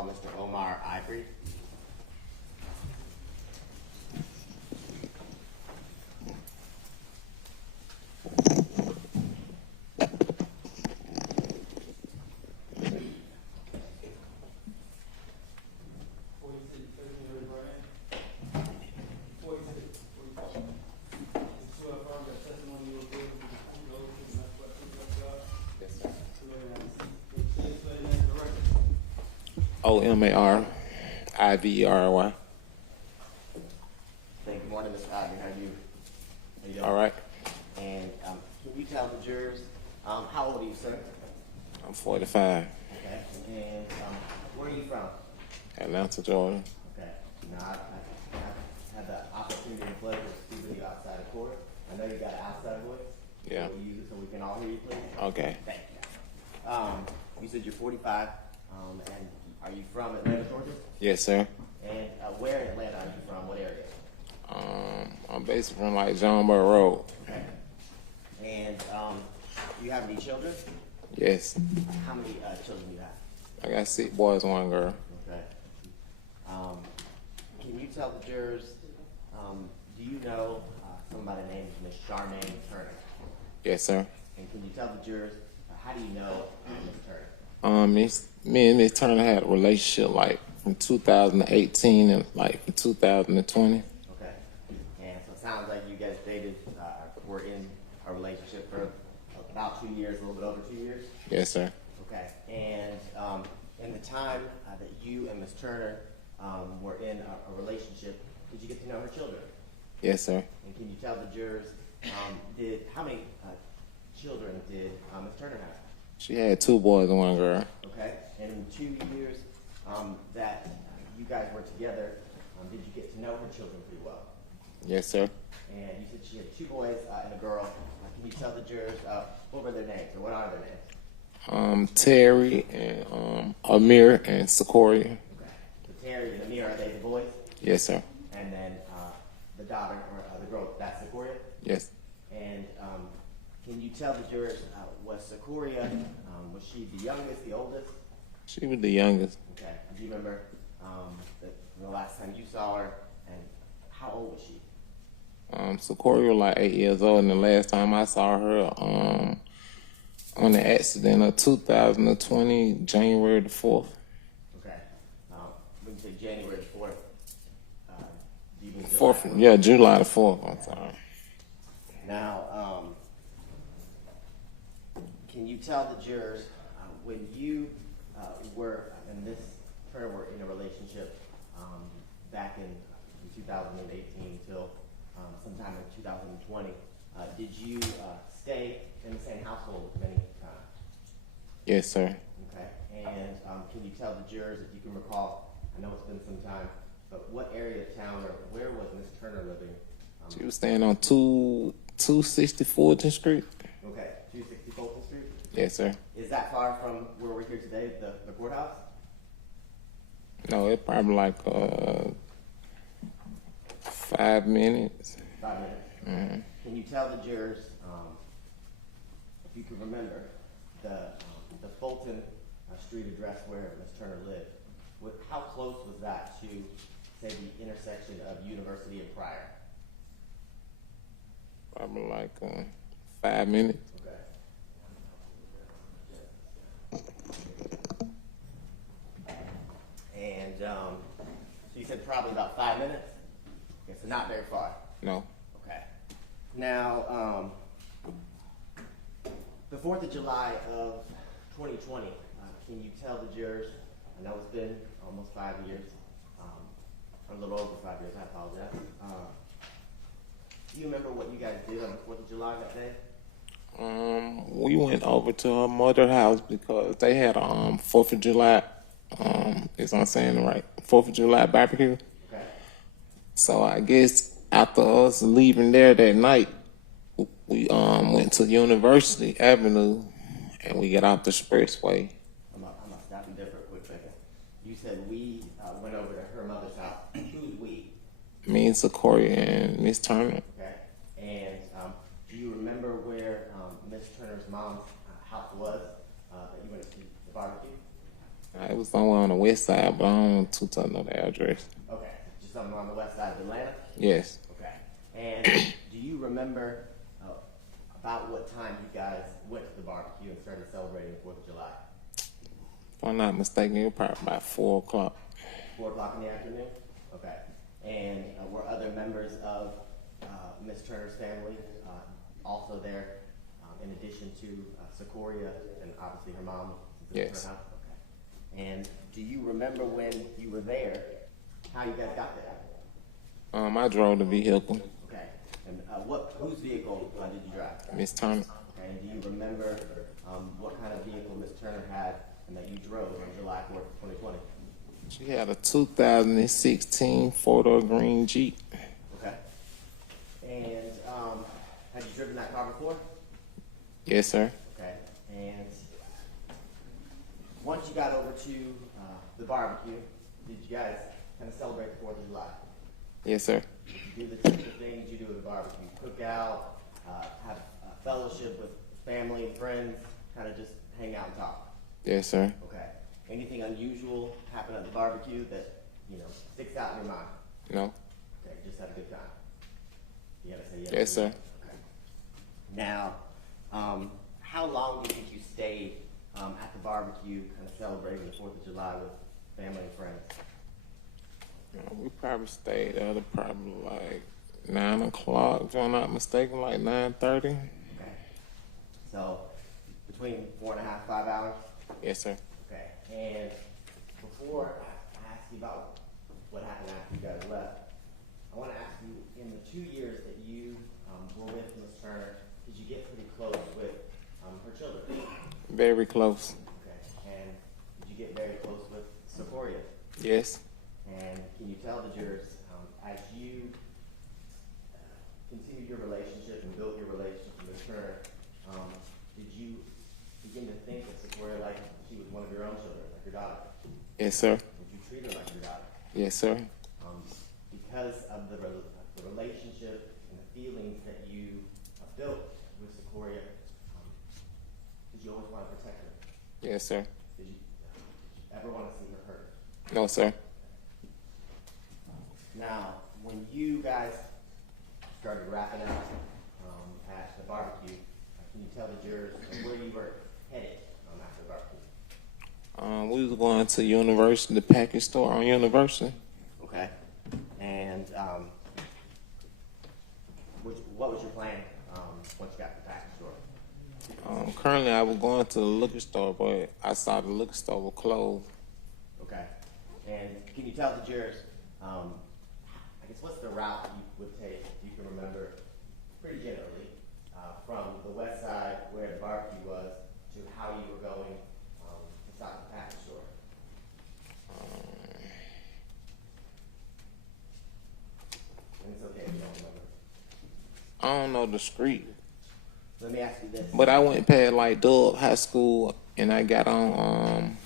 call Mr. Omar Ivory. Omar Ivory. Good morning, Mr. Ivory. How are you? Doing? All right. And can you tell the jurors, how old are you, sir? I'm 45. Okay. And where are you from? Atlanta, Georgia. Okay. Now, I've had the opportunity and pleasure to speak with you outside of court. I know you got an outside voice. Yeah. Will you use it so we can all hear you, please? Okay. Thank you. You said you're 45, and are you from Atlanta, Georgia? Yes, sir. And where in Atlanta are you from? What area? I'm basically from like Johnborough Road. Okay. And do you have any children? Yes. How many children do you have? I got 6 boys, 1 girl. Okay. Can you tell the jurors, do you know somebody named Miss Charmaine Turner? Yes, sir. And can you tell the jurors, how do you know Miss Turner? Me and Miss Turner had a relationship like from 2018 and like from 2020. Okay. And so it sounds like you guys dated, were in a relationship for about 2 years, a little bit over 2 years? Yes, sir. Okay. And in the time that you and Miss Turner were in a relationship, did you get to know her children? Yes, sir. And can you tell the jurors, how many children did Miss Turner have? She had 2 boys and 1 girl. Okay. And in 2 years that you guys were together, did you get to know her children pretty well? Yes, sir. And you said she had 2 boys and a girl. Can you tell the jurors what were their names, or what are their names? Terry and Amir and Secoriea. Okay. So Terry and Amir, are they the boys? Yes, sir. And then the daughter, or the girl, that's Secoriea? Yes. And can you tell the jurors, was Secoriea, was she the youngest, the oldest? She was the youngest. Okay. Do you remember the last time you saw her, and how old was she? Secoriea was like 8 years old, and the last time I saw her on the accident of 2020, January the 4th. Okay. When you say January the 4th, do you mean July? 4th, yeah, July the 4th. I'm sorry. Now, can you tell the jurors when you were and this Turner were in a relationship back in 2018 till sometime in 2020, did you stay in the same household many times? Yes, sir. Okay. And can you tell the jurors, if you can recall, I know it's been some time, but what area of town or where was Miss Turner living? She was staying on 264th Street. Okay, 264th Street? Yes, sir. Is that far from where we're here today, the courthouse? No, it's probably like 5 minutes. 5 minutes. Mm-hmm. Can you tell the jurors, if you can remember, the Fulton Street address where Ms. Turner lived, how close was that to, say, the intersection of University and Pryor? Probably like 5 minutes. Okay. And so you said probably about 5 minutes? Okay, so not very far. No. Okay. Now, the 4th of July of 2020, can you tell the jurors, I know it's been almost 5 years, a little over 5 years, I apologize. Do you remember what you guys did on the 4th of July that day? We went over to her mother's house because they had a 4th of July, is I'm saying it right, 4th of July barbecue. Okay. So I guess after us leaving there that night, we went to University Avenue and we got off the expressway. I'm gonna stop you there for a quick second. You said we went over to her mother's house. Who's we? Me and Secoriea and Miss Turner. Okay. And do you remember where Miss Turner's mom's house was that you went to see the barbecue? It was somewhere on the west side, but I don't too tough know the address. Okay, just something on the west side of Atlanta? Yes. Okay. And do you remember about what time you guys went to the barbecue and started celebrating the 4th of July? If I'm not mistaken, it was probably about 4 o'clock. 4 o'clock in the afternoon? Okay. And were other members of Miss Turner's family also there, in addition to Secoriea and obviously her mom? Yes. Her house? Okay. And do you remember when you were there, how you guys got there? I drove the vehicle. Okay. And whose vehicle did you drive? Miss Turner. Okay. And do you remember what kind of vehicle Miss Turner had and that you drove on July 4th, 2020? She had a 2016 four-door green Jeep. Okay. And had you driven that car before? Yes, sir. Okay. And once you got over to the barbecue, did you guys kind of celebrate the 4th of July? Yes, sir. Did you do the typical things you do at a barbecue? Cook out, have a fellowship with family and friends, kind of just hang out and talk? Yes, sir. Okay. Anything unusual happen at the barbecue that, sticks out in your mind? No. Okay, just had a good time. You gotta say yes. Yes, sir. Okay. Now, how long do you think you stayed at the barbecue, kind of celebrating the 4th of July with family and friends? We probably stayed there to probably like 9 o'clock, if I'm not mistaken, like 9:30. Okay. So, between 4.5, 5 hours? Yes, sir. Okay. And before I ask you about what happened after you guys left, I want to ask you, in the 2 years that you were with Ms. Turner, did you get pretty close with her children? Very close. Okay. And did you get very close with Secoriea? Yes. And can you tell the jurors, as you continued your relationship and built your relationship with Ms. Turner, did you begin to think of Secoriea like she was one of your own children, like your daughter? Yes, sir. Would you treat her like your daughter? Yes, sir. Because of the relationship and the feelings that you built with Secoriea, did you always want to protect her? Yes, sir. Did you ever want to see her hurt? No, sir. Now, when you guys started wrapping up at the barbecue, can you tell the jurors where you were headed after the barbecue? We was going to University, the package store on University. Okay. And what was your plan once you got to the package store? Currently, I was going to the liquor store, but I saw the liquor store was closed. Okay. And can you tell the jurors, I guess, what's the route you would take, if you can remember, pretty generally, from the west side where the barbecue was to how you were going to stop the package store? And it's okay if you don't remember. I don't know the street, Let me ask you this. but I went past like Dub High School, and I got on.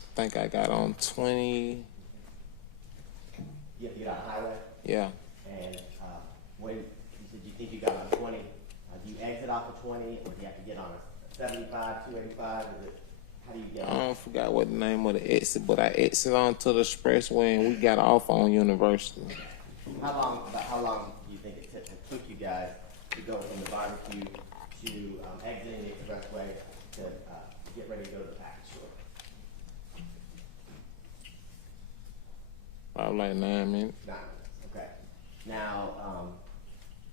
I think I got on 20. You have to get on the highway, Yeah. and when you said you think you got on 20, do you exit off of 20, or do you have to get on a 75, 285? How do you get I on? don't forgot what the name of the exit, but I exited onto the expressway and we got off on University. About how long do you think it took you guys to go from the barbecue to exiting the expressway to get ready to go to the package store? Probably like 9 minutes. 9 minutes. Okay. Now,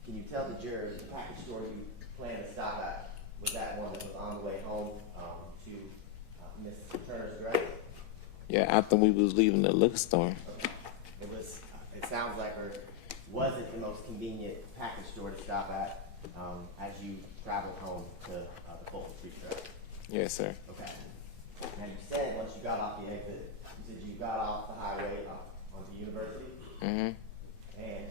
can you tell the jurors the package store you plan to stop at was that one that was on the way home to Miss Turner's address? Yeah, after we was leaving the liquor store. Okay. It sounds like, or was it the most convenient package store to stop at as you traveled home to the Fulton Street Trail? Yes, sir. Okay. And you said once you got off the exit, you said you got off the highway onto University? Mm-hmm. And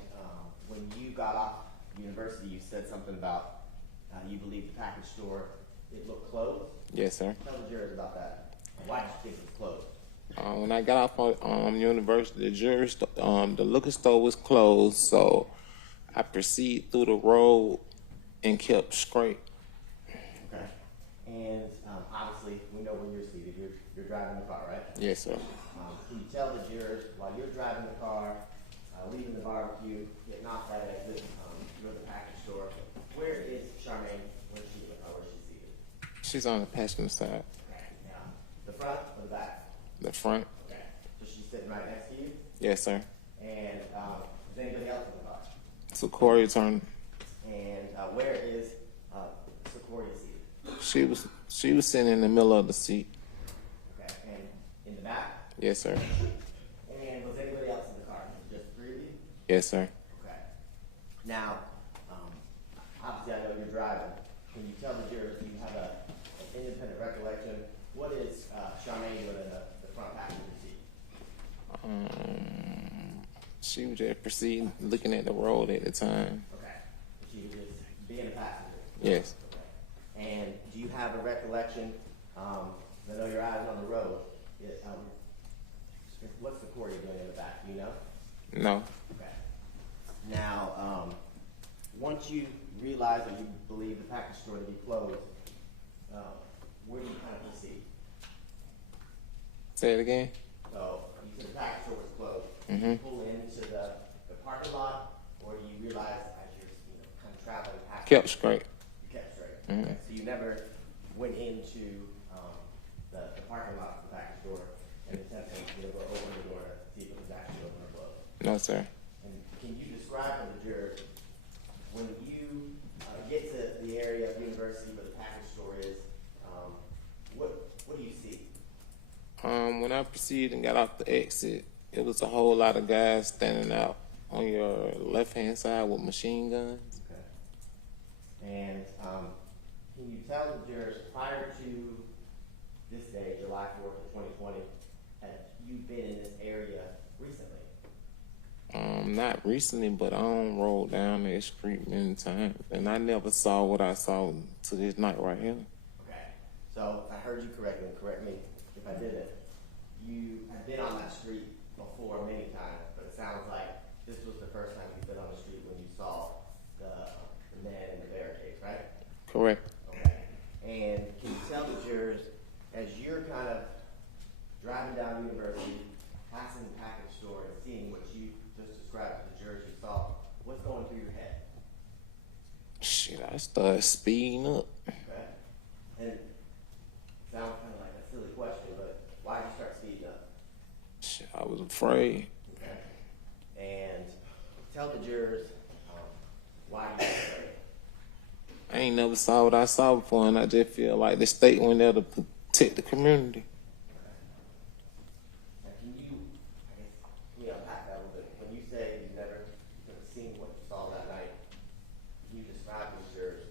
when you got off University, you said something about you believe the package store, it looked closed? Yes, sir. Tell the jurors about that. Why did you think it was closed? When I got off on University, the liquor store was closed, so I proceeded through the road and kept straight. Okay. And obviously, we know where you're seated. seated. You're driving the car, right? Yes, sir. Can you tell the jurors while you're driving the car, leaving the barbecue, getting off that exit, you're at the package store, where is Charmaine? Where's she in the car? Where's she seated? She's on the passenger side. Okay. Now, the front or the back? The front. Okay. So she's sitting right next to you? Yes, sir. And is anybody else in the car? Secoriea Turner. And where is Secoriea seated? She was sitting in the middle of the seat. Okay. And in the back? Yes, sir. And was anybody else in the car? Just three of you? Yes, sir. Okay. Now, obviously I know you're driving. Can you tell the jurors, do you have an independent recollection? What is Charmaine doing in the front passenger seat? She was just proceeding, looking at the road at the time. Okay. She was just being a passenger? Yes. Okay. And do you have a recollection, I know your eyes on the road, what's Secoriea doing in the back, do you know? No. Okay. Now, once you realize or you believe the package store to be closed, where do you kind of proceed? Say it again. So you said the package store was closed. Mm-hmm. Do you pull into the parking lot, or do you realize as you're kind of traveling past? Kept straight. You kept straight. Mm-hmm. Okay. So you never went into the parking lot of the package store and attempted to open the door to see if it was actually open or closed. No, sir. And can you describe to the jurors when you get to the area of university where the package store is, what do you see? When I proceeded and got off the exit, it was a whole lot of guys standing out on your left-hand side with machine guns. Okay. And can you tell the jurors prior to this day, July 4th of 2020, have you been in this area recently? Not recently, but I done rolled down that street many times, and I never saw what I saw to this night right here. Okay. So if I heard you correctly, and correct me if I didn't, you have been on that street before many times, but it sounds like this was the first time you've been on the street when you saw the man in the barricades, right? Correct. Okay. And can you tell the jurors, as you're kind of driving down University, passing the package store and seeing what you just described to the jurors you saw, what's going through your head? Shit, I started speeding up. Okay. And it sounds kind of like a silly question, but why did you start speeding up? Shit, I was afraid. Okay. And tell the jurors why you're afraid. I ain't never saw what I saw before, and I just feel like the state went there to protect the community. Now, can you unpack that a little bit? When you say you've never seen what you saw that night, can you describe to the jurors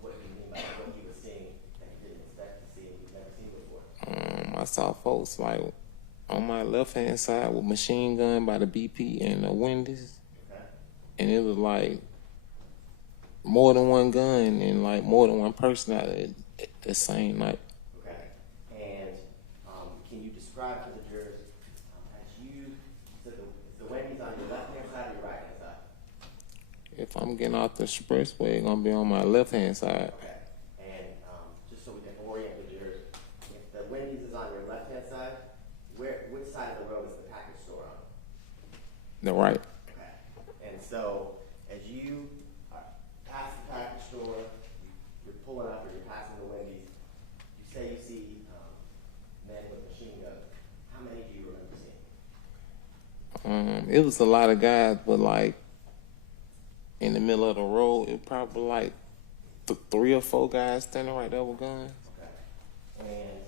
what you mean by what you were seeing that you didn't expect to see and you've never seen before? I saw folks like on my left-hand side with machine gun by the BP and the Wendy's, Okay. and it was like more than one gun and like more than one person out at the same night. Okay. And can you describe to the jurors as you said the Wendy's on your left-hand side or your right-hand side? If I'm getting off the expressway, it's gonna be on my left-hand side. Okay. And just so we can orient the jurors, if the Wendy's is on your left-hand side, which side of the road is the package store on? The right. Okay. And so as you pass the package store, you're pulling up or you're passing the Wendy's, you say you see men with machine guns. How many do you remember seeing? It was a lot of guys, but like in the middle of the road, it was probably like 3 or 4 guys standing right there with guns. Okay. And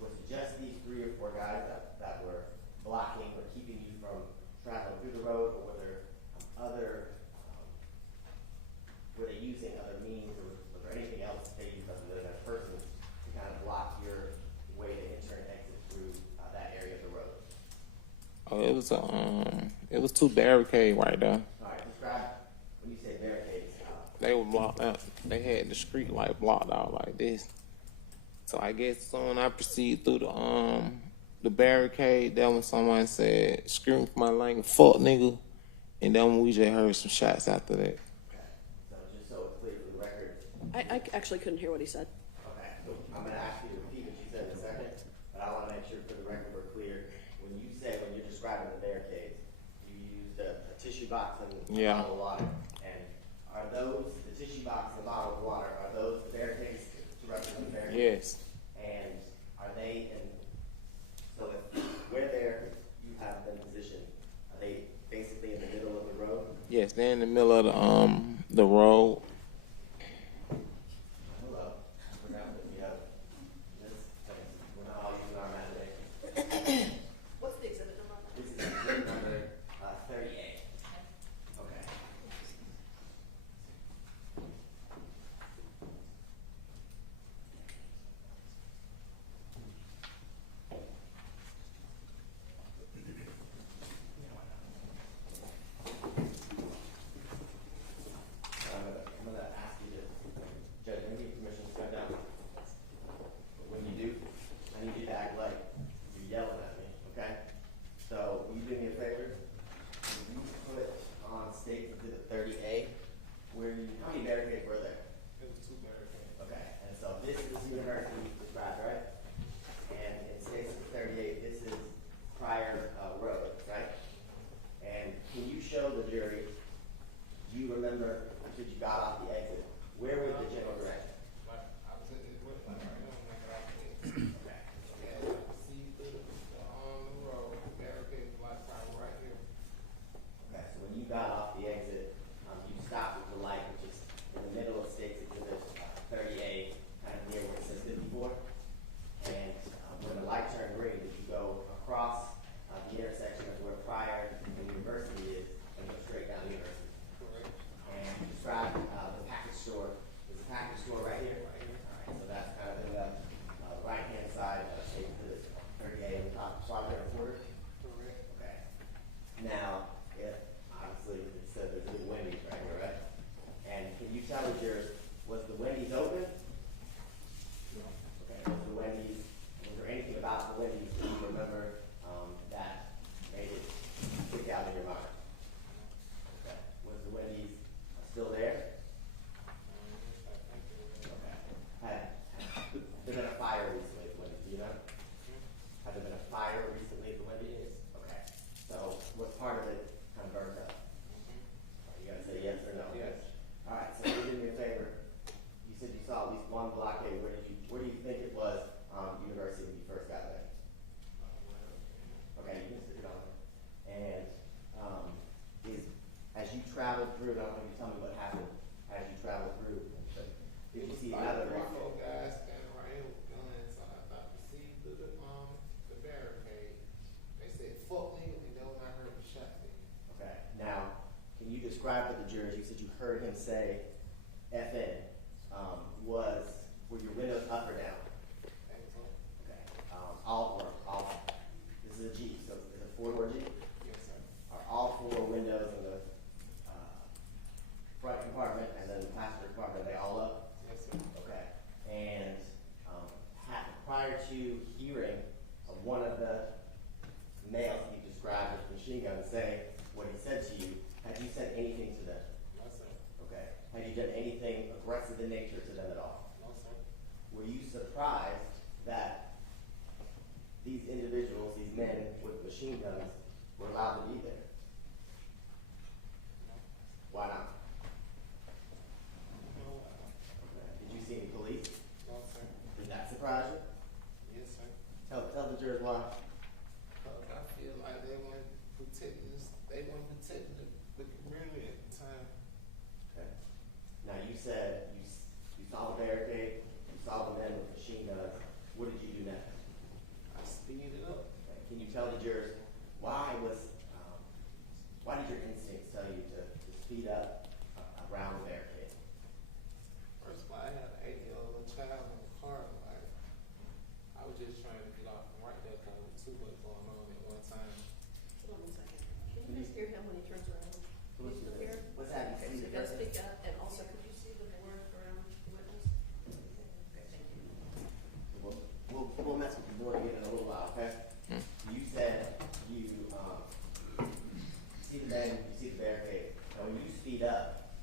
was it just these 3 or 4 guys that were blocking or keeping you from traveling through the road, or were there other, were they using other means, or was there anything else that they used other than a person to kind of block your way to enter and exit through that area of the road? Oh, it was 2 barricades right there. All right, describe, when you say barricades. They were blocked out. They had the street light blocked out like this. So I guess when I proceed through the barricade, that when someone said, "Scream for my language, fuck nigga," and then we just heard some shots after that. Okay. So just so it's clear for the record. I actually couldn't hear what he said. Okay. So I'm going to ask you to repeat what you said in a second. the barricades, you used a tissue box and a Yeah. bottle of water. And are those, the tissue box and the bottle of water, are those the barricades to represent the barricades? Yes. And are they in, so if where there you have them positioned, are they basically in the middle of the road? Yes, they're in the middle of the road. Hello. We're not, we have this, we're not all using our imagination. What's the exhibit number on that? This is exhibit number 30A. Okay. I'm gonna ask you to, Judge, I need permission to step down. But when you do, I need you to act like you're yelling at me, okay? So, will you do me a favor? Will you put on State Exhibit 30A, where you, how many barricades were there? There was 2 barricades. Okay, and so this is university described, right? And in State Exhibit 38, this is prior road, right? And can you show the jury, do you remember, after you got off the exit, where was the general direction? Like, I was in it with my right now, like I think. Okay. Yeah, I could see through the road, barricade block right here. Okay, so when you got off the exit, you stopped at the light, which is in the middle of State Exhibit 30A, kind of near where it says 54. And when the light turned green, did you go across the intersection of where prior and university is and go straight down University? Correct. And you described the package store. There's a package store right here. All right, so that's kind of in the right-hand side of State Exhibit 30A in the top quadrant quarter. Correct. Okay. Now, if obviously it said there's a Wendy's right here, right? And can you tell us was the Wendy's open? Okay, was the Wendy's, was there anything about the Wendy's that you remember that made it stick out in your mind? Okay, was the Wendy's still there? Okay. Had there been a fire recently at the Wendy's, do you know? Has there been a fire recently at the Wendy's? Okay, so what part of it kind of burned up? You gotta say yes or no. Yes. All right, so you do me a favor. You said you saw at least one blockade. Where do you think it was, university when you first got there? Okay, you can stick it on. And, as you traveled through, I don't know if you tell me what happened as you traveled through, but did you see another Three, blockade? 4 guys standing right here with guns, so I thought to see through the barricade. They said, "Fuck nigga," and then when I heard the shot, Okay, now, can you describe to the jurors, you said you heard him say FN, were your windows up or down? Okay, all, this is a Jeep, so it's a 4-door Jeep? yes, sir. Are all 4 windows in the, front compartment and then the passenger compartment, are they all up? Yes, sir. Okay, and, prior to hearing one of the males he described with machine gun say what he said to you, had you said anything to them? No, sir. Okay. Had you done anything aggressive in nature to them at all? No, sir. Were you surprised that these individuals, these men with machine guns, were allowed to be there? Why not? No, Okay. Did you see any police? no, sir. Did that surprise you? Yes, sir. Tell the jurors why. I feel like they weren't protecting the community at the time. Okay. Now you said you saw the barricade, you saw the men with machine guns. What did you do next? I speeded up. Okay. Can you tell the jurors why did your instincts tell you to speed up around the barricade? First of all, I had an 8-year-old child in the car. Like, I was just trying to get off right there because there was too much going on at one time. Hold on 1 second. Can you guys hear him when he turns around? What's Can you hear? what's that? Okay, so you gotta speak up, and also, could you see the board around the witness? Okay, thank you. We'll mess with the board again in a little while, okay? You said you see the man, you see the barricade. Now when you speed up,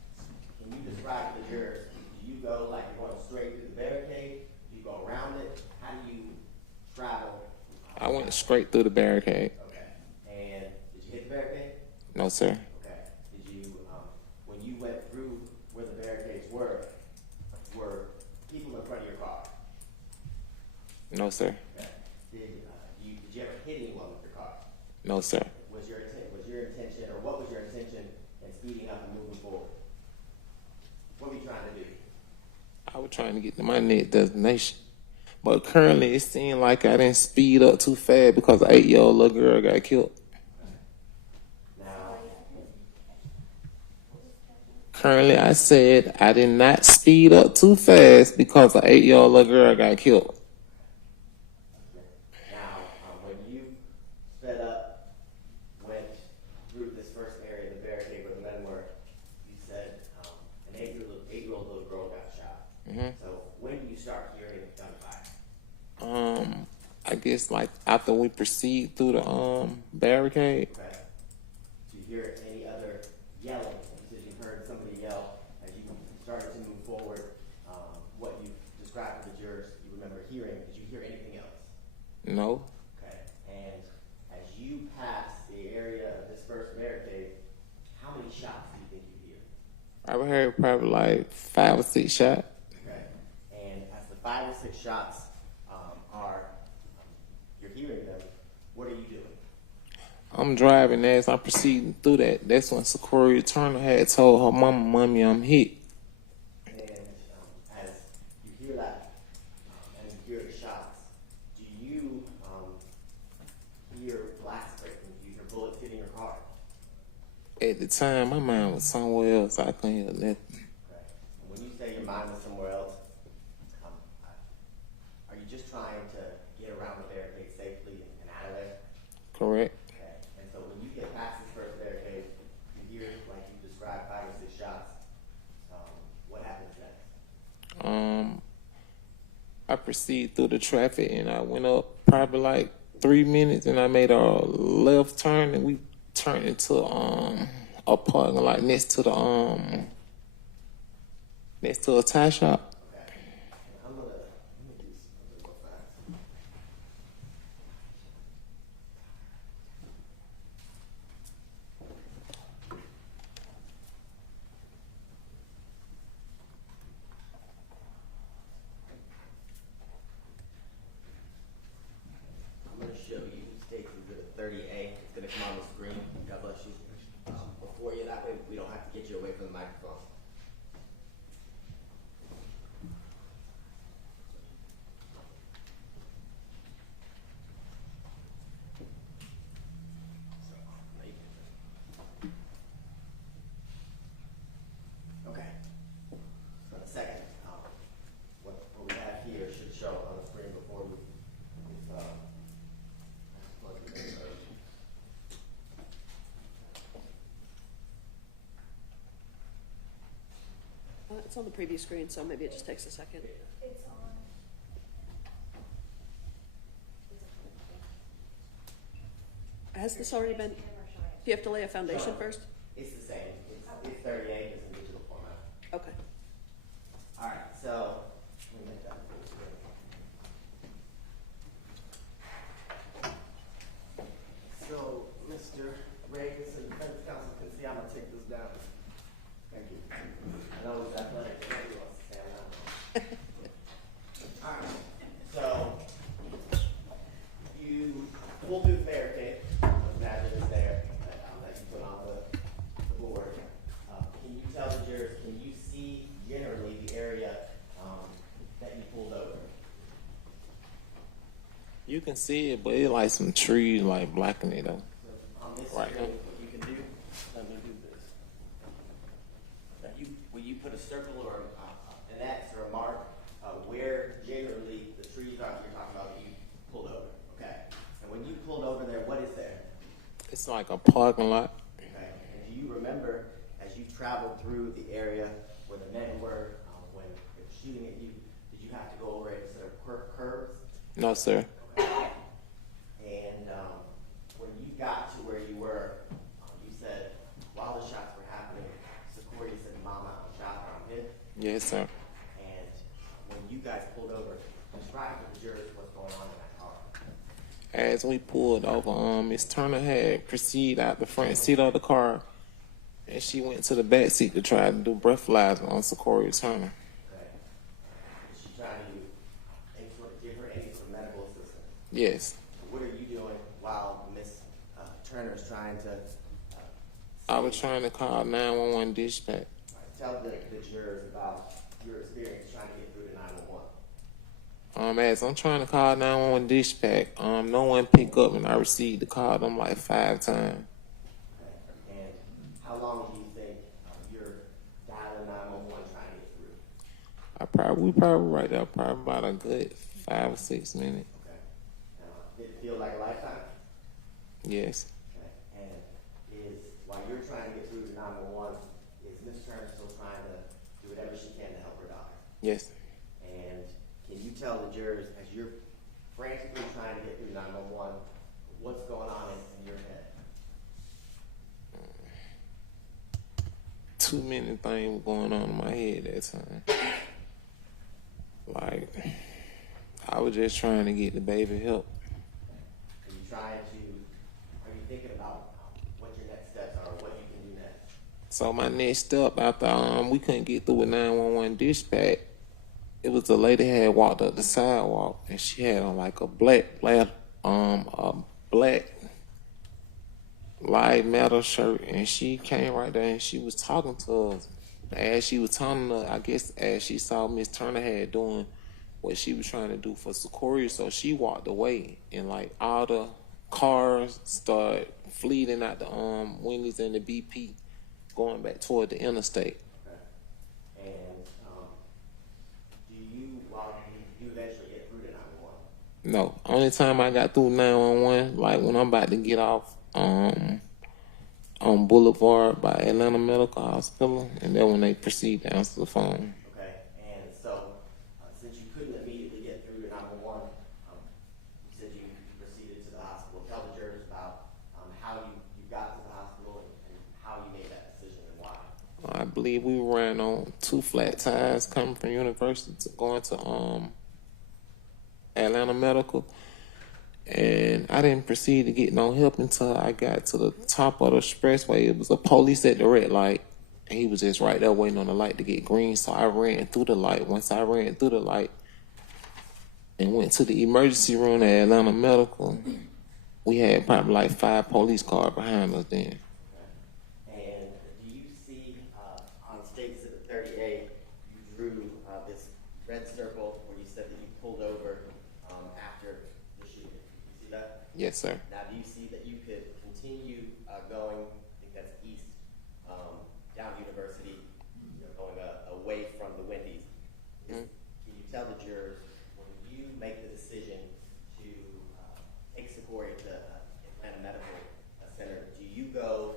can you describe to the jurors, do you go like you're going straight through the barricade? Do you go around it? How do you travel? I went straight through the barricade. Okay. And No, sir. Okay. Did you, when you went through where the barricades were people in front of your car? No, sir. Okay. Did you ever hit anyone with your car? No, sir. Was your intention, or what was your intention in speeding up and moving forward? What were you trying to do? I was trying to get to my next destination. But currently, it seemed like I didn't speed up too fast because an 8-year-old little girl got killed. Now, Currently, I said I did not speed up too fast because an 8-year-old little girl got killed. now, when you sped up, went through this first area, the barricade where the men were, you said an 8-year-old little girl got shot. So when do you start hearing gunfire? I guess like after we proceed through the barricade. Okay. Do you hear any other yelling? You said you heard somebody yell as you started to move forward. What you described to the jurors, you remember hearing. Did you hear anything else? No. Okay. And as you pass the area of this first barricade, how many shots do you think you hear? I heard probably like 5 or 6 shots. Okay. And as the 5 or 6 shots you're hearing them, what are you doing? I'm driving as I'm proceeding through that. That's when Secoriea Turner had told her mama, "Mommy, I'm hit." And as you hear that, and you hear the shots, do you hear blast breaking? Do you hear bullets hitting your car? At the time, my mind was somewhere else. I couldn't hear nothing. Okay. And when you say your mind was somewhere else, are you just trying to get around the barricade safely and out of there? Correct. Okay. And so when you get past this first barricade, you hear, like you described, 5 or 6 shots. What happens next? I proceeded through the traffic and I went up probably like 3 minutes and I made a left turn and we turned into a parking lot next to a tie shop. Okay. I'm gonna let me do something real fast. I'm going to show you State's Exhibit 30A. It's going to come on the screen. God bless you. Before you, that way we don't have to get you away from the microphone. Okay. So in a second, what we have here should show on the screen before we plug it in. It's on the preview screen, so maybe it just takes a second. It's on. Has this already been? Do you have to lay a foundation first? It's the same. It's 38. It's in digital format. Okay. All right. So let me make that full screen. So, Mr. Reagan, so the defense counsel can see, I'm gonna take this down. Thank you. I know it's athletic. Nobody wants to stand out. All right. So you pull through the barricade. Imagine it's there that you put on the board. Can you tell the jurors? Can you see generally the area that you pulled over? You can see it, but it's like some trees like blocking it though. So on this Right. screen, what you can do, let me do this. Will you put a circle or an X or a mark where generally the trees are you're talking about that you pulled over? Okay. And when you pulled over there, what is there? It's like a parking lot. Okay. And do you remember as you traveled through the area where the men were when they were shooting at you, did you have to go over a set of curves? No, sir. Okay. And when you got to where you were, you said while the shots were happening, Secoriea said, "Mama, I'm shot or I'm hit." Yes, sir. And when you guys pulled over, describe to the jurors what's going on in that car. As we pulled over, Miss Turner had proceeded out the front seat of the car, and she went to the back seat to try to do breathalyzer on Secoriea Turner. Okay. Is she trying to give her any sort of medical assistance? Yes. What are you doing while Miss Turner is trying to? I was trying to call 911 dispatch. Tell the jurors about your experience trying to get through to 911. As I'm trying to call 911 dispatch, no one picked up, and I received the call them like 5 times. Okay. And how long do you think you're dialing 911 trying to get through? We probably right there, probably about a good 5 or 6 minutes. Okay. Now, did it feel like a lifetime? Yes. Okay. And while you're trying to get through to 911, is Miss Turner still trying to do whatever she can to help her daughter? Yes. And can you tell the jurors, as you're frantically trying to get through 911, what's going on in your head? Too many things were going on in my head that time. Like, I was just trying to get the baby help. Are you thinking about what your next steps are, what you can do next? So my next step after we couldn't get through with 911 dispatch, it was a lady had walked up the sidewalk, and she had on like a black light metal shirt, and she came right there and she was talking to us. As she was telling her, I guess as she saw Miss Turner had doing what she was trying to do for Secoriea, so she walked away, and like all the cars started fleeing out the Wendy's and the BP, going back toward the interstate. Okay. And do you eventually get through to 911? No, only time I got through 911, like when I'm about to get off on Boulevard by Atlanta Medical Hospital, and then when they proceed to answer the phone. Okay. And so, since you couldn't immediately get through to 911, you said you proceeded to the hospital. Tell the jurors about how you got to the hospital and how you made that decision and why. I believe we ran on 2 flat tires coming from University to going to Atlanta Medical, and I didn't proceed to get no help until I got to the top of the expressway. It was a police at the red light, and he was just right there waiting on the light to get green, so I ran through the light. Once I ran through the light and went to the emergency room at Atlanta Medical, we had probably like 5 police cars behind us then. And do you see on State Exhibit 30A, you drew this red circle where you said that you pulled over after the shooting? You see that? Yes, sir. Now, do you see that you could continue going, I think that's east, down University, going away from the Wendy's? Can you tell the jurors, when you make the decision to take Secoriea to Atlanta Medical Center, do you go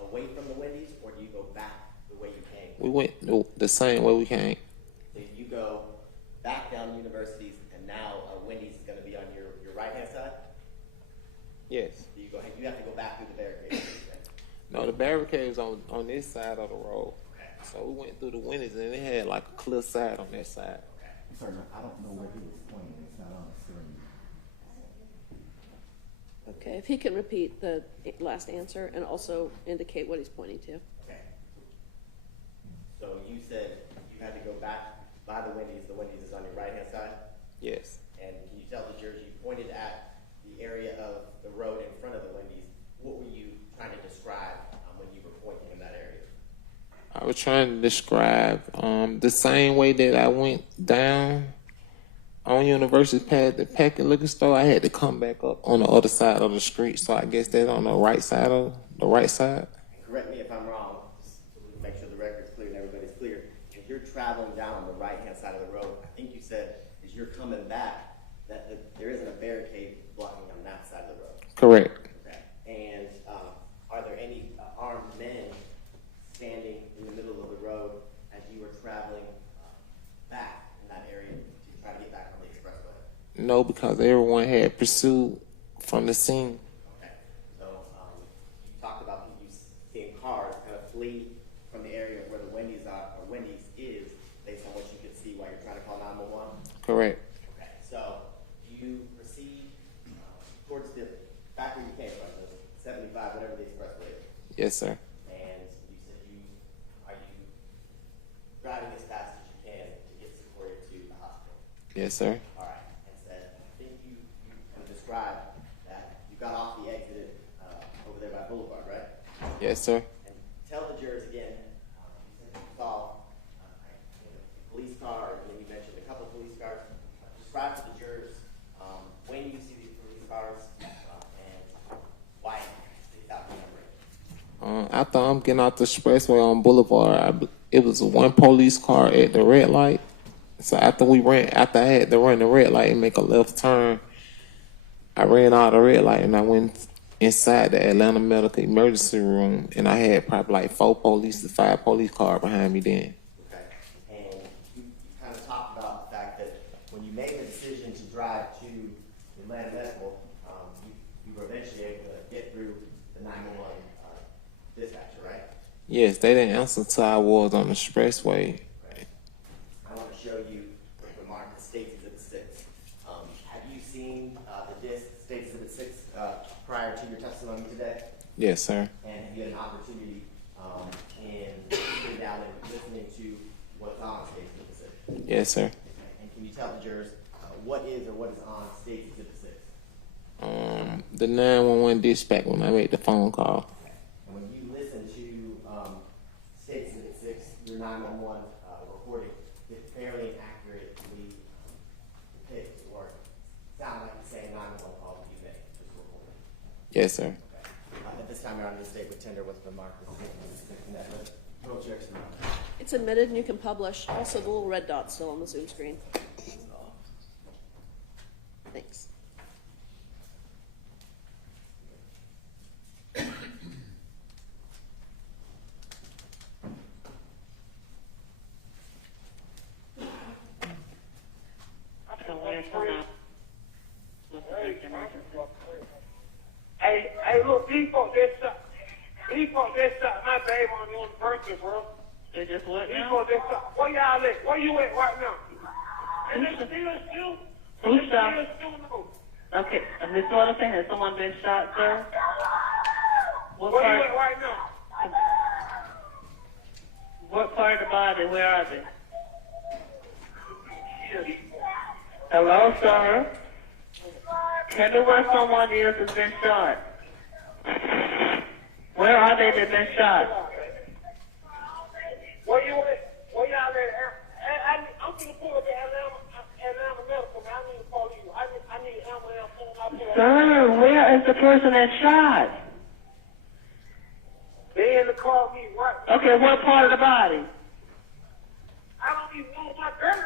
away from the Wendy's, or do you go back the way you came? We went the same way we came. So you go back down Universities, and now Wendy's is going to be on your right-hand side? Yes. So you have to go back through the barricade. No, the barricade was on this side of the road. Okay. So we went through the windows, and it had like a cliff side on that side. Sir, I don't know where he was pointing. It's not on the screen. Okay, if he can repeat the last answer and also indicate what he's pointing to. Okay. So you said you had to go back by the Wendy's. The Wendy's is on your right-hand side? Yes. And can you tell the jurors, you pointed at the area of the road in front of the Wendy's. What were you trying to describe when you were pointing in that area? I was trying to describe the same way that I went down on University past the Packet Liquor Store. I had to come back up on the other side of the street, so I guess that's on the right side of the right side. And correct me if I'm wrong, just so we can make sure the record's clear and everybody's clear. If you're traveling down the right-hand side of the road, I think you said as you're coming back that there isn't a barricade blocking on that side of the road. Correct. Okay. And are there any armed men standing in the middle of the road as you were traveling back in that area to try to get back on the expressway? No, because everyone had pursued from the scene. Okay. So you talked about you seeing cars kind of flee from the area where the Wendy's are, or Wendy's is, based on what you could see while you're trying to call 911? Correct. Okay. So do you proceed Yes, sir. And you said are you driving as fast as you can to get Secoriea to the hospital? Yes, sir. All right. And said, I think you kind of described that you got off the exit over there by Boulevard, right? Yes, sir. And tell the jurors again, you said you saw a police car, and then you mentioned a couple of police cars. Describe to the jurors when you see these police cars and why it sticks out in your brain. After I'm getting out the expressway on Boulevard, it was one police car at the red light. So after I had to run the red light and make a left turn, I ran out of the red light and I went inside the Atlanta Medical Emergency Room, and I had probably like 5 police cars behind me then. Okay. And you kind of talked about the fact that when you made the decision to drive to Atlanta Medical, you were eventually able to get through the 911 dispatcher, right? Yes, they didn't answer until I was on the expressway. Right. I want to show you the mark that states Exhibit 6. Have you seen the disc that states Exhibit 6 prior to your testimony today? Yes, sir. And have you had an opportunity in sitting down and listening to what's on States Exhibit 6? Yes, sir. Okay. And can you tell the jurors what is on States Exhibit 6? The 911 dispatch when I made the phone call. And when you listen to States Exhibit 6, your 911 recording, it fairly accurately depicts or sound like the same 911 call that you made, just recorded. Yes, sir. Okay. At this time, you're on the state with tender with the mark. It's admitted and you can publish. Also, the little red dot's still on the Zoom screen. Thanks. Hey, look, these folks just shot my baby on the person, bro. They just what These now? folks just shot. Where y'all at? Where you at right now? And they still shoot. Who They shot? still shooting them. Okay, Miss Waterson, has someone been shot, sir? What Where you part? at right now? What part of the body? Where are they? Hello, sir. Tell me where someone is that's been shot. Where are they that been shot? Where you at? Where y'all at? I'm gonna pull up at Atlanta Medical, man. I need to call you. I need ambulance. Sir, where is the person that shot? They in the car with me, right? Okay, what part of the body? I don't even know my girl.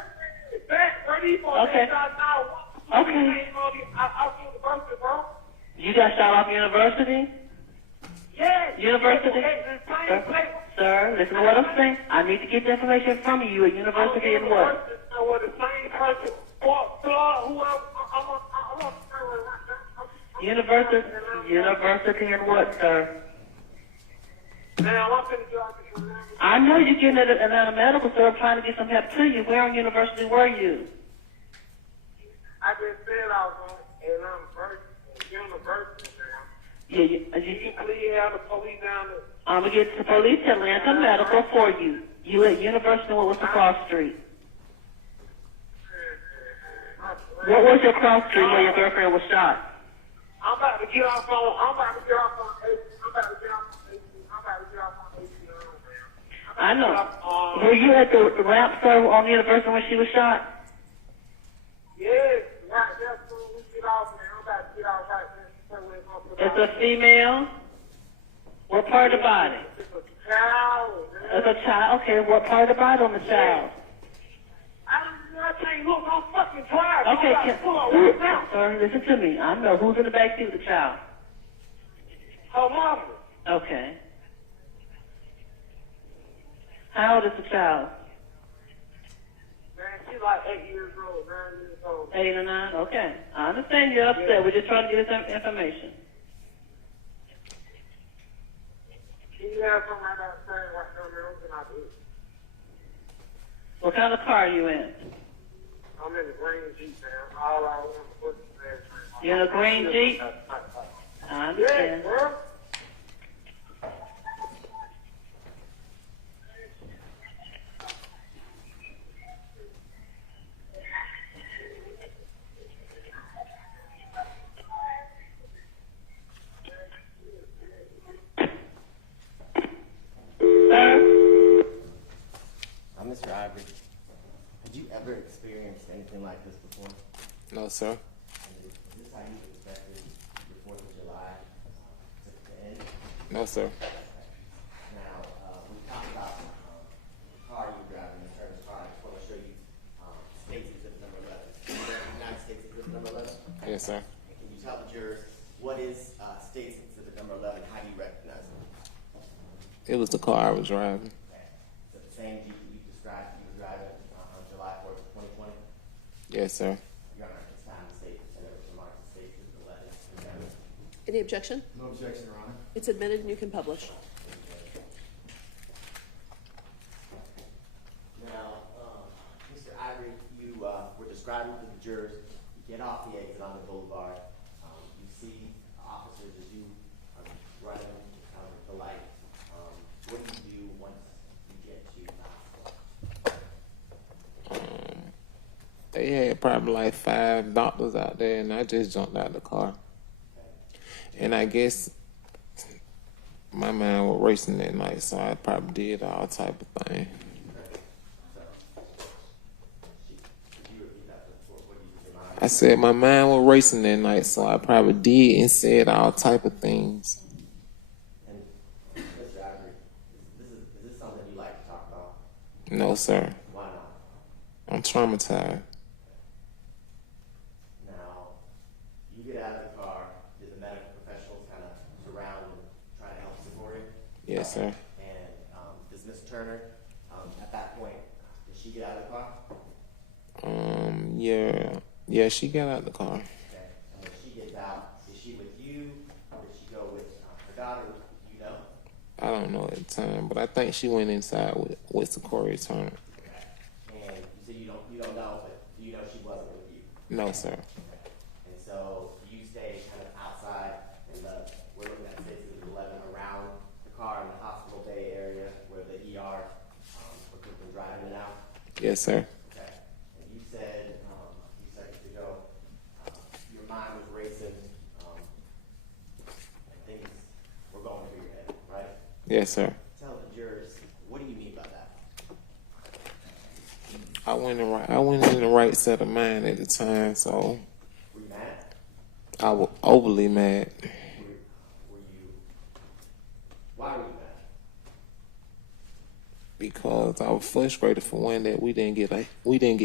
It's back, bro. These folks Okay. shot now. Okay. I'll see the person, bro. You got shot off University? Yeah. University? Same place. Sir, listen to what I'm saying. I need to get the information from you at University and what? With the same person. University and what, sir? Now, I'm finna drive to Atlanta. I know you're getting at Atlanta Medical, sir. I'm trying to get some help to you. Where on University were you? I just said I was on Atlanta University, man. Yeah, You please have the police down there. I'm going to get the police to Atlanta Medical for you. You at University, what was the cross street? What was your cross street where your girlfriend was shot? I'm about to get off on 18. I know. Were you at the ramp, sir, on University when she was shot? Yes, right there, soon we get off, man. I'm about to get off right there. It's a female? What part of the body? It's a child, man. It's a child? Okay, what part of the body on the child? I can't look, I'm fucking tired. Okay, I'm about to pull up right now. sir, listen to me. I know. Who's in the back seat with the child? Her mama. Okay. How old is the child? Man, she's like 8 years old, 9 years old. 8 or 9? Okay. I understand you're upset. We're just trying to get some information. You have something right outside right now, man. What can I do? What kind of car are you in? I'm in the green Jeep, man. All I want to put is there. You're in a green Jeep? I Yeah, understand. bro. sir. And is this how you expected your 4th of July to end? No, sir. Now, we talked about the car you were driving, in terms of car. I just want to show you States Exhibit number 11. Do you recognize States Exhibit number 11? Yes, sir. And can you tell the jurors what is States Exhibit number 11? How do you recognize it? It was the car I was driving. Okay. Is it the same Jeep that you described you were driving on July 4th, 2020? Yes, sir. Your Honor, it's time to state and it was remarked to States Exhibit 11. Any objection? No objection, Your Honor. It's admitted and you can publish. Now, Mr. Ivory, you were describing to the jurors, you get off the exit on the boulevard, you see officers as you are running out of the light. What do you do once you get to the hospital? They had probably like 5 doctors out there, and I just jumped out of the car. And I guess my mind was racing that night, so I probably did all type of thing. Could you repeat that before? What do you say? I said my mind was racing that night, so I probably did and said all type of things. And Mr. Ivory, is this something you like to talk about? No, sir. Why not? I'm traumatized. Now, you get out of the car, did the medical professionals kind of surround and try to help Secoriea? Yes, sir. And does Miss Turner, at that point, did she get out of the car? Yeah, she got out the car. Okay. And when she gets out, is she with you, or did she go with her daughter? Do you know? I don't know at the time, but I think she went inside with Secoriea Turner. Okay. And you said you don't know, but do you know she wasn't with you? No, sir. Okay. And so you stay kind of outside in we're looking at States Exhibit 11 around the car in the hospital bay area where the ER, where people are driving it out. Yes, sir. Okay. And you said a few seconds ago, your mind was racing, and things were going through your head, right? Yes, sir. Tell the jurors, what do you mean by that? I went in the right set of mind at the time, so Were you mad? I was overly mad Why were you mad? because I was frustrated for one that we didn't get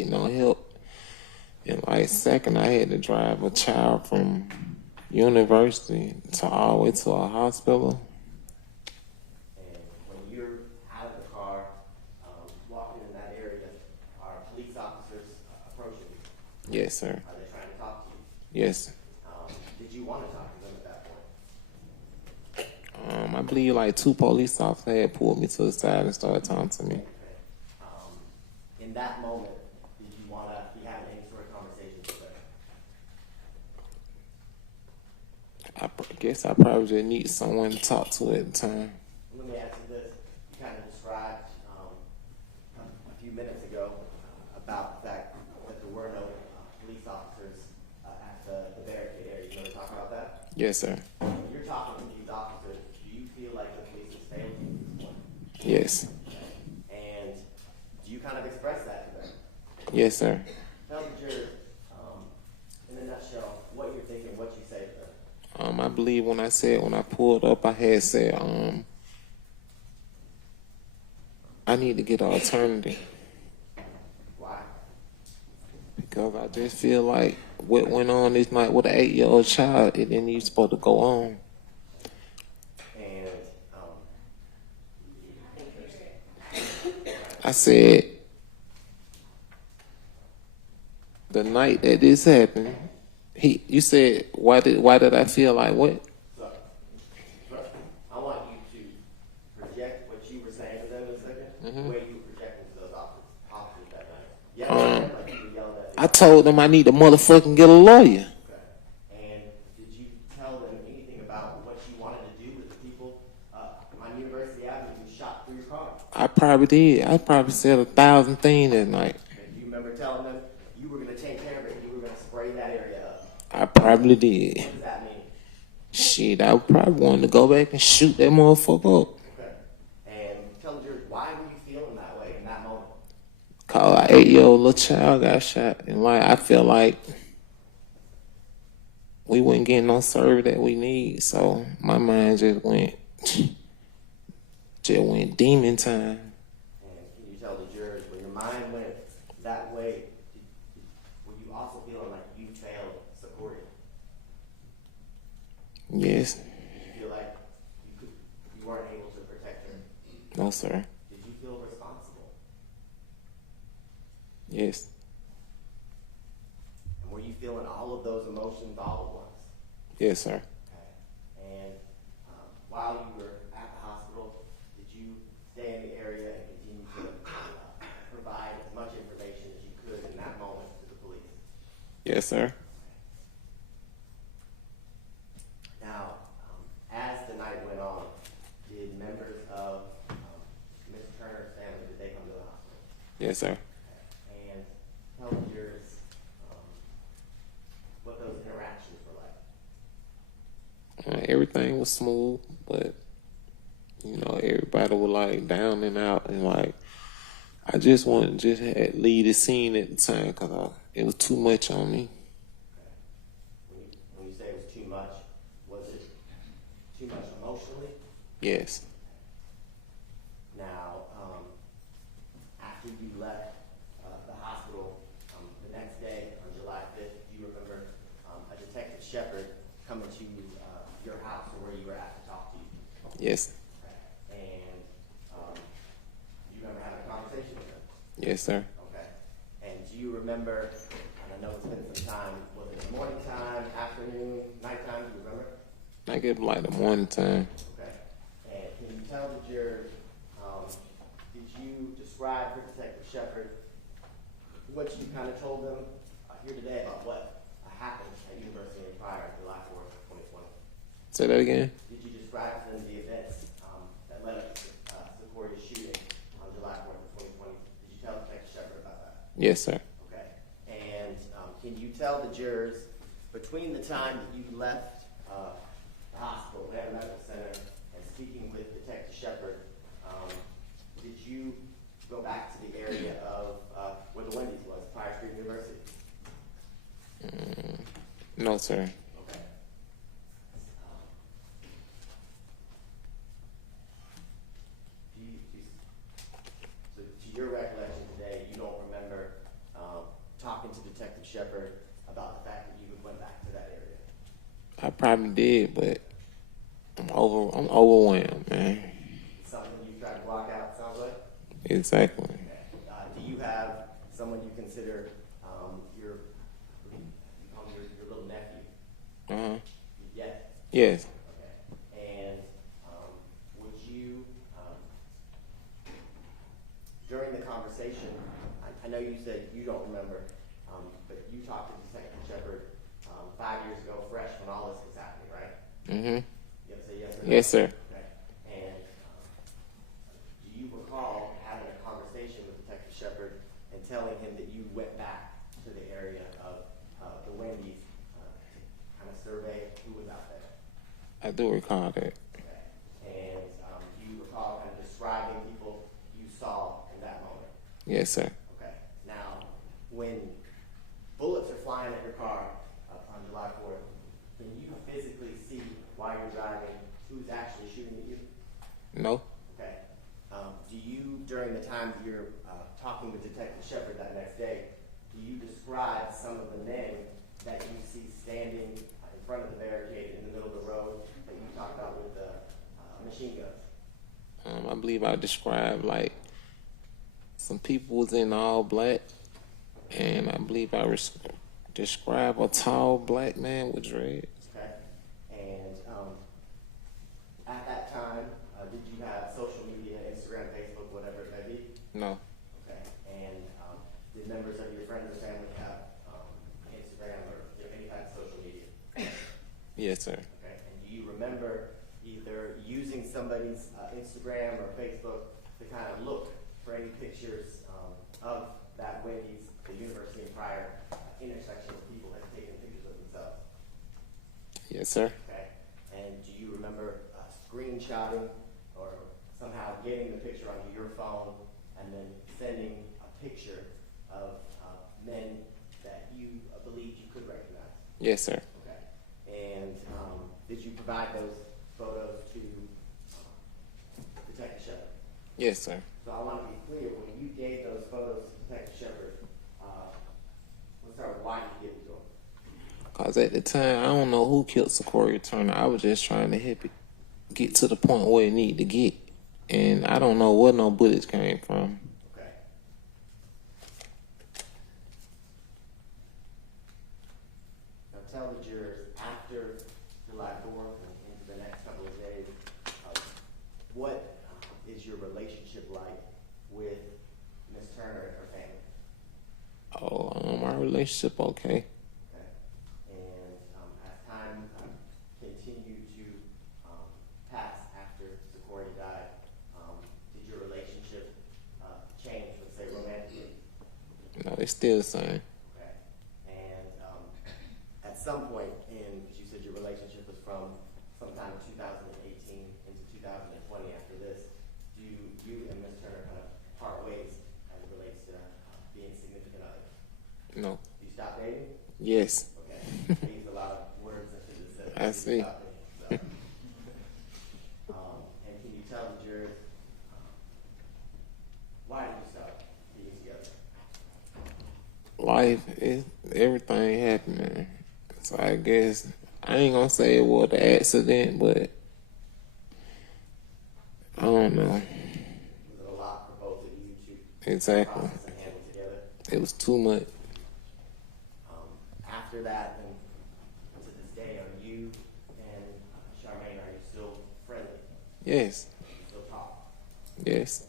no help, and like second, I had to drive a child from university to all the way to a hospital. And when you're out of the car, walking in that area, are police officers approaching you? Yes, sir. Are they trying to talk to you? Yes. Did you want to talk to them at that point? I believe like 2 police officers had pulled me to the side and started talking to me. Okay. In that moment, did you want to be having any sort of conversation with them? I guess I probably just need someone to talk to at the time. Let me ask you this. You kind of described a few minutes ago about the fact that there were no police officers at the barricade area. You want to talk about that? Yes, sir. When you're talking to these officers, do you feel like the police has failed you at this point? Yes. And do you kind of express that to them? Yes, sir. Tell the jurors, in a nutshell, what you're thinking, what you say to them. I believe when I pulled up, I had said, I need to get an alternative Why? because I just feel like what went on this night with an 8-year-old child, it didn't even supposed to go on. And I said, the night that this happened, you said, why did I feel like what? so, I want you to project what you were saying to them in a second, the way you were projecting to those officers that night. Yeah, like you were yelling at them. I told them I need to motherfucking get a lawyer. Okay. And did you tell them anything about what you wanted to do with the people on University Avenue who shot through your car? I probably did. I probably said 1,000 things that night. And do you remember telling them you were going to take care of it, you were going to spray that area up? I probably did. What does that mean? Shit, I probably wanted to go back and shoot that motherfucker up. Okay. And tell the jurors, why were you feeling that way in that moment? Cause an 8-year-old little child got shot, and like I feel like we wasn't getting no service that we need. So my mind just went demon time. And can you tell the jurors, when your mind went that way, were you also feeling like you failed Secoriea? Yes. Did you feel like you weren't able to protect her? No, sir. Did you feel responsible? Yes. And were you feeling all of those emotions all at once? Yes, sir. Okay. And while you were at the hospital, did you stay in the area and continue to provide as much information as you could in that moment to the police? Yes, sir. Now, as the night went on, did members of Ms. Turner's family, did they come to the hospital? Yes, sir. And tell the jurors what those interactions were like. Everything was smooth, but you know, everybody was like down and out, and like I just wanted to just leave the scene at the time because it was too much on me. When you say it was too much, was it too much emotionally? Yes. Now, after you left the hospital the next day on July 5th, do you remember a Detective Shepard coming to your house or where you were at to talk to you? Yes. And do you remember having a conversation with him? Yes, sir. Okay. And do you remember, and I know it's been some time, was it morning time, afternoon, nighttime, do you remember? I get like the morning time. Okay. And can you tell the jurors, did you describe for Detective Shepard what you kind of told them here today about what happened at University of Fire July 4th, 2020? Say that again. Did you describe to them the events that led up to Secoria's shooting on July 4th of 2020? Did you tell Detective Shepard about that? Yes, sir. Okay. And can you tell the jurors, between the time that you left the hospital, Atlanta Medical Center, and speaking with Detective Shepard, did you go back to the area of where the Wendy's was, Fire Street University? No, sir. Okay. So to your recollection today, you don't remember talking to Detective Shepard about the fact that you went back to that area? I probably did, but I'm overwhelmed, man. Something you try to block out, sounds like? Exactly. Okay. Do you have someone you consider your little nephew? Yes. Yes. Okay. And would you, during the conversation, I know you said you don't remember, but you talked to Detective Shepard 5 years ago, fresh when all this was happening, right? Mm-hmm. You have to say yes or no? Yes, sir. Okay. And do you recall having a conversation with Detective Shepard and telling him that you went back to the area of the Wendy's to kind of survey who was out there? I do recall that. Okay. And do you recall kind of describing people you saw in that moment? Yes, sir. Okay. Now, when bullets are flying at your car on July 4th, can you physically see while you're driving who's actually shooting at you? No. Okay. Do you, during the time that you're talking with Detective Shepard that next day, do you describe some of the men that you see standing in front of the barricade in the middle of the road that you talked about with the machine guns? I believe I described like some people was in all black, and I believe I described a tall black man with dreads. Okay. And at that time, did you have social media, Instagram, Facebook, whatever it may be? No. Okay. And did members of your friends or family have Instagram or any kind of social media? Yes, sir. Okay. And do you remember either using somebody's Instagram or Facebook to kind of look for any pictures of that Wendy's, the University and Pryor intersection where people had taken pictures of themselves? Yes, sir. Okay. And do you remember screenshotting or somehow getting the picture onto your phone and then sending a picture of men that you believed you could recognize? Yes, sir. Okay. provide those photos to Detective Shepard? Yes, sir. So I want to be clear, when you gave those photos to Detective Shepard, let's start with why did you give it to him? Cause at the time, I don't know who killed Secoriea Turner. I was just trying to help it get to the point where it needed to get. And I don't know where no bullets came from. Okay. Now tell the jurors, after July 4th and into the next couple of days, what is your relationship like with Miss Turner and her family? Oh, our relationship okay. Okay. And as time continued to pass after Secoriea died, did your relationship change, let's say romantically? No, it's still the same. Okay. And at some point in, because you said your relationship was from sometime in 2018 into 2020 after this, do you and Ms. Turner kind of part ways as it relates to being significant others? No. You stop dating? Yes. Okay. I used a lot of words I should have said. I see. Stop dating, so. And can you tell the jurors why did you stop being together? Life is everything happened, man. So I guess I ain't gonna say it was an accident, but I don't know. Was it a lot for both of you to Exactly. process and handle together? It was too much. After that, and to this day, are you and Charmaine, are you still friendly? Yes. You still talk? Yes.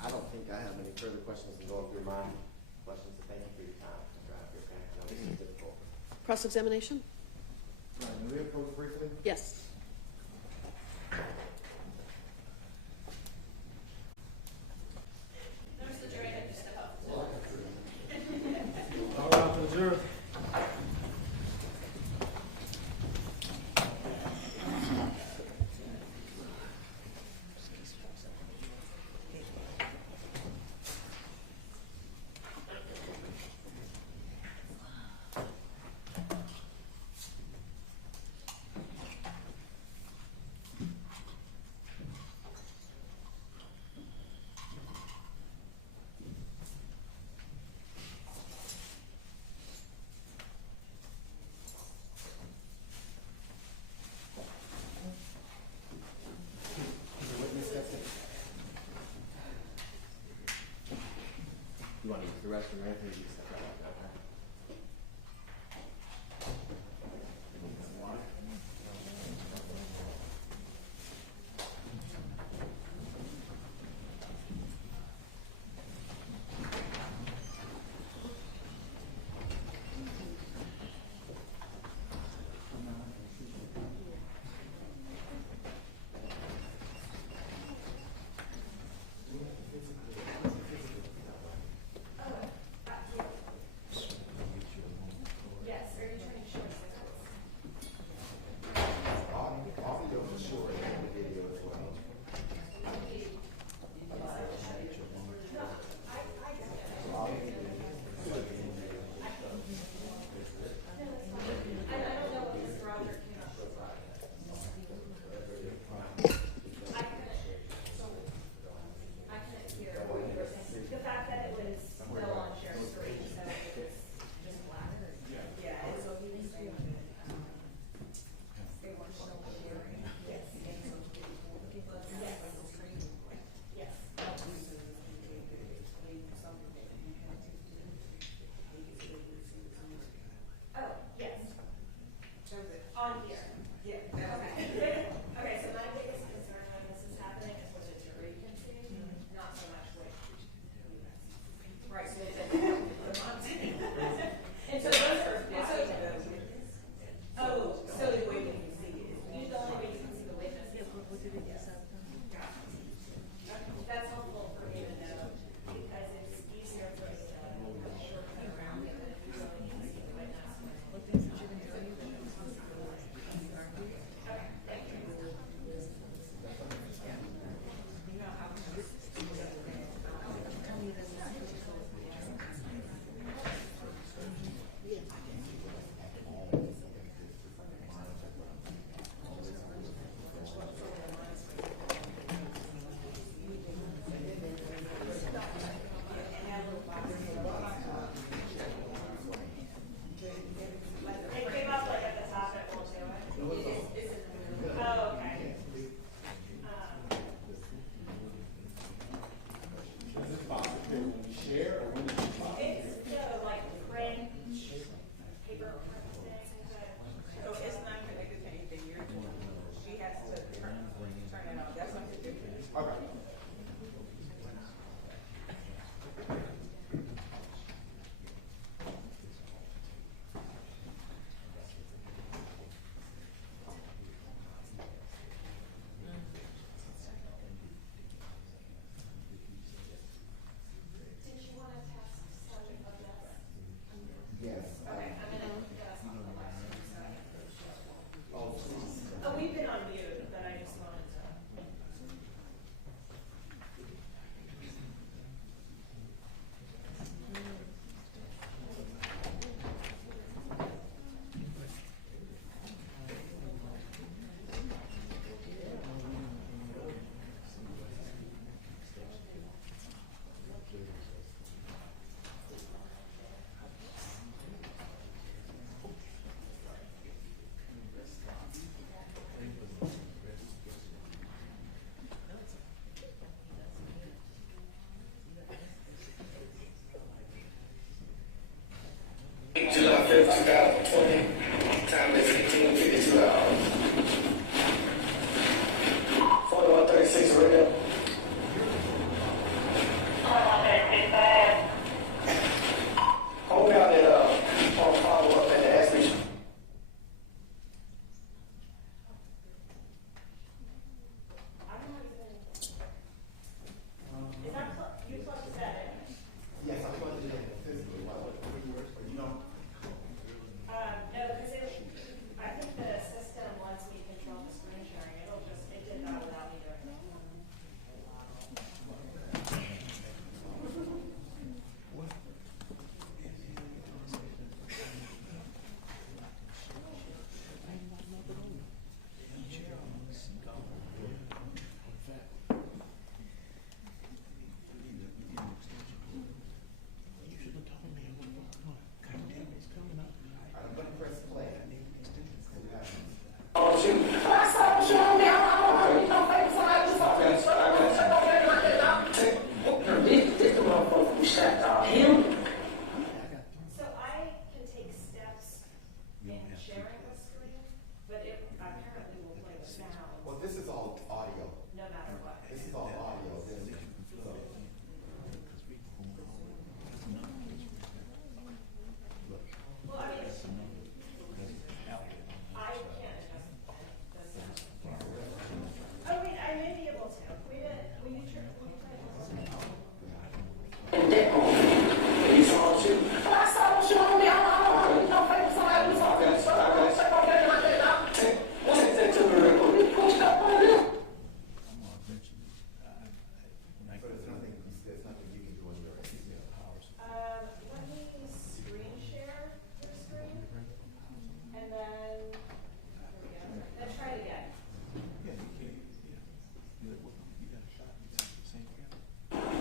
I don't think I have any further questions to go through my questions, so thank you for your time. I know this is difficult. Cross-examination? Right, may we approach briefly? Yes. All right, for the jury. You want to use the restroom, right? Or you step out? Okay.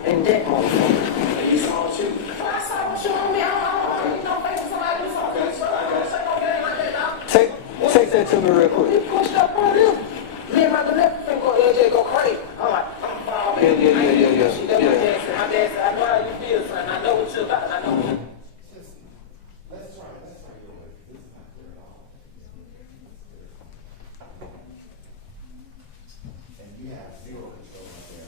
And that motherfucker. And you saw it too? I saw what you on me. I don't know, making somebody do something. Take that to me real quick. You pushed up on him. Me and my left finger go crazy. I'm like, yeah. My dad said, I know how you feel, son. I know what you're about. I know what you're Let's try your way. This is not clear at all. And you have zero control up there.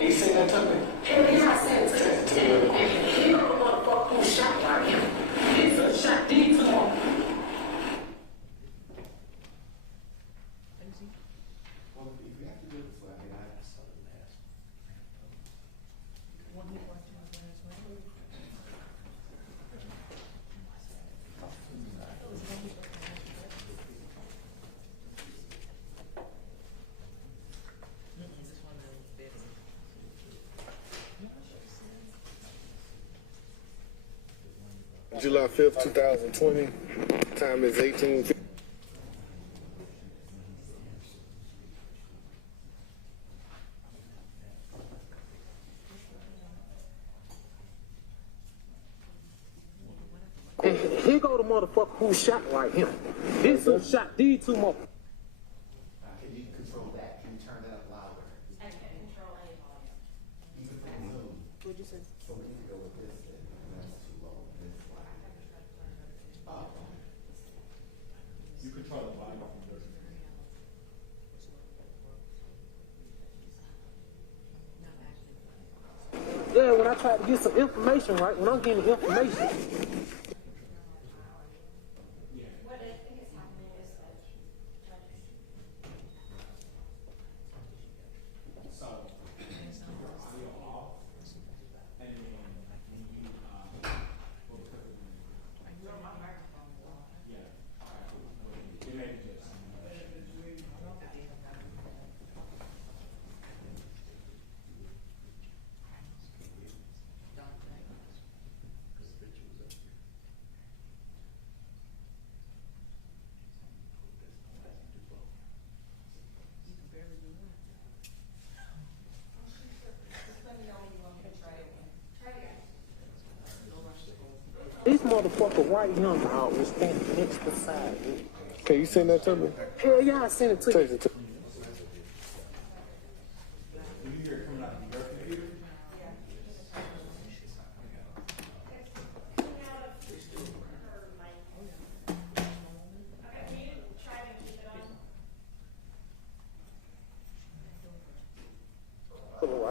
You seen that to me? Hell yeah, I seen it to me. You know the motherfucker who shot like him. It's a shot deep to him. Well, if you have to do it this way, I mean, I started to ask. July 5th, 2020. Time is 18:50. Here go the motherfucker who shot like him. This who shot these two motherfuckers. Can you control that? Can you turn that up louder? I can control any volume. Even for the Zoom. What'd you say? So we need to go with this, and that's too low, this is loud. Up. You control the volume from this. Yeah, when I try to get some information, right? When I'm getting information. What I think is happening is that This motherfucker right here dog was standing next beside me. Can you send that to me? Hell yeah, I sent it to you. Text it to me. Do you hear it coming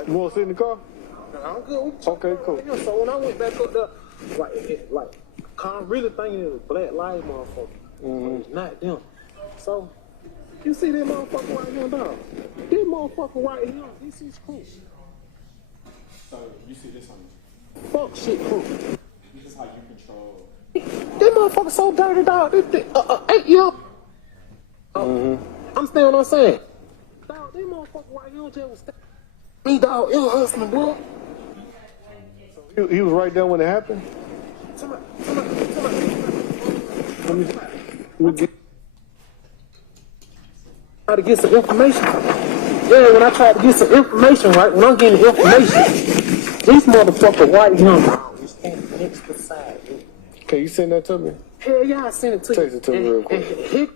You want to sit in the car? I'm good. Okay, cool. So when I went back up there, I'm really thinking it was Black Lives motherfucker. It's not them. So, you see that motherfucker right here, dog? This motherfucker right here, this is cool. So you see this on Fuck shit cool. this is how you control. That motherfucker so dirty, dog. This 8 year. I'm still what I'm saying. Dog, that motherfucker right here just was me, dog. It was hustling, bro. He was right there when it happened? Try to get some information. Yeah, when I try to get some information, right? When I'm getting information, these motherfucker white young is standing next beside me. Can you send that to me? Hell yeah, I sent it to you. Text it to me real quick.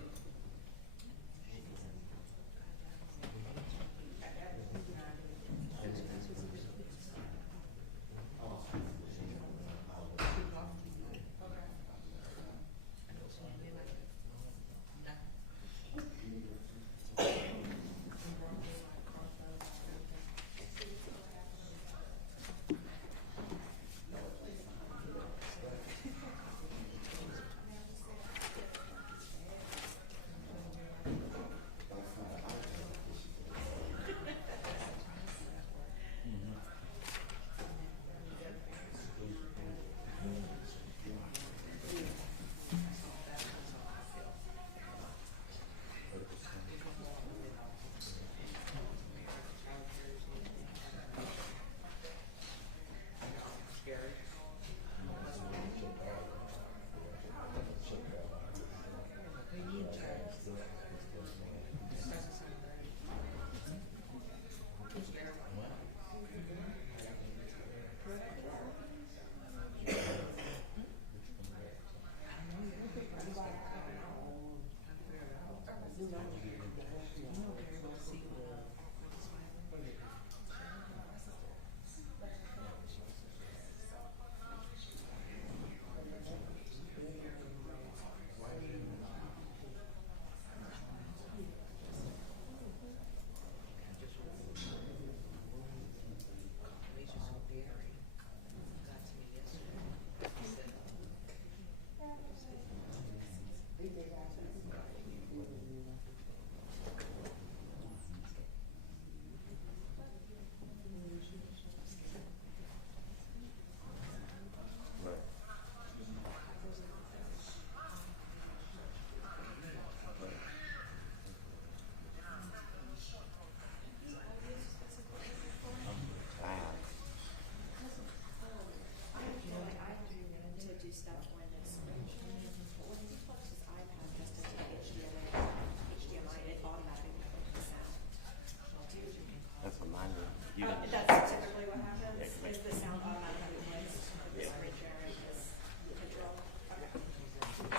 That's typically what happens, is the sound automatically plays the screen share is control. Okay.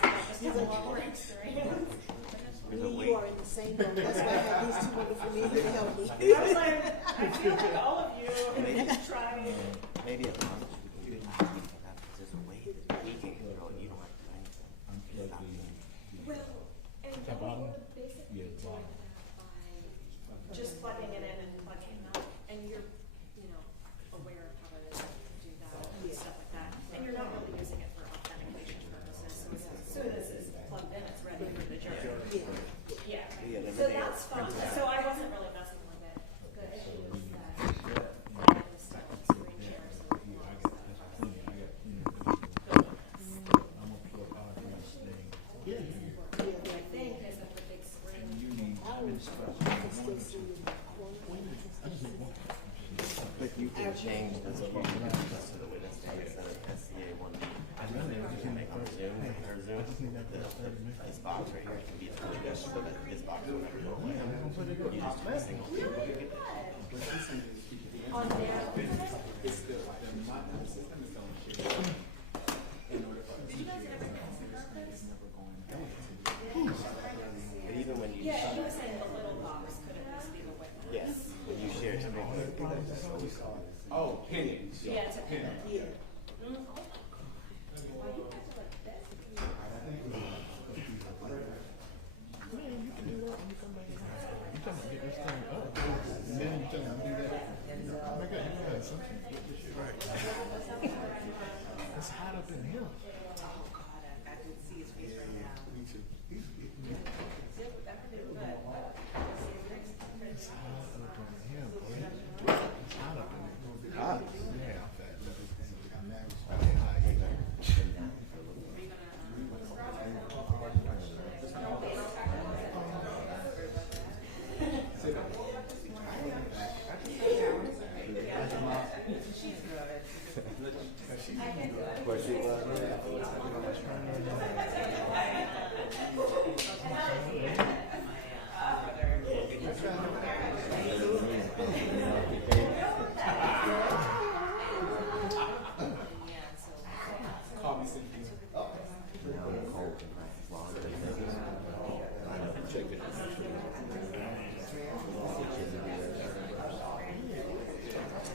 I just have a lot more experience. You are in the same room. That's why I have these two wonderful men here to help me. I was like, I feel like all of you try. Maybe at lunch we can do that because there's a way that we can control it. You don't have to do anything. Well, and you would basically do that by just plugging it in and plugging it out, and you're, aware of how to do that and stuff like that. And you're not really using it for authentication purposes. So as soon as it's plugged in, it's ready for the jury. Yeah. So that's fine. So I wasn't really messing with it. The issue is that I had to start with screen share, so it I think is that the big screen. But you can change the witness to the witness stand instead of SCA 1B. I don't know if you can make on Zoom or Zoom. This box right here can be the witness so that this box will never go away. You just do a single thing. On there. But even when you Yeah, you were saying the little box could at least be the witness. yes, when you share screen. Oh, Penny. Yeah, it's a pin. Yeah.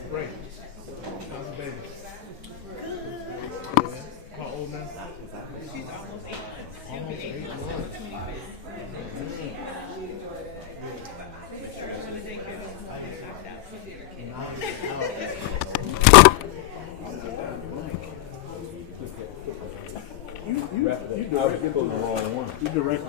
Great. How's the baby? How old now? She's almost 8 months. Almost 8 months. Make sure you're going to take care of them. You directed the wrong one. You directed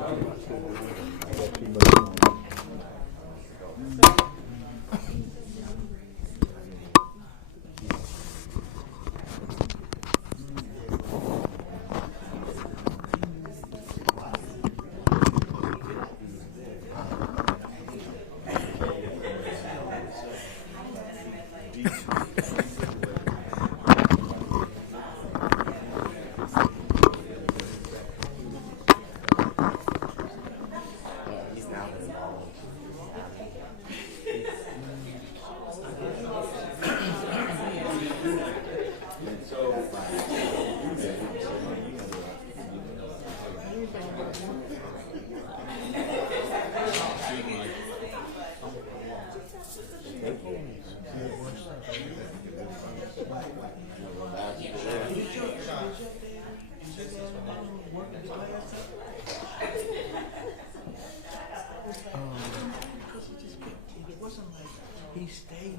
He stayed.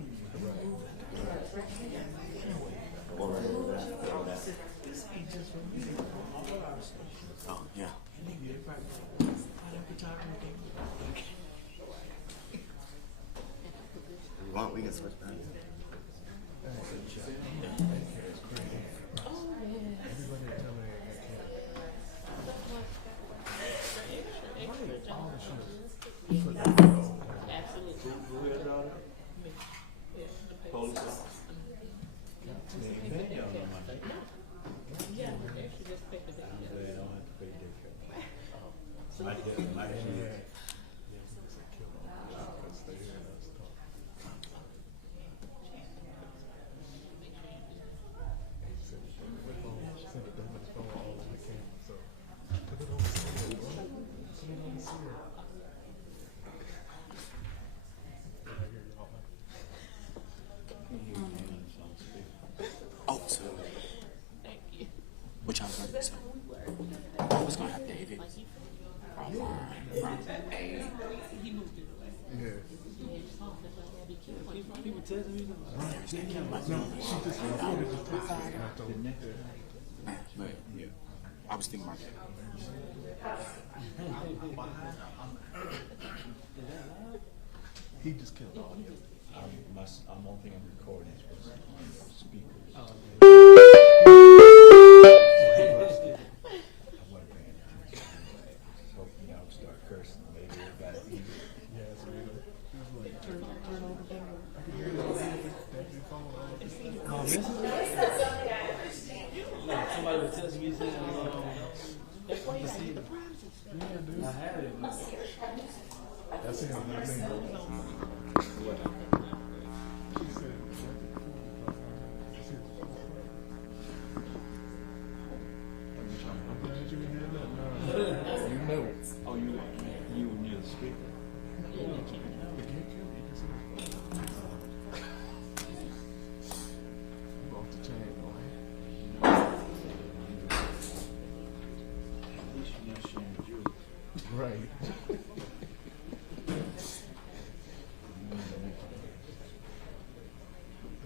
Oh, yeah. We can switch back. Which I was going to say. I was going to have David. But yeah, I was thinking about that. He just killed all of you. I'm one thing I'm recording is on speakers. I wasn't paying attention. Hoping I would start cursing. Maybe everybody eat it. Yeah, it's weird. He was like, turn over, turn over. I could hear it all over. That phone all over. Somebody was telling me, said, Yeah, dude. I had it. That's him, not me. She said, I'm glad you didn't hear that. You know it. Oh, you were near the speaker. If you kill me, you can see it. You off the chain, boy. At least you're not showing the Jew. Right.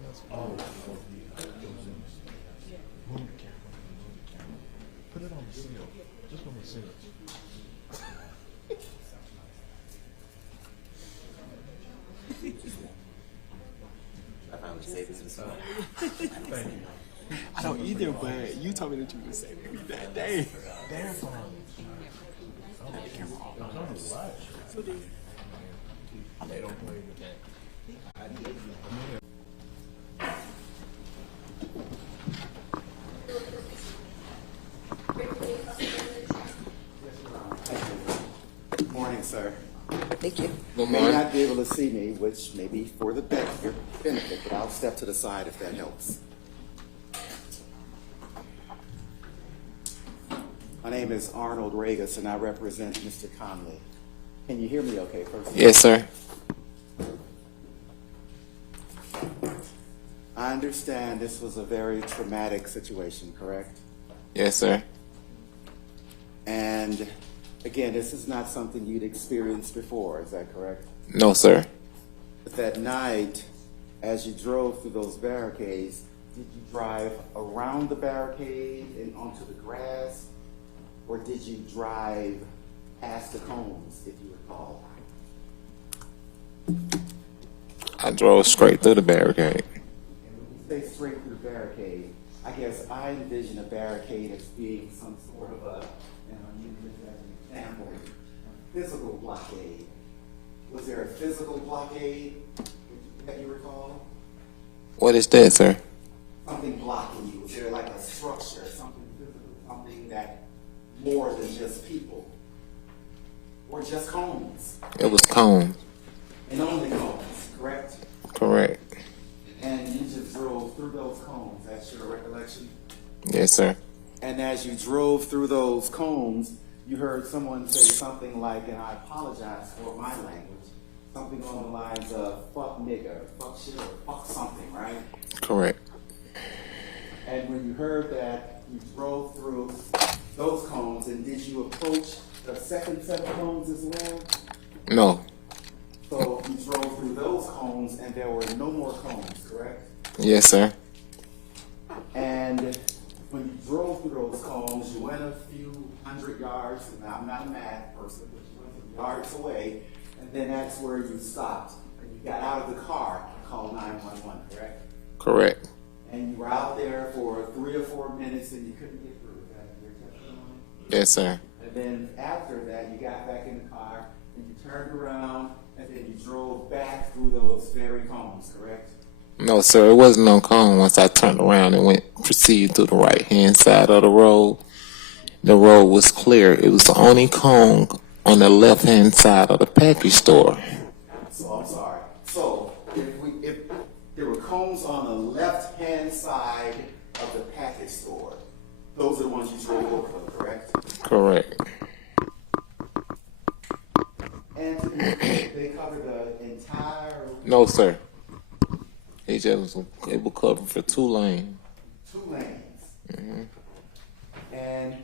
That's Oh, move the camera. Put it on the seal. Just on the seal. I finally saved this stuff. Thank you. I don't either, but you told me that you would save it that day. They're fine. Had the camera off. They don't play with that. Good morning, sir. Thank you. Good You may morning. not be able to see me, which may be for the your benefit, but I'll step to the side if that helps. My name is Arnold Regas, and I represent Mr. Conley. Can you hear me okay, first? Yes, sir. I understand this was a very traumatic situation, correct? Yes, sir. And again, this is not something you'd experienced before, is that correct? No, sir. But that night, as you drove through those barricades, did you drive around the barricade and onto the grass? Or did you drive past the cones, if you recall? I drove straight through the barricade. And when you say straight through the barricade, I guess I envision a barricade as being some sort of a, and I'll use this as an example, a physical blockade. Was there a physical blockade that you recall? What is that, sir? Something blocking you? Was there like a structure, something physical, something that more than just people? Or just cones? It was cones. And only cones, correct? Correct. And you just drove through those cones, that's your recollection? Yes, sir. And as you drove through those cones, you heard someone say something like, and I apologize for my language, something on the lines of fuck nigger, fuck shit, or fuck something, right? Correct. And when you heard that, you drove through those cones, and did you approach the second set of cones as well? No. So you drove through those cones, and there were no more cones, correct? Yes, sir. And when you drove through those cones, you went a few hundred yards, and I'm not a math person, but you went some yards away, and then that's where you stopped. And you got out of the car and called 911, correct? Correct. And you were out there for 3 or 4 minutes, and you couldn't get through. Is that your testimony? Yes, sir. And then after that, you got back in the car, and you turned around, and then you drove back through those very cones, correct? No, sir. It wasn't no cone. Once I turned around and proceeded to the right-hand side of the road was clear. It was the only cone on the left-hand side of the package store. So I'm sorry. So if there were cones on the left-hand side of the package store, those are the ones you drove over them, correct? Correct. And they covered the entire... No, sir. It was covered for 2 lanes. 2 lanes. Mm-hmm. And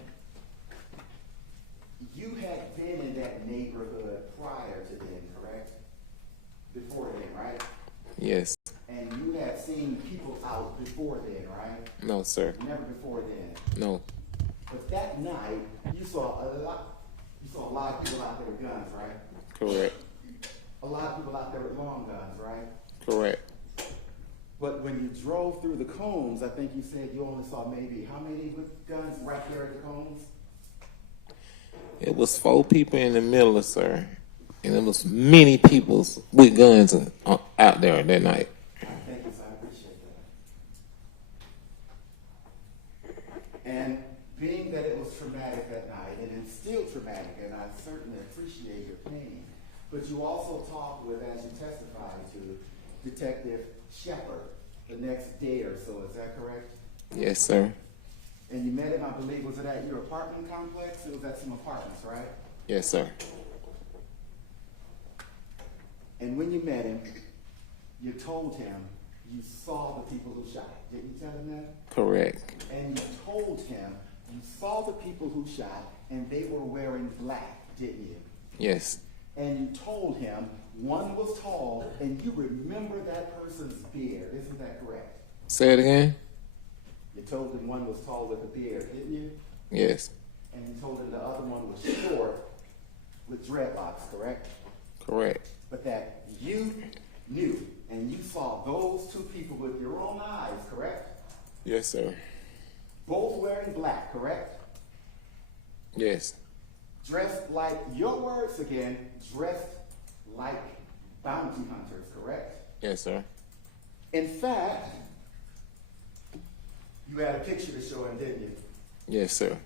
you had been in that neighborhood prior to then, correct? Before then, right? Yes. And you had seen people out before then, right? No, sir. Never before then. No. But that night, you saw a lot of people out there with guns, right? Correct. A lot of people out there with long guns, right? Correct. But when you drove through the cones, I think you said you only saw maybe how many with guns right there at the cones? It was 4 people in the middle, sir. And it was many people with guns out there that night. Thank you, sir. I appreciate that. And being that it was traumatic that night, and it's still traumatic, and I certainly appreciate your pain, but you also talked with, as you testified to, Detective Shepard the next day or so. Is that correct? Yes, sir. And you met him, I believe, was it at your apartment complex? It was at some apartments, right? Yes, sir. And when you met him, you told him you saw the people who shot. Didn't you tell him that? Correct. And you told him you saw the people who shot and they were wearing black, didn't you? Yes. And you told him one was tall and you remember that person's beard. Isn't that correct? Say it again? You told him one was tall with a beard, didn't you? Yes. And you told him the other one was short with dreadlocks, correct? Correct. But that you knew and you saw those 2 people with your own eyes, correct? Yes, sir. Both wearing black, correct? Yes. Dressed like, your words again, dressed like bounty hunters, correct? Yes, sir. In fact, you had a picture to show him, didn't you? Yes, sir.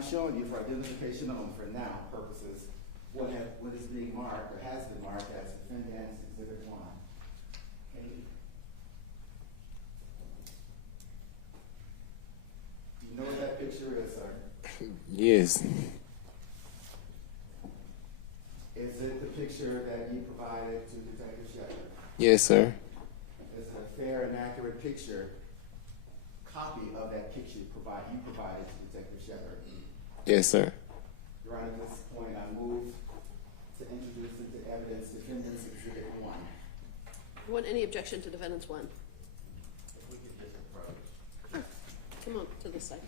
mind showing you for identification only for now purposes what is being marked or has been marked as Defendant's Exhibit 1? Haley? Do you know what that picture is, sir? Yes. Is it the picture that you provided to Detective Shepard? Yes, sir. Is it a fair and accurate picture, copy of that picture you provided to Detective Shepard? Yes, sir. Your Honor, at this point, I move to introduce into evidence Defendant's Exhibit 1. Want any objection to Defendant's 1? If we could just approach. Come on to this side.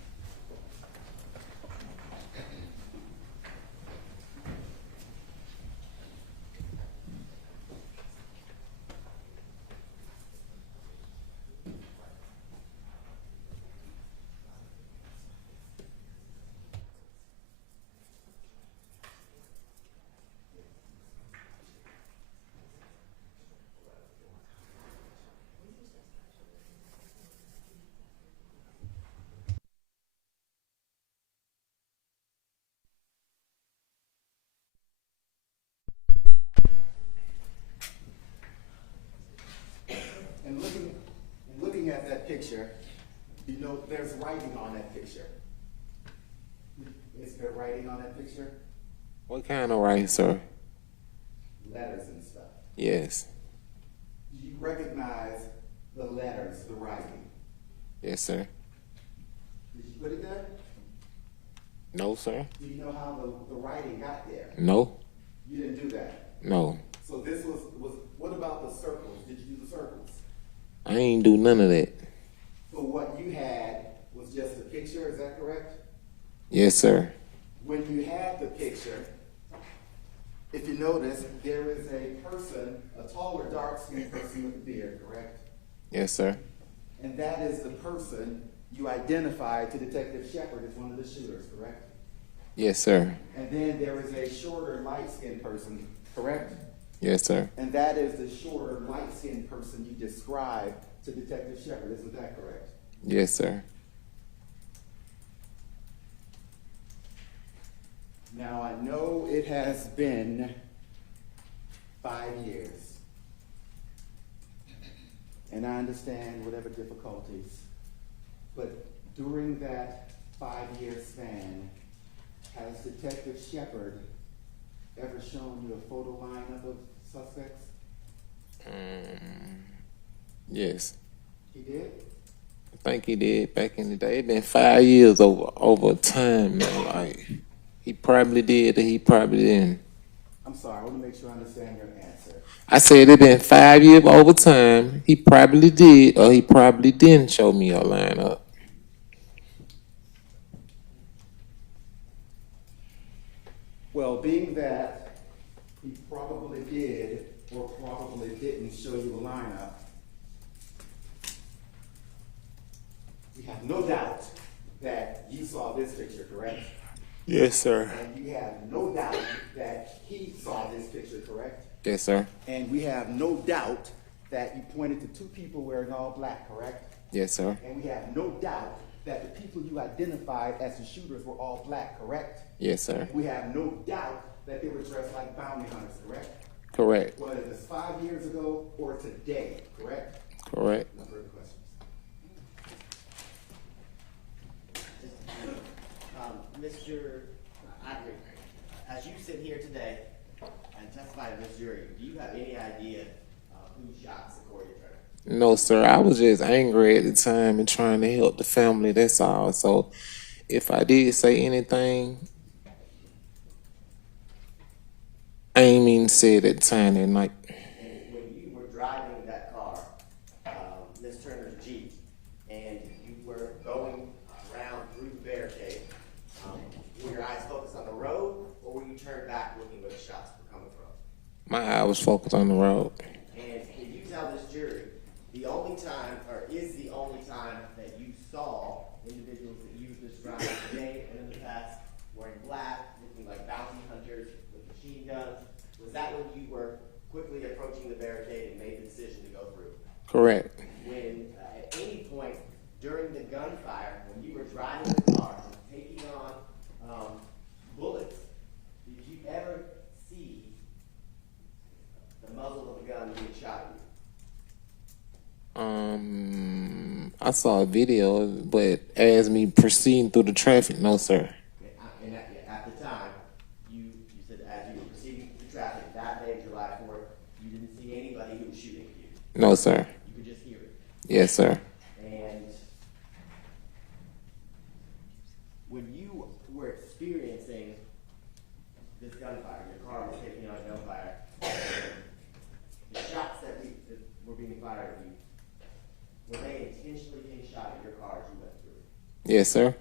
And looking at that picture, you know there's writing on that picture. Is there writing on that picture? What kind of writing, sir? Letters and stuff. Yes. Do you recognize the letters, the writing? Yes, sir. Did you put it there? No, sir. Do you know how the writing got there? No. You didn't do that. No. So this was what about the circles? Did you do the circles? I ain't do none of that. So what you had was just a picture, is that correct? Yes, sir. When you had the picture, if you notice, there is a person, a taller, dark-skinned person with a beard, correct? Yes, sir. And that is the person you identified to Detective Shepard as one of the shooters, correct? Yes, sir. And then there is a shorter, light-skinned person, correct? Yes, sir. And that is the shorter, light-skinned person you described to Detective Shepard, isn't that correct? Yes, sir. Now, I know it has been 5 years, and I understand whatever difficulties, but during that 5-year span, has Detective Shepard ever shown you a photo lineup of suspects? Yes. He did? I think he did back in the day. It been 5 years over time, man. Like, he probably did or he probably didn't. I'm sorry, I want to make sure I understand your answer. I said it been 5 years over time. He probably did or he probably didn't show me a lineup. Well, being that he probably did or probably didn't show you a lineup, we have no doubt that you saw this picture, correct? Yes, sir. And you have no doubt that he saw this picture, correct? Yes, sir. And we have no doubt that you pointed to two people wearing all black, correct? Yes, sir. And we have no doubt that the people you identified as the shooters were all black, correct? Yes, sir. We have no doubt that they were dressed like bounty hunters, correct? Correct. Whether it's 5 years ago or today, correct? Correct. No further questions. Mr. Ivory, as you sit here today and testify to this jury, do you have any idea who shot Secoriea Turner? No, sir. I was just angry at the time and trying to help the family. That's all. So if I did say anything, I ain't mean to say it at the time that night. And when you were driving that car, Miss Turner's Jeep, and you were going around through the barricade, were your eyes focused on the road, or were you turned back looking where the shots were coming from? My eye was focused on the road. And can you tell this jury the only time, or is the only time that you saw individuals that used this drive today and in the past wearing black, looking like bounty hunters with machine guns? Was that when you were quickly approaching the barricade and made the decision to go through? Correct. When at any point during the gunfire, when you were driving the car, taking on I saw a video, but as me proceeding through the traffic, no, sir. And at the time, you said as you were proceeding through the traffic that day, July 4th, you didn't see anybody who was shooting at you. No, sir. You could just hear it. Yes, sir. And when you were experiencing this gunfire, your car was taking on gunfire, the shots that were being fired at you, were they intentionally being shot at your car as you went through? Yes, sir.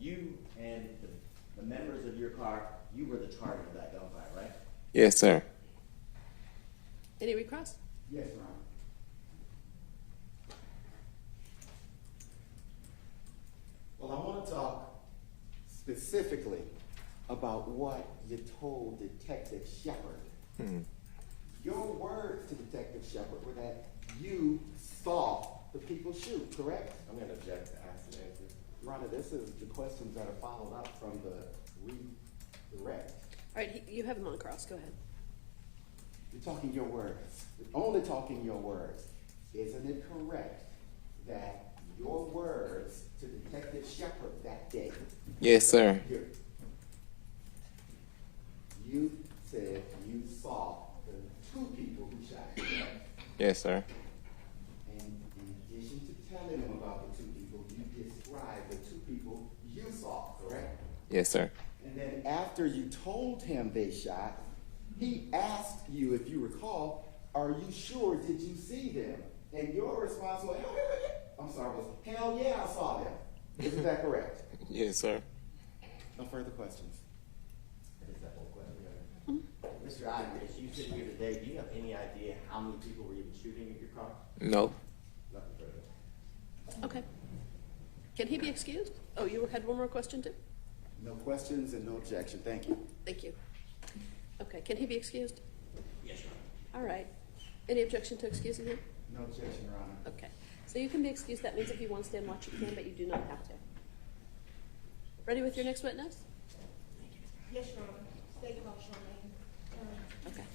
You and the members of your car, you were the target of that gunfire, right? Yes, sir. Any recross? Yes, Ron. Well, I want to talk specifically about what you told Detective Shepard. Your words to Detective Shepard were that you saw the people shoot, correct? I'm going to object to ask and answer. Rhonda, this is the questions that are followed up from the redirect. All right, you have him on cross. Go ahead. You're talking your words. You're only talking your words. Isn't it correct that your words to Detective Shepard that day? Yes, sir. You said you saw the two people who shot you, correct? Yes, sir. And in addition to telling him about the two people, you described the two people you saw, correct? Yes, sir. And then after you told him they shot, he asked you, if you recall, are you sure, did you see them? And your response was, hell yeah, I saw them. Isn't that correct? Yes, sir. No further questions. That is that whole question. Mr. Ivory, as you sit here today, do you have any idea how many people were even shooting at your car? No. Nothing further. Okay. Can he be excused? Oh, you had one more question too? No questions and no objection. Thank you. Thank you. Okay, can he be excused? Yes, Your Honor. All right. Any objection to excusing him? No objection, Your Honor. Okay. So you can be excused. That means if you want to stay and watch, you can, but you do not have to. Ready with your next witness? Yes, Your Honor. State called Charmaine. Okay.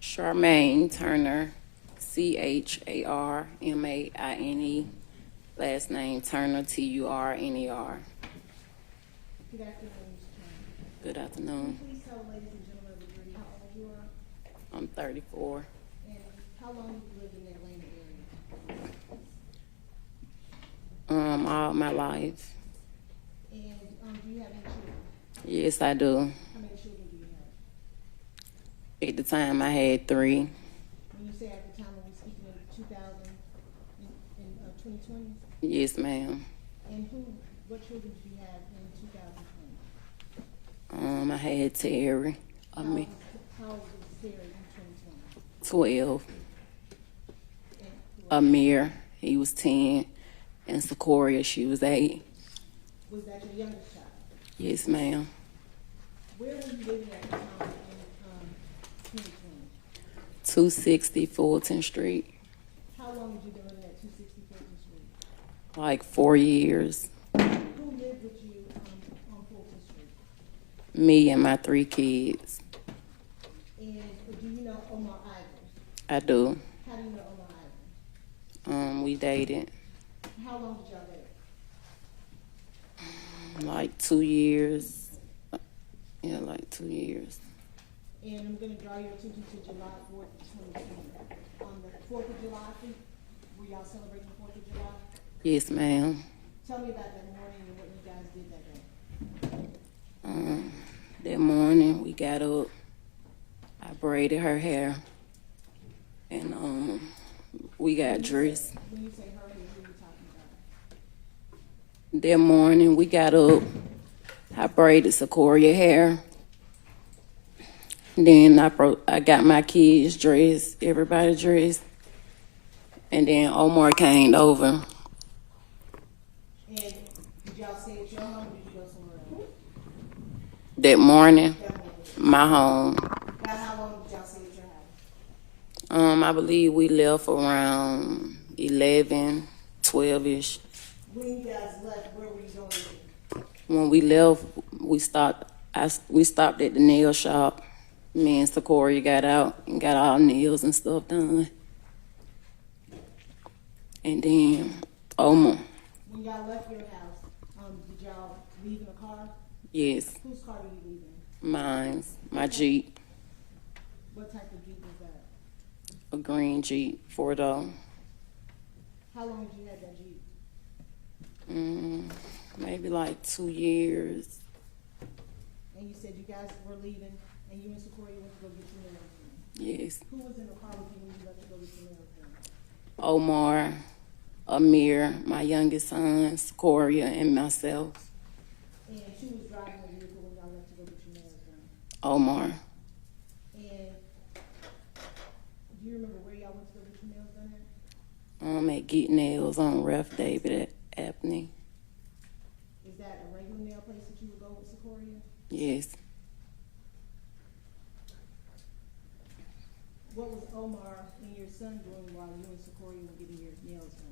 Charmaine Turner, Charmaine, last name Turner, Turner. Good afternoon, Ms. Charmaine. Good afternoon. Please tell ladies and gentlemen of the jury how old you are I'm 34. and how long you've lived in the Atlanta area. All my life. And do you have any children? Yes, I do. How many children do you have? At the time, I had 3. When you say at the time, are we speaking of 2020? Yes, ma'am. And what children did you have in 2020? I had Terry. How old was Terry in 2020? 12. Amir, he was 10. And Secoriea, she was 8. Was that your youngest child? Yes, ma'am. Where were you living at the time in 2020? 260 Fulton Street. How long had you been living at 260 Fulton Street? Like 4 years. Who lived with you on Fulton Street? Me and my 3 kids. And do you know Omar Ivory? I do. How do you know Omar Ivory? We dated How long did y'all date? like 2 years. Yeah, like 2 years. And I'm going to draw your attention to July 4th, 2020. On the 4th of July, were y'all celebrating the 4th of July? Yes, ma'am. Tell me about that morning and what you guys did that day. That morning we got up. I braided her hair. And we got dressed. When you say her, who are you talking about? That morning we got up. I braided Secoriea hair. Then I got my kids dressed, everybody dressed. And then Omar came over. And did y'all say it's your home That morning, my home. About how long did y'all stay at your house? I believe we left around 11, 12-ish. When you guys left, where were you going? When we left, we stopped at the nail shop. Me and Secoriea got out and got our nails and stuff done. And then Omar. When y'all left your house, did y'all leave in a car? Yes, Whose car were you leaving? mine, my Jeep, What type of Jeep was that? a green Jeep, 4-door. How long did you have that Jeep? Maybe like 2 years. And you said you guys were leaving, and you and Secoriea went to go get your nails done. Yes, Who was in the car with you when you left to go get your nails done? Omar, Amir, my youngest son, Secoriea, and myself. And she was driving the vehicle when y'all left to go get your nails done. Omar. And do you remember where y'all went to go get your nails done at? At Get Nails on Ref David at Apney. Is that a regular nail place that you would go with Secoriea? Yes. What was Omar and your son doing while you and Secoriea were getting your nails done?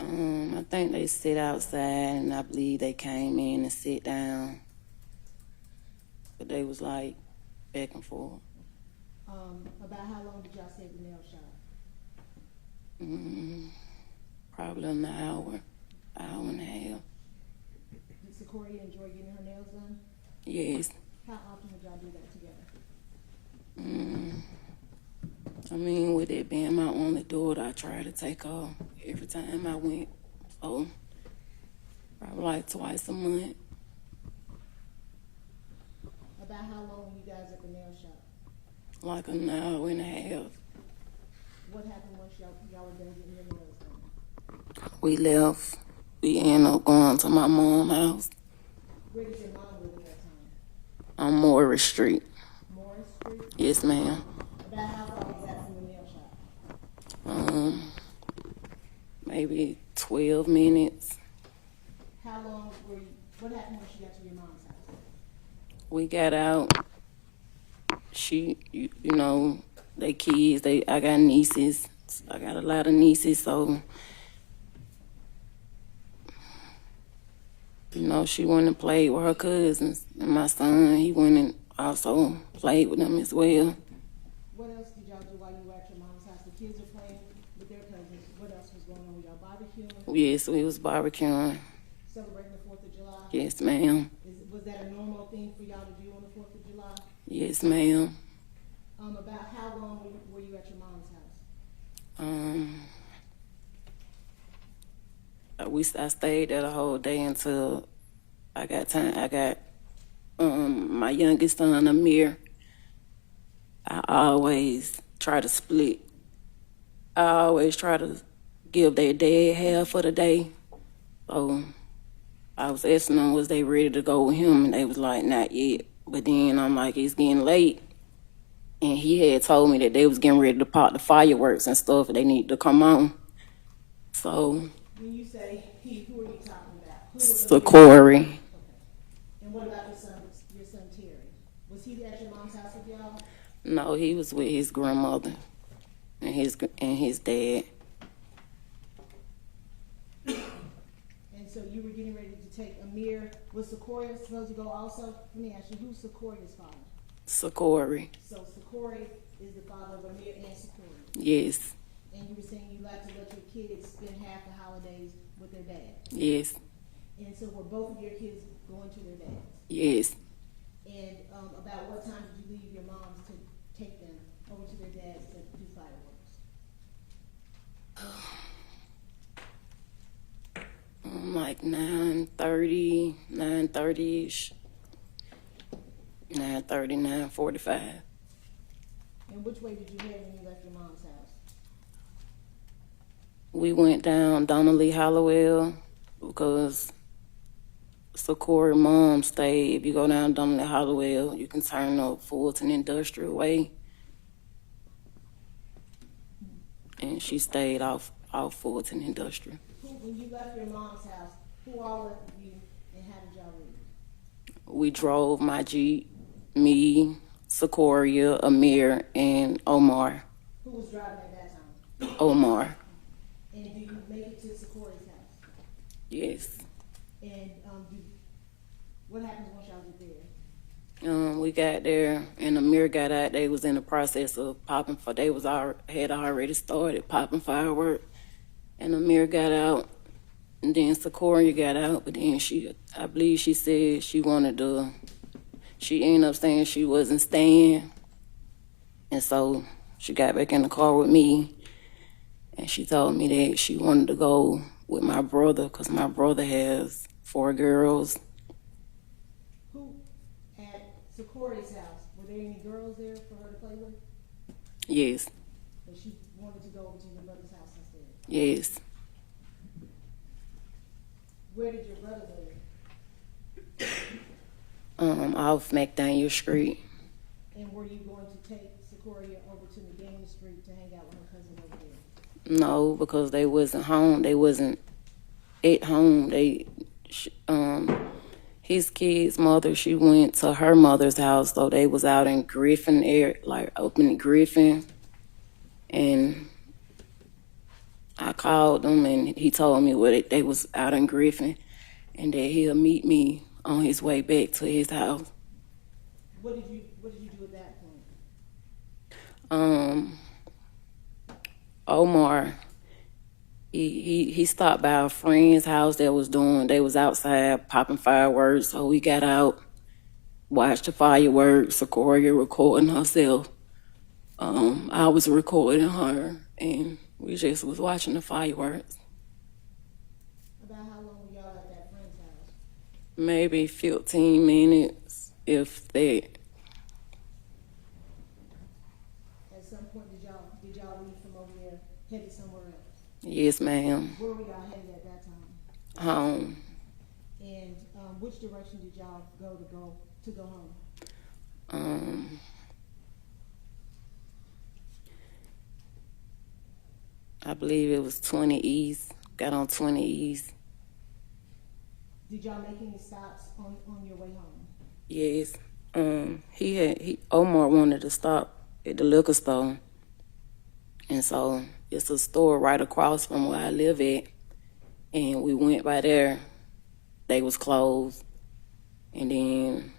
I think they sit outside, and I believe they came in and sit down. But they was like back and forth. About how long did y'all stay at the nail shop? Probably an hour and a half. Did Secoriea enjoy getting her nails done? Yes. How often would y'all do that together? I mean, with it being my only daughter, I try to take her every time I went. So, probably like twice a month. About how long were you guys at the nail shop? Like an hour and a half. What happened once y'all were done getting your nails done? We left. We ended up going to my mom's house Where did your mom live at that time? on Morris Street. Morris Street? Yes, ma'am. About how far was that from the nail shop? Maybe 12 minutes. How long were you, what happened when she got to your mom's house? We got out. You know, they kids, I got nieces. I got a lot of nieces, so, you know, she went and played with her cousins. And my son, he went and also played with them as well. What else did y'all do while you were at your mom's house? The kids were playing with their cousins. What else was going on? Were y'all barbecuing? Yes, we was barbecuing. Celebrating the 4th of July? Yes, ma'am. Was that a normal thing for y'all to do on the 4th of July? Yes, ma'am. About how long were you at your mom's house? I stayed there the whole day until I got time. I got my youngest son, Amir. I always try to split. I always try to give their dad half for the day. So I was asking them, was they ready to go with him? And they was like, not yet. But then I'm like, it's getting late. And he had told me that they was getting ready to pop the fireworks and stuff, and they need to come on. So. When you say he, who are you talking about? Who was Secoriea. Okay. And what about your son Terry? Was he at your mom's house with y'all? No, he was with his grandmother and his dad. And so you were getting ready to take Amir. Was Secoriea supposed to go also? Let me ask you, who's Secoria's father? Secoriea. So Secoriea is the father of Amir and Secoriea. Yes. And you were saying you like to let your kids spend half the holidays with their dad. Yes. And so were both of your kids going to their dads? Yes. And about what time did you leave your moms to take them over to their dads to do fireworks? Like 9:30, 9:30-ish. 9:30, 9:45. And which way did you head when you left your mom's house? We went down Donnelly Hollowell because Secoria's mom stayed. If you go down Donnelly Hollowell, you can turn up Fulton Industrial Way. And she stayed off Fulton Industrial. When you left your mom's house, who all left with you and how did y'all leave? we drove my Jeep, me, Secoriea, Amir, and Omar. Who was driving at that time? Omar. And do you make it to Secoria's house? Yes. And what happens once y'all get there? We got there, and Amir got out. They was in the process of popping. They had already started popping fireworks, and Amir got out, and then Secoriea got out. But then I believe she said she wanted to. She ended up saying she wasn't staying, and so she got back in the car with me, and she told me that she wanted to go with my brother because my brother has 4 girls. Who at Secoria's house? Were there any girls there for her to play with? Yes. But she wanted to go to your brother's house instead. Yes. Where did your brother live? Off McDaniel Street. And were you going to take Secoriea over to McDaniel Street to hang out with her cousin over there? No, because they wasn't home. They wasn't at home. His kid's mother, she went to her mother's house, so they was out in Griffin area, like up in Griffin. And I called him, and he told me they was out in Griffin, and that he'll meet me on his way back to his house. What did you do at that point? Omar, he stopped by a friend's house they was outside popping fireworks, so we got out, watched the fireworks, Secoriea recording herself. I was recording her, and we just was watching the fireworks. About how long were y'all at that friend's house? Maybe 15 minutes, if that. At some point, did y'all leave from over there, headed somewhere else? Yes, ma'am. Where were y'all headed at that time? Home. And which direction did y'all go to go home? I believe it was 20 East. Got on 20 East. Did y'all make any stops on your way home? Yes. Omar wanted to stop at the liquor store. And so it's a store right across from where I live at. And we went by there. They was closed. And then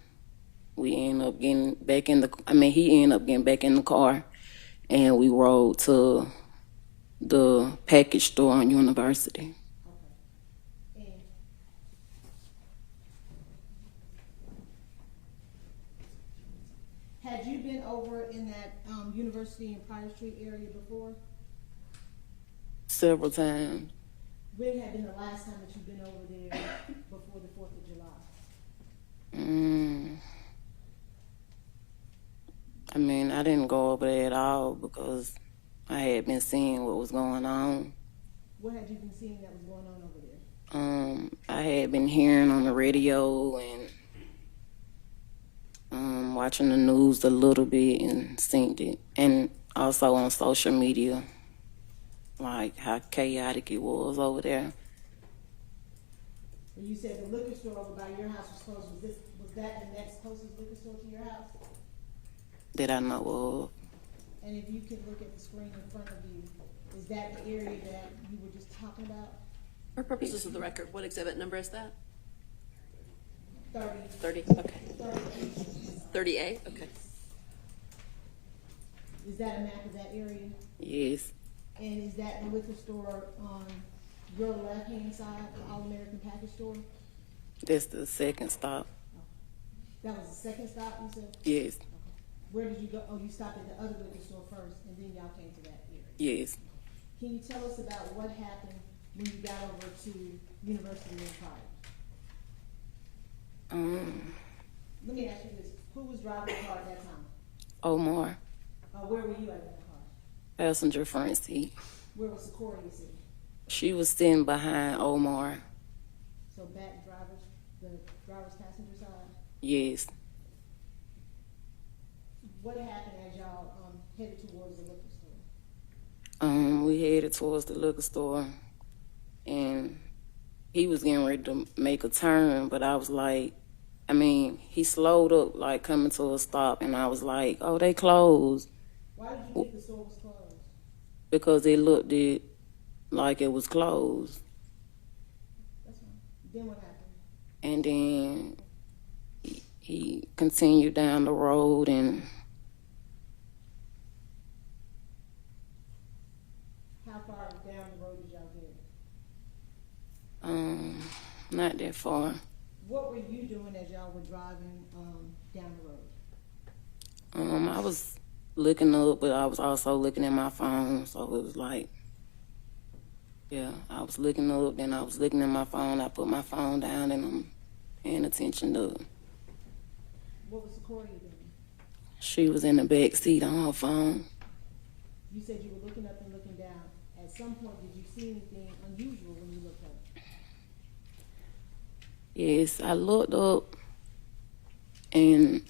we ended up getting back he ended up getting back in the car. And we rode to the package store on University. Okay. And had you been over in that University and Pryor Street area before? Several times. When had been the last time that you've been over there before the 4th of July? I didn't go over there at all because I had been seeing what was going on. What had you been seeing that was going on over there? I had been hearing on the radio and watching the news a little bit and seen it. And also on social media, like how chaotic it was over there. When you said the liquor store over by your house was closed, was that the next closest liquor store to your house? That I know of. And if you can look at the screen in front of you, is that the area that you were just talking about? For purposes of the record, what exhibit number is that? 30. 30, okay. 30A, okay. Is that a map of that area? Yes. And is that the liquor store on your left-hand side, the All-American Package Store? That's the second stop. That was the second stop, you said? Yes. Okay. Where did you go? Oh, you stopped at the other liquor store first, and then y'all came to that area. Yes. Can you tell us about what happened when you got over to University of Pryor? Let me ask you this. Who was driving the car at that time? Omar. Where were you at in the car? Passenger front seat. Where was Secoriea sitting? She was sitting behind Omar. So back the driver's passenger side? Yes. What happened as y'all headed towards the liquor store? We headed towards the liquor store, and he was getting ready to make a turn, but I was like, I mean, he slowed up, like, coming to a stop, and I was like, oh, they closed. Why did you think the store was closed? Because it looked it like it was closed. That's fine. Then what happened? And then he continued down the road, and How far down the road did y'all get? not that far. What were you doing as y'all were driving down the road? I was looking up, but I was also looking at my phone, so it was like, yeah, I was looking up, then I was looking at my phone. I put my phone down, and I'm paying attention to it. What was Secoriea doing? She was in the back seat on her phone. You said you were looking up and looking down. At some point, did you see anything unusual when you looked up? Yes, I looked up, and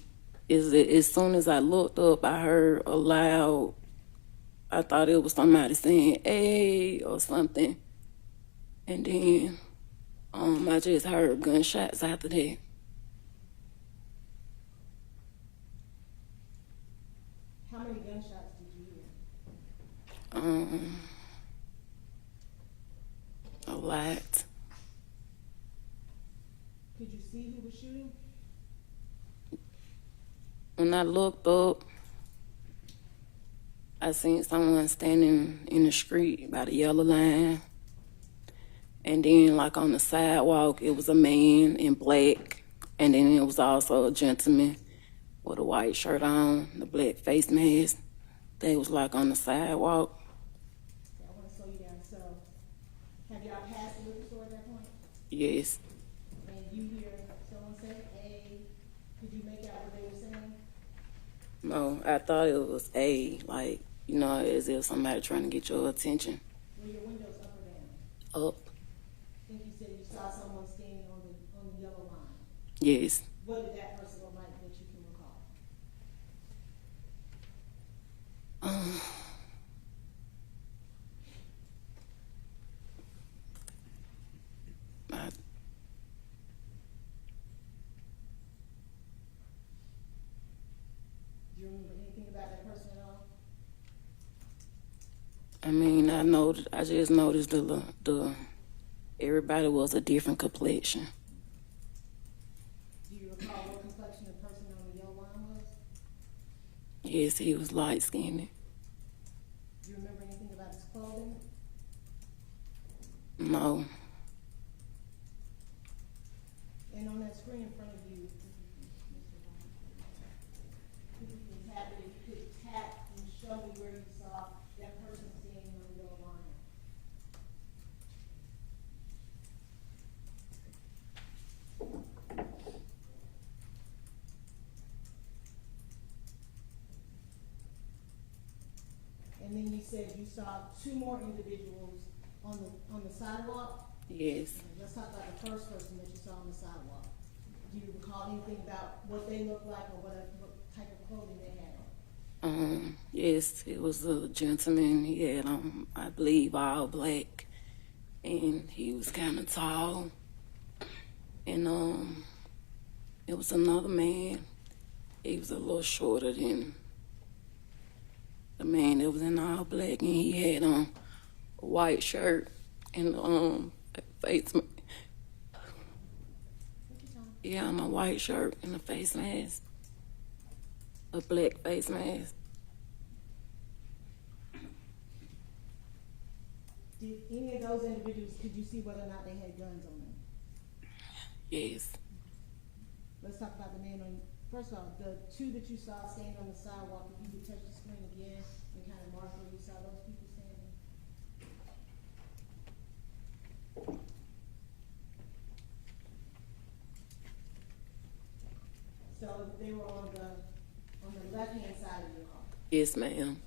as soon as I looked up, I heard a loud, I thought it was somebody saying, hey, or something. And then I just heard gunshots after that. How many gunshots did you hear? A lot. Could you see who was shooting? When I looked up, I seen someone standing in the street by the yellow line. And then, like, on the sidewalk, it was a man in black. And then it was also a gentleman with a white shirt on, the black face mask. They was, like, on the sidewalk. Okay, I want to slow you down. So, have y'all passed the liquor store at that point? Yes. And you hear someone say, hey, could you make out what they were saying? No, I thought it was like, you know, as if somebody trying to get your attention. Were your windows up or down? Up. I think you said you saw someone standing on the yellow line. Yes. What did that person look like that you can recall? Do you remember anything about that person at all? I mean, I just noticed the everybody was a different complexion. Do you recall what complexion the person on the yellow line was? Yes, he was light skinned. Do you remember anything about his clothing? No. And on that screen in front of you, if you can tap it, if you could tap and show me where you saw that person standing on the yellow line. And then you said you saw two more individuals on the sidewalk? Yes. Let's talk about the first person that you saw on the sidewalk. Do you recall anything about what they looked like or what type of clothing they had on? Yes, it was a gentleman. He had on, I believe, all black, and he was kind of tall. And it was another man. He was a little shorter than the man that was in all black, and he had on a white shirt and face. Yeah, on a white shirt and a face mask, a black face mask. Did any of those individuals, could you see whether or not they had guns on them? Yes. Let's talk about the man on, first of all, the two that you saw standing on the sidewalk, if you could touch the screen again and kind of mark where you saw those people standing. So they were on the left-hand side of your car? Yes, ma'am.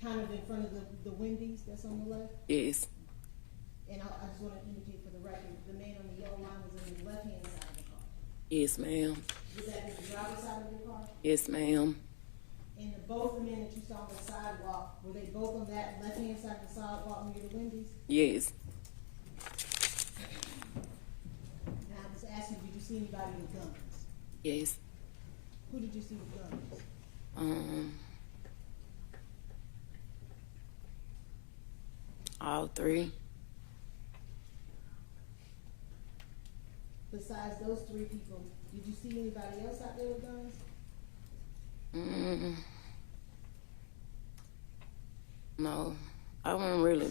Kind of in front of the Wendy's that's on the left? Yes. And I just want to indicate for the record, the man on the yellow line was on the left-hand side of the car? Yes, ma'am. Was that the driver's side of your car? Yes, ma'am. And both the men that you saw on the sidewalk, were they both on that left-hand side of the sidewalk near the Wendy's? Yes. And I was asking, did you see anybody Yes. Who did you see with guns? All three. Besides those three people, did you see anybody else out there with guns? No, I wasn't really.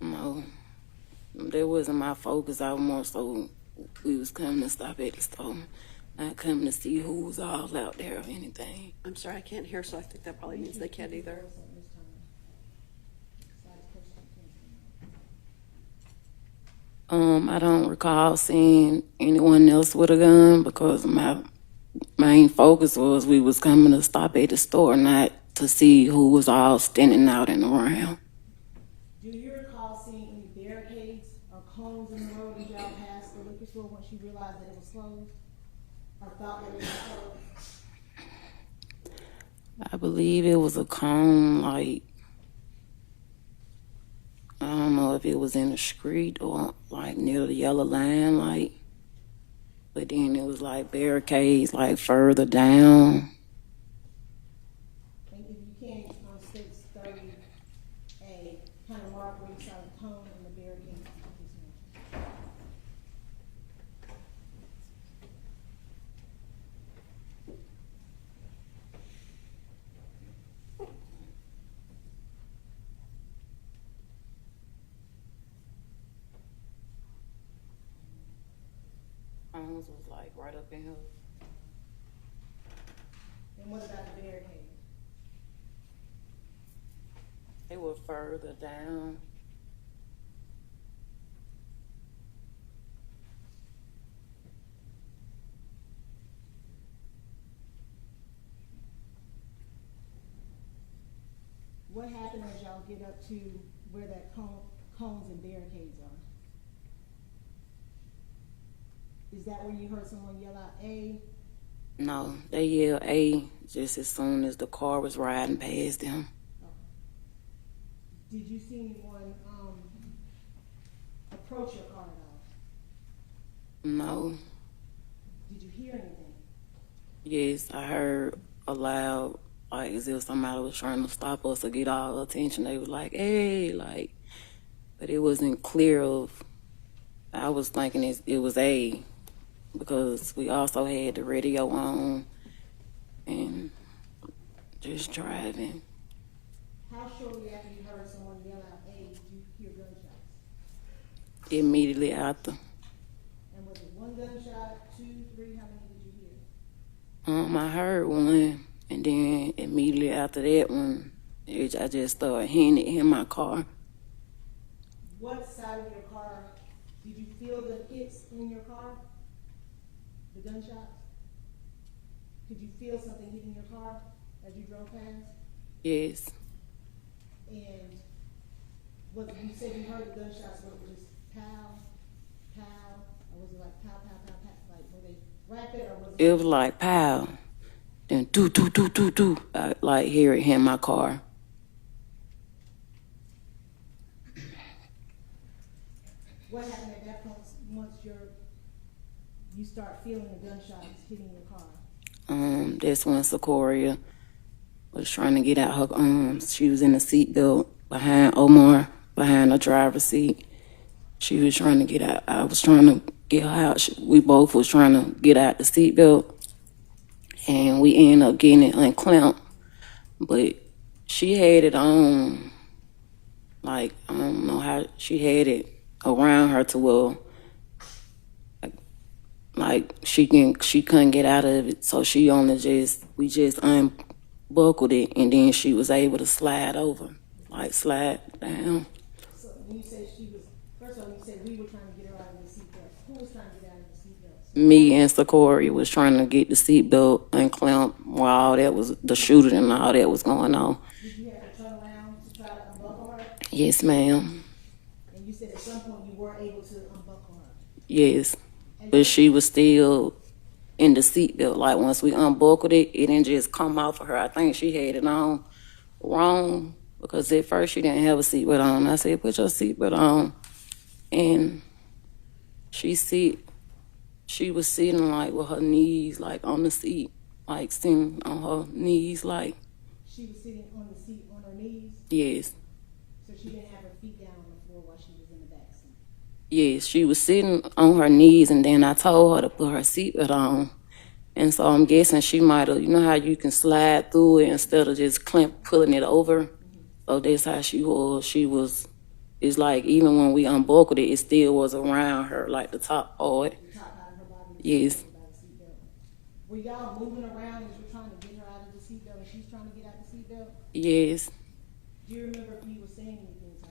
No, that wasn't my focus. I was more so we was coming to stop at the store, not coming to see who was all out there or anything. I'm sorry, I can't hear, so I think that probably means they can't either. I don't recall seeing anyone else with a gun because my main focus was we was coming to stop at the store, not to see who was all standing out and around. Do you recall seeing any barricades or cones in the road as y'all passed the liquor store once you realized that it was closed? Or thought that it was closed? I believe it was a cone, like, I don't know if it was in the street or like near the yellow line, like, but then it was like barricades like further down. And if you can, on stage 30A, kind of mark where you saw the cone and the barricades. Cones was like right up in here. And what about the barricades? They were further down. What happened as y'all get up to where that cones and barricades are? Is that where you heard someone yell out A? No, they yelled A just as soon as the car was riding past them. Did you see anyone approach your car at all? No. Did you hear anything? Yes, I heard a loud, like as if somebody was trying to stop us or get our attention. They was like, hey, like, but it wasn't clear of, I was thinking it was A, because we also had the radio on and just driving. How shortly after you heard someone yell out A, did you hear gunshots? Immediately after. And was it one gunshot, 2, 3, how many did you hear? I heard one, and then immediately after that one, I just started hearing it in my car. What side of your car, did you feel the hits in your car? The gunshots? Could you feel something hitting your car as you drove past? Yes. And what you said you heard the gunshots, was it just pow, pow, or was it like pow, pow, pow, pow? Like were they rapid or was it? It was like pow, then do, do, do, do, do. I like hear it in my car. What happened at that point once you start feeling the gunshots hitting your car? That's when Secoriea was trying to get out her she was in the seatbelt behind Omar, behind the driver's seat. She was trying to get out. I was trying to get her out. We both was trying to get out the seatbelt, and we ended up getting it unclamped. But she had it on, like, I don't know how, she had it around her to where, like she couldn't get out of it, so we just unbuckled it, and then she was able to slide over, like slide down. So when you say she was, first of all, you said we were trying to get her out of the seatbelt. Who was trying to get out of the seatbelt? Me and Secoriea was trying to get the seatbelt unclamped while all that was, the shooting and all that was going on. Did you have to turn around to try to unbuckle her? Yes, ma'am. And you said at some point you were able to unbuckle her? Yes. But she was still in the seatbelt. Like, once we unbuckled it, it didn't just come off of her. I think she had it on wrong, because at first she didn't have a seatbelt on. I said, put your seatbelt on. And she she was sitting like with her knees like on the seat, like sitting on her knees like. She was sitting on the seat on her knees? Yes. So she didn't have her feet down on the floor while she was in the back seat? Yes, she was sitting on her knees, and then I told her to put her seatbelt on. And so I'm guessing she might have, you know how you can slide through it instead of just pulling it over? So that's how she was. She was, it's like even when we unbuckled it, it still was around her, like the top part. The top part of her body? Yes. Were y'all moving around as you're trying to get her out of the seatbelt and she's trying to get out of the seatbelt? Yes. Do you remember if you were saying anything to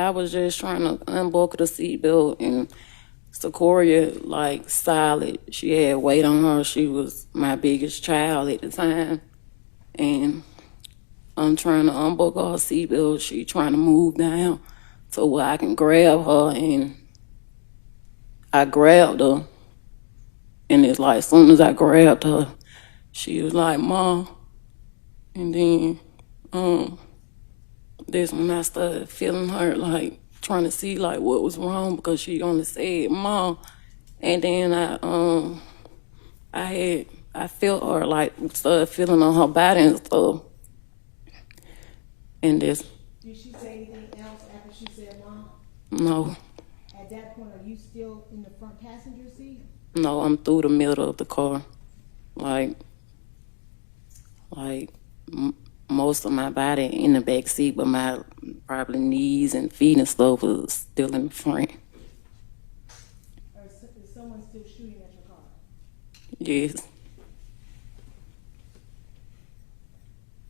her? I was just trying to unbuckle the seatbelt, and Secoriea, like, solid. She had weight on her. She was my biggest child at the time. And I'm trying to unbuckle her seatbelt. She trying to move down to where I can grab her, and I grabbed her. And it's like, as soon as I grabbed her, she was like, Mom. And then, that's when I started feeling her, like, trying to see, like, what was wrong, because she only said, Mom. And then I felt her, like, started feeling on her body and stuff. And this. Did she say anything else after she said Mom? No. At that point, are you still in the front passenger seat? No, I'm through the middle of the car. Most of my body in the back seat, but my probably knees and feet and stuff was still in the front. Or is someone still shooting at your car? Yes.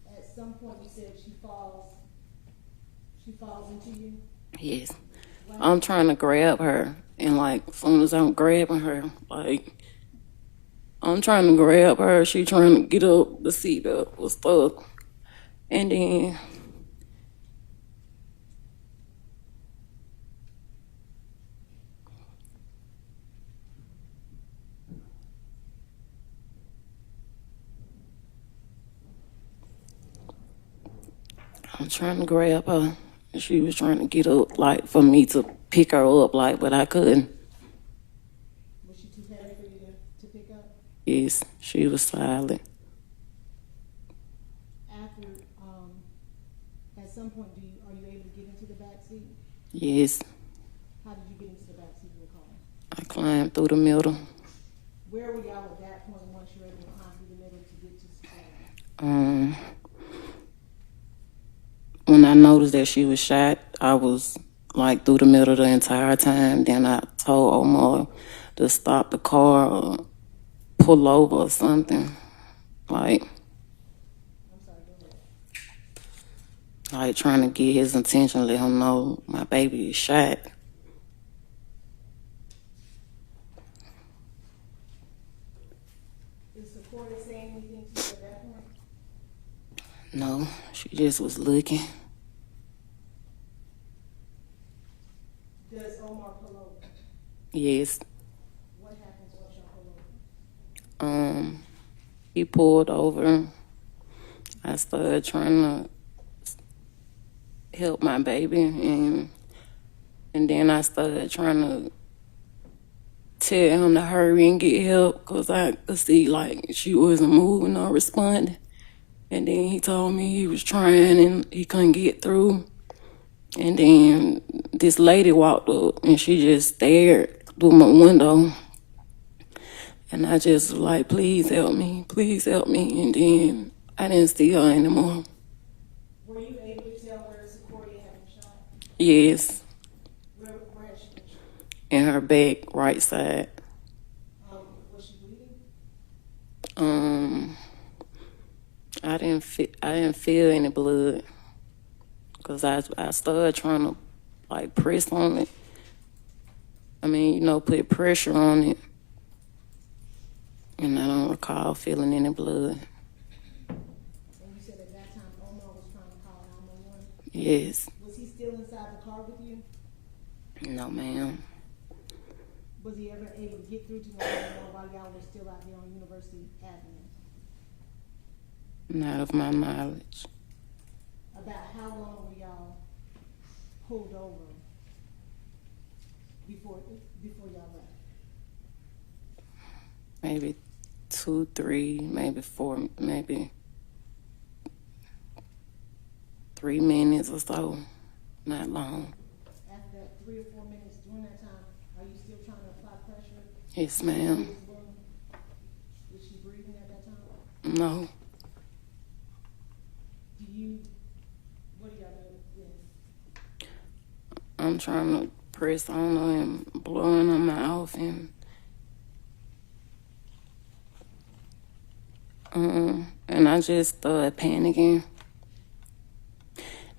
At some point you said she falls into you? Yes. I'm trying to grab her, and like, as soon as I'm grabbing her, like, I'm trying to grab her, she trying to get up, the seatbelt was stuck. And then I'm trying to grab her, and she was trying to get up, like, for me to pick her up, like, but I couldn't. Was she too heavy for you to pick up? Yes, she was silent. After, at some point, are you able to get into the back seat? Yes. How did you get into the back seat of the car? I climbed through the middle. Where were y'all at that point once you were able to climb through the middle to get to Secoriea? When I noticed that she was shot, I was like through the middle the entire time. Then I told Omar to stop the car or pull over or something. Like trying to get his attention, let him know my baby is shot. Is Secoriea saying anything to you at that point? No, she just was looking. Does Omar pull over? Yes. What happens once y'all pull over? He pulled over. I started trying to help my baby, and then I started trying to tell him to hurry and get help, because I could see like she wasn't moving or responding. And then he told me he was trying and he couldn't get through. And then this lady walked up and she just stared through my window. And I just was like, please help me, please help me. And then I didn't see her anymore. Were you able to tell where Secoriea had been shot? Yes. Where had she been shot? In her back, right side. Was she bleeding? I didn't feel any blood, because I started trying to like press on it. I mean, put pressure on it. And I don't recall feeling any blood. And you said at that time Omar was trying to call 911? Yes. Was he still inside the car with you? No, ma'am. Was he ever able to get through to 911 while y'all were still out here on University Avenue? Not of my knowledge. About how long were y'all pulled over before y'all left? maybe 2, 3, maybe 4, maybe 3 minutes or so. Not long. After that 3 or 4 minutes during that time, are you still trying to apply pressure? Yes, ma'am. Is she breathing at that time? No. What do y'all do with I'm trying to press on her and blowing her mouth and I just started panicking.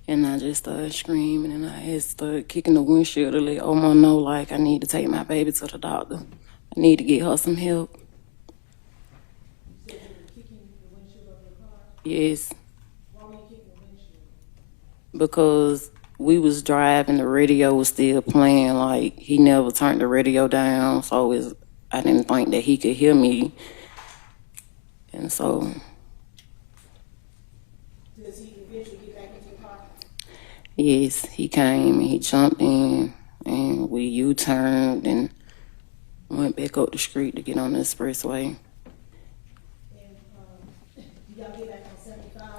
And I just started screaming, and I had started kicking the windshield to let Omar know, like, I need to take my baby to the doctor. I need to get her some help. You said you were kicking the windshield of your car? Yes. Why were you kicking the windshield? Because we was driving, the radio was still playing, like, he never turned the radio down, so I didn't think that he could hear me. And so... Does he eventually get back into the car? Yes, he came and he jumped in, and we U-turned and went back up the street to get on the expressway. And do y'all get back on 75?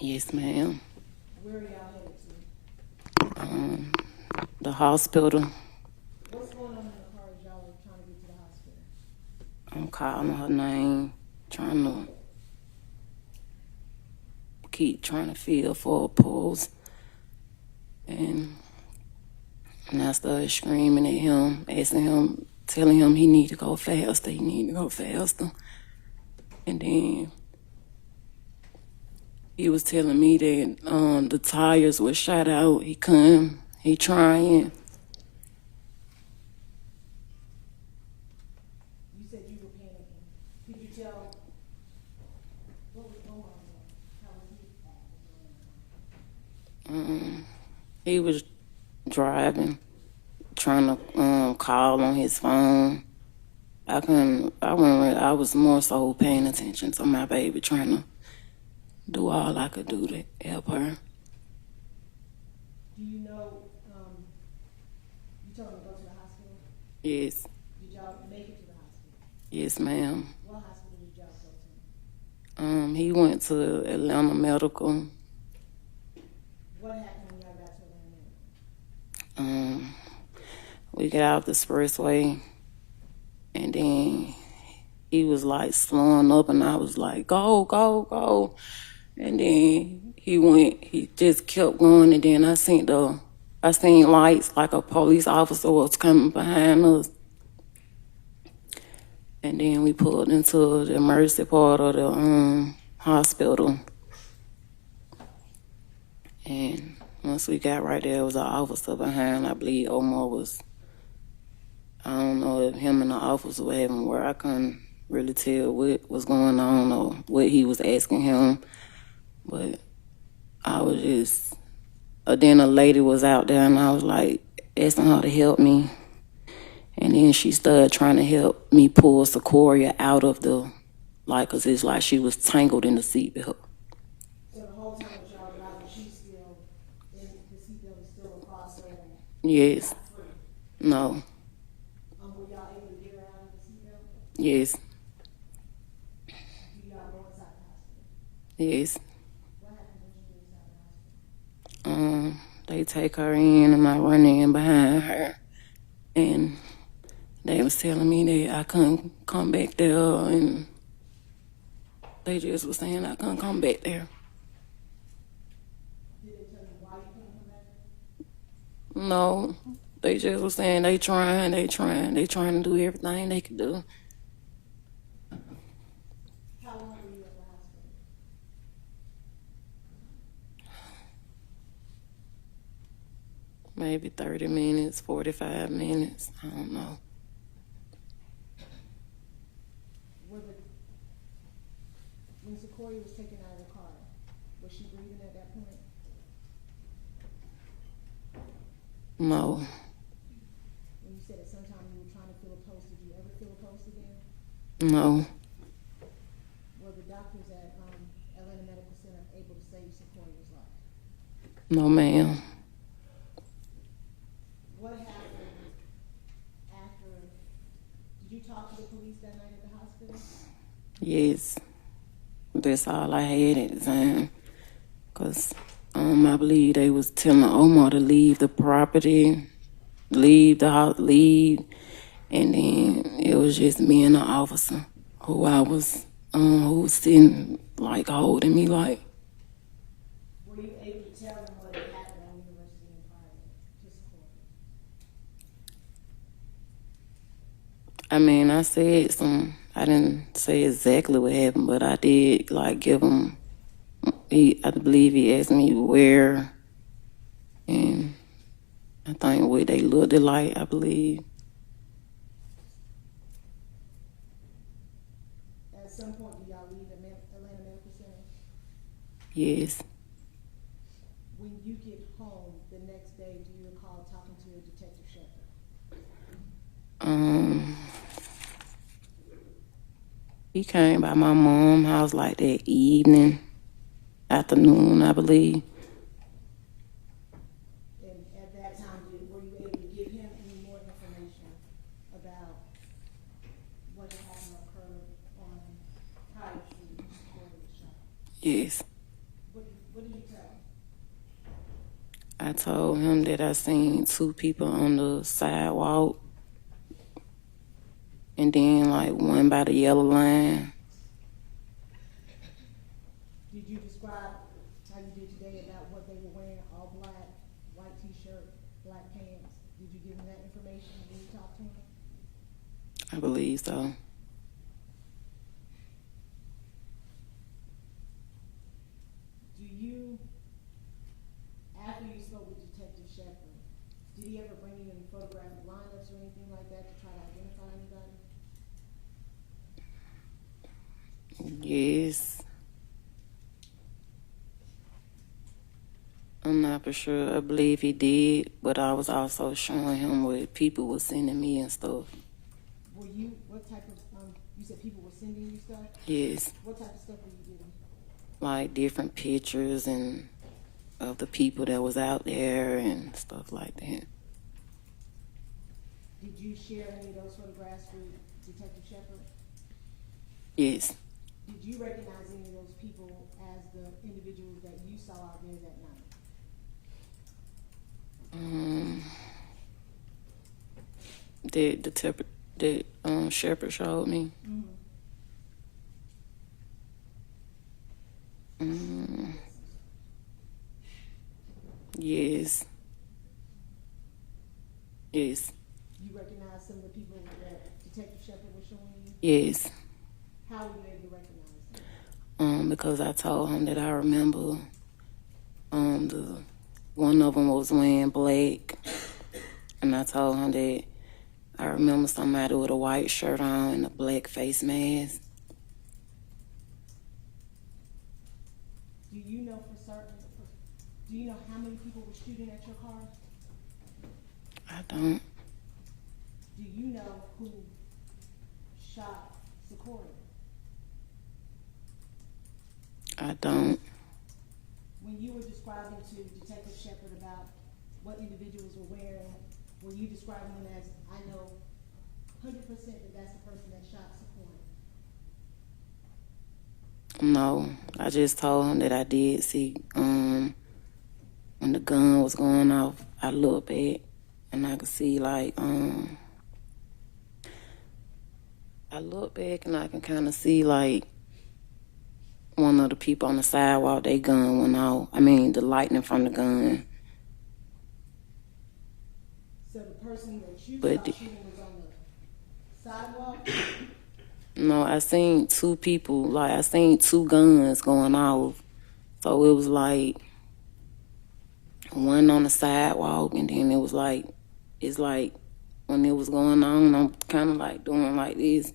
Yes, ma'am. Where are y'all headed to? The hospital. What's going on in the car as y'all are trying to get to the hospital? I'm calling her name, trying to keep trying to feel for a pulse. And I started screaming at him, asking him, telling him he need to go faster, And then he was telling me that the tires were shot out. He couldn't, he trying. You said you were panicking. Could you tell what was going on there? How was he acting? He was driving, trying to call on his phone. I was more so paying attention to my baby, trying to do all I could do to help her. Do you know, you told him to go to the hospital? Yes. Did y'all make it to the hospital? Yes, ma'am. What hospital did y'all go to? He went to Atlanta Medical. What happened when y'all got to Atlanta Medical? We got out the expressway, and then he was like slowing up, and I was like, go, go, go. And then he just kept going, and then I seen lights like a police officer was coming behind us. And then we pulled into the emergency part of the hospital. And once we got right there, was an officer behind. I believe Omar was, I don't know if him and the officer were having where I couldn't really tell what was going on or what he was asking him. But I was just, then a lady was out there, and I was like asking her to help me. And then she started trying to help me pull Secoriea out of cause it's like she was tangled in the seatbelt. So the whole time that y'all driving, she's still, the seatbelt is still across her? Yes. No. Were y'all able to get her out of the seatbelt? Yes. Do y'all go inside the hospital? Yes. What happened when you get inside the hospital? They take her in, and I run in behind her. And they was telling me that I couldn't come back there, and they just was saying I couldn't come back there. Did they tell you why you couldn't come back there? No, they just was saying they trying to do everything they could do. How long were you at the hospital? Maybe 30 minutes, 45 minutes, I don't know. When Secoriea was taken out of the car, was she breathing at that point? No. When you said that sometime you were trying to feel a pulse, did you ever feel a pulse again? No. Were the doctors at Atlanta Medical Center able to save Secoria's life? No, ma'am. What happened after, did you talk to the police that night at the hospital? Yes, that's all I had at the time. Cause I believe they was telling Omar to leave the property, leave the house, leave, and then it was just me and the officer who who was sitting like holding me like. Were you able to tell them what had happened on University and private? I mean, I said some. I didn't say exactly what happened, but I did like give him. I believe he asked me where, and I think what they looked like. I believe. At some point, do y'all leave Atlanta Medical Center? Yes. When you get home the next day, do you recall talking to Detective Shepherd? He came by my mom's house like that afternoon, I believe. And at that time, were you able to give him any more information about what happened occurred on High Street before the shot? Yes. What did you tell him? I told him that I seen two people on the sidewalk, and then like one by the yellow line. Did you describe how you did today about what they were wearing, all black, white t-shirt, black pants? Did you give him that information when you talked to him? I believe so. Do you, after you spoke with Detective Shepherd, did he ever bring you any photographic lineups or anything like that to try to identify anybody? Yes. I'm not for sure. I believe he did, but I was also showing him what people were sending me and stuff. What type of, you said people were sending you stuff? Yes. What type of stuff were you getting? Like different pictures and of the people that was out there and stuff like that. Did you share any of those photographs with Detective Shepherd? Yes. Did you recognize any of those people as the individuals that you saw out there that night? That Shepherd showed me. Yes. Yes. You recognize some of the people that Detective Shepherd was showing you? Yes. How were you able to recognize them? Because I told him that I remember one of them was wearing black, and I told him that I remember somebody with a white shirt on and a black face mask. Do you know for certain, do you know how many people were shooting at your car? I don't. Do you know who shot Secoriea? I don't. When you were describing to Detective Shepherd about what individuals were wearing, were you describing them as, I know 100% that that's the person that shot Secoriea? No, I just told him that I did see when the gun was going off, I looked back and I could see like I looked back and I can kind of see like one of the people on the sidewalk, their gun went off. I mean, the lightning from the gun. So the person that you saw shooting was on the sidewalk? No, I seen two people, like I seen two guns going off. So it was like one on the sidewalk, and then it was like, it's like when it was going on, I'm kind of like doing like this.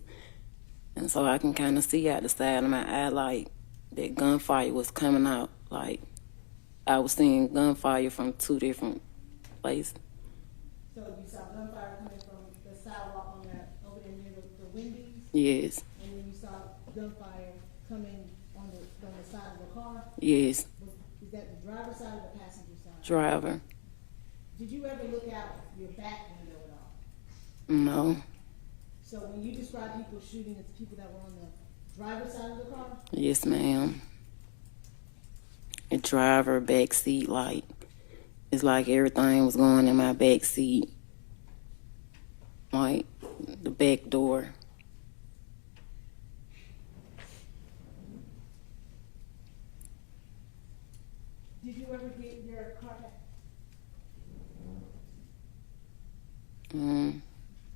And so I can kind of see out the side of my eye, like that gunfire was coming out. Like I was seeing gunfire from two different places. So you saw gunfire coming from the sidewalk on that, over there near the Wendy's? Yes. And then you saw gunfire coming on the side of the car? Yes. Is that the driver's side or the passenger side? Driver. Did you ever look out your back window at all? No. So when you describe people shooting, it's people that were on the driver's side of the car? Yes, ma'am. The driver back seat, like, it's like everything was going in my back seat. Like, the back door. Did you ever get your car back?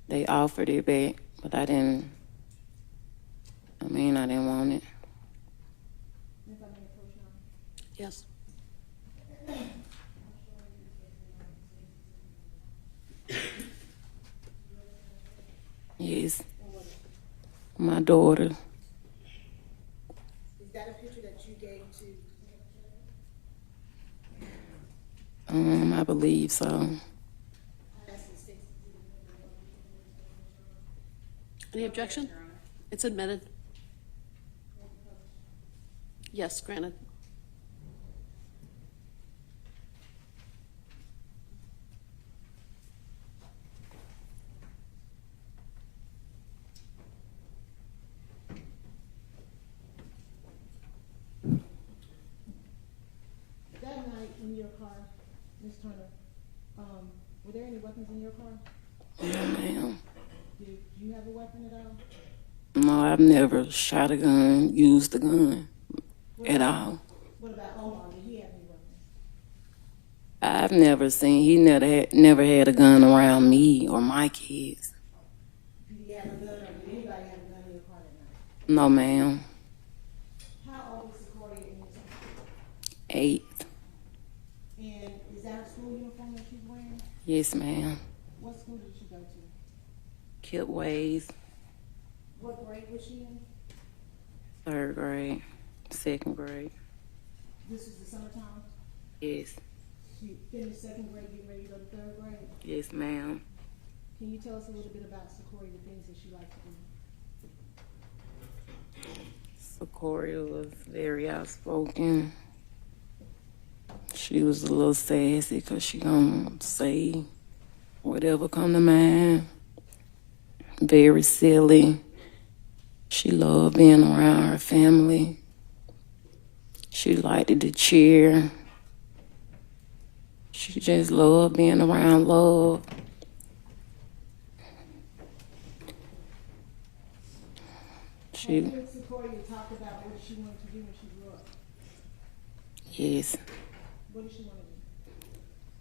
They offered it back, but I didn't want it. If I may approach now. Yes. Yes. My daughter. Is that a picture that you gave to? I believe so. Any objection? It's admitted. Yes, granted. That night in your car, Ms. Turner, were there any weapons in your car? No, ma'am. Did you have a weapon at all? No, I've never shot a gun, used a gun at all. What about Omar? Did he have any weapons? I've never seen, he never had a gun around me or my kids. Did he have a gun, or did anybody have a gun in your car that night? No, ma'am. How old is Secoriea in your time? 8. And is that a school uniform that she's wearing? Yes, ma'am. What school did she go to? Kip Ways, What grade was she in? 3rd grade, 2nd grade. This is the summertime? Yes. She finished 2nd grade, getting ready to go to 3rd grade? Yes, ma'am. Can you tell us a little bit about Secoriea, the things that she likes to do? Secoriea was very outspoken. She was a little sassy because she gonna say whatever come to mind. Very silly. She loved being around her family. She liked to cheer. She just loved being around love. She. Secoriea talked about what she wanted to do when she grew up. Yes. What did she want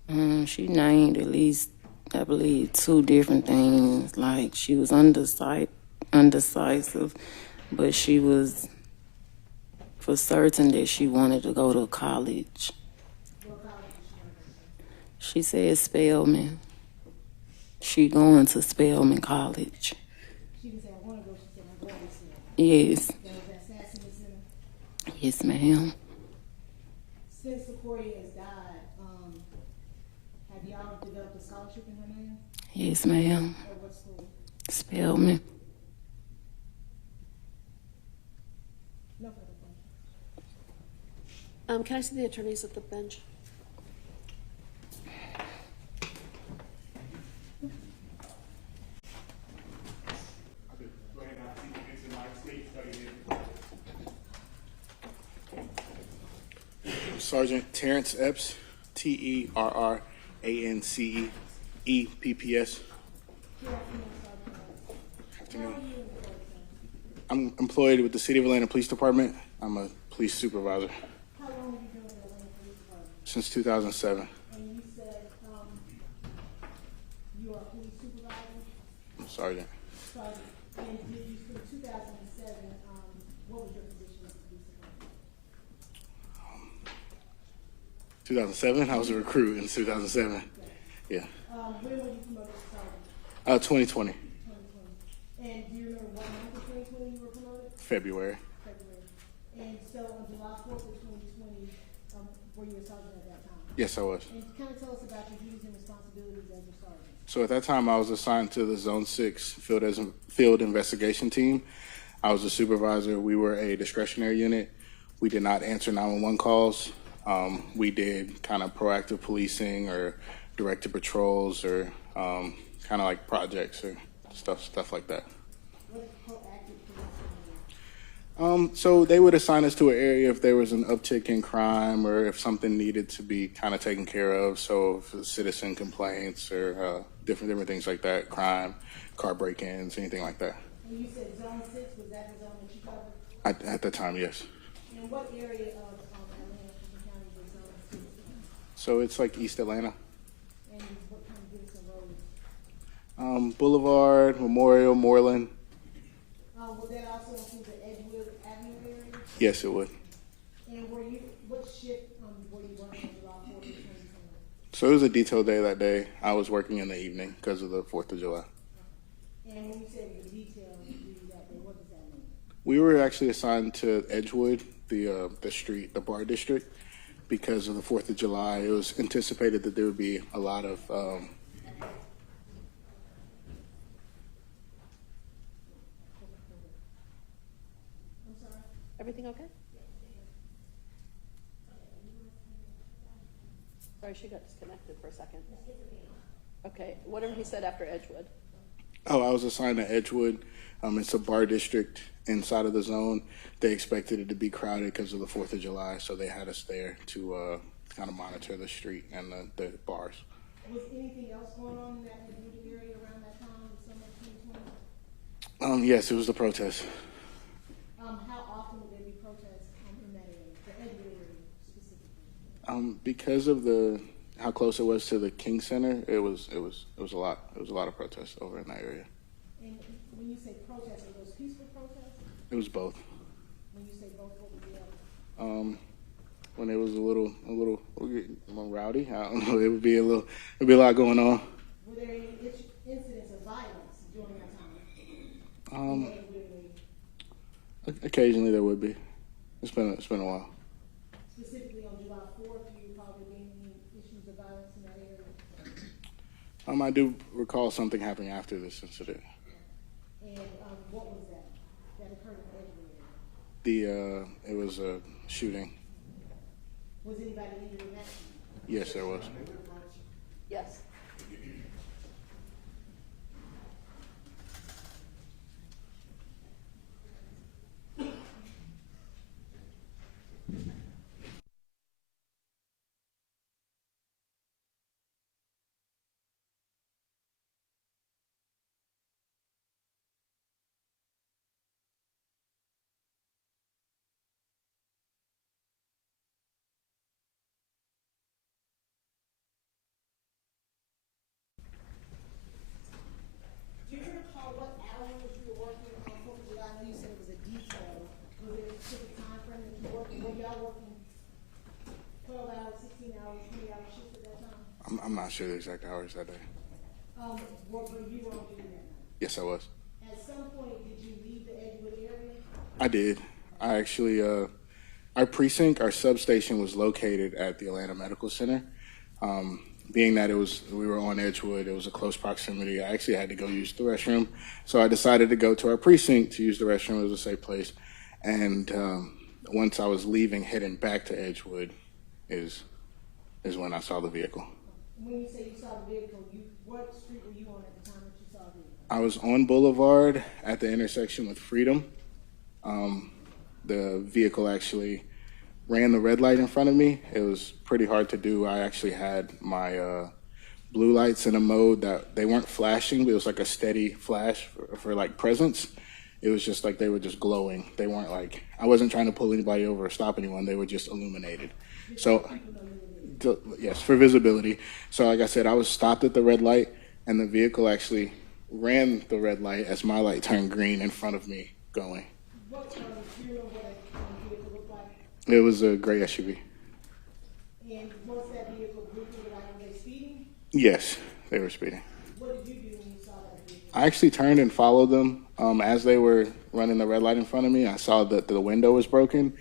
to do? She named at least, I believe, 2 different things. Like, she was undecisive, but she was for certain that she wanted to go to college. What college did she want to go to? She said Spelman. She going to Spelman College. She didn't say, I want to go. She said, I'm going to Spelman. Yes. That was that Sassiness Center? Yes, ma'am. Since Secoriea has died, have y'all developed a scholarship in her name? Yes, ma'am. Or what school? Spelman. No further questions. Can I see the attorneys at the bench? Sergeant Terrence Epps, TERRANCEEPPS. Afternoon. I'm employed with the City of Atlanta Police Department. I'm a police supervisor. How long have you been with the Atlanta Police Department? Since 2007. And you said you are a police supervisor? Sergeant. Sergeant. And did you, from 2007, what was your position as a police department? 2007, I was a recruit in 2007. Yeah. When were you promoted to sergeant? 2020. 2020. And do you remember what month of 2020 you were promoted? February. February. And so on July 4th of 2020, were you a sergeant at that time? Yes, I was. And kind of tell us about your duties and responsibilities as a sergeant. So at that time, I was assigned to the Zone 6 field investigation team. I was a supervisor. We were a discretionary unit. We did not answer 911 calls. We did kind of proactive policing or directed patrols or kind of like projects or stuff like that. What is proactive policing So they would assign us to an area if there was an uptick in crime or if something needed to be kind of taken care of. So if citizen complaints or different things like that, crime, car break-ins, anything like that. When you said zone 6, was that the zone that you covered? At the time, yes. And what area of Atlanta, County was zone 6? So it's like East Atlanta. And what kind of gives the roads? Boulevard, Memorial, Moreland. Would that also include the Edgewood Avenue area? Yes, it would. And what shift were you working on July 4th, 2020? So it was a detailed day that day. I was working in the evening because of the 4th of July. And when you said it was detailed that day, what does that mean? We were actually assigned to Edgewood, the street, the bar district, because of the 4th of July. It was anticipated that there would be a lot of Everything okay? Sorry, she got disconnected for a second. Okay, whatever he said after Edgewood. Oh, I was assigned to Edgewood. It's a bar district inside of the zone. They expected it to be crowded because of the 4th of July, so they had us there to kind of monitor the street and the bars. Was anything else going on in that Edgewood area around that time, the summer of 2020? Yes, it was the protest. How often would there be protests in that area, the Edgewood area specifically? Because of how close it was to the King Center, it was a lot. It was a lot of protests over in that area. And when you say protests, are those peaceful protests? It was both. When you say both, what would the other? When it was a little more rowdy, I don't know. It'd be a lot going on. Were there any incidents of violence during that time? Occasionally there would be. It's been a while. Specifically on July 4th, do you recall there being any issues of violence in that area? I do recall something happening after this incident. And what was that occurred in the Edgewood area? It was a shooting. Was anybody injured in that shooting? Yes, there was. Yes. Do you recall what hours you were working on 4th of July? I know you said it was a detail. Was there a specific time frame that you were working? Were y'all working 12 hours, 16 hours, 20-hour shifts at that time? I'm not sure the exact hours that day. What were you on duty that night? Yes, I was. At some point, did you leave the Edgewood area? I did. I actually, our precinct, our substation was located at the Atlanta Medical Center. Being that we were on Edgewood, it was a close proximity. I actually had to go use the restroom. So I decided to go to our precinct to use the restroom. It was a safe place. And once I was leaving, heading back to Edgewood is when I saw the vehicle. When you say you saw the vehicle, what street were you on at the time that you saw the vehicle? I was on Boulevard at the intersection with Freedom. The vehicle actually ran the red light in front of me. It was pretty hard to do. I actually had my blue lights in a mode that they weren't flashing, but it was like a steady flash for like presence. It was just like they were just glowing. They weren't like, I wasn't trying to pull anybody over or stop anyone. They were just illuminated. So, yes, for visibility. So like I said, I was stopped at the red light, and the vehicle actually ran the red light as my light turned green in front of me going. What do you know what a vehicle looked like? It was a gray SUV. And once that vehicle moved through the light, were they speeding? Yes, they were speeding. What did you do when you saw that vehicle? I actually turned and followed them. As they were running the red light in front of me, I saw that the window was broken,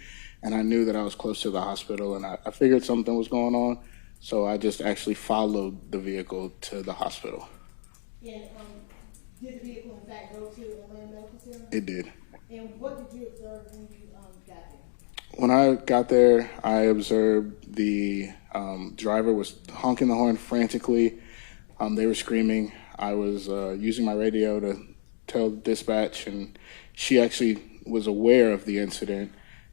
and I knew that I was close to the hospital, and I figured something was going on, so I just actually followed the vehicle to the hospital. And did the vehicle, in fact, go to Atlanta Medical Center? It did. And what did you observe when you got there? When I got there, I observed the driver was honking the horn frantically. They were screaming. I was using my radio to tell dispatch, and she actually was aware of the incident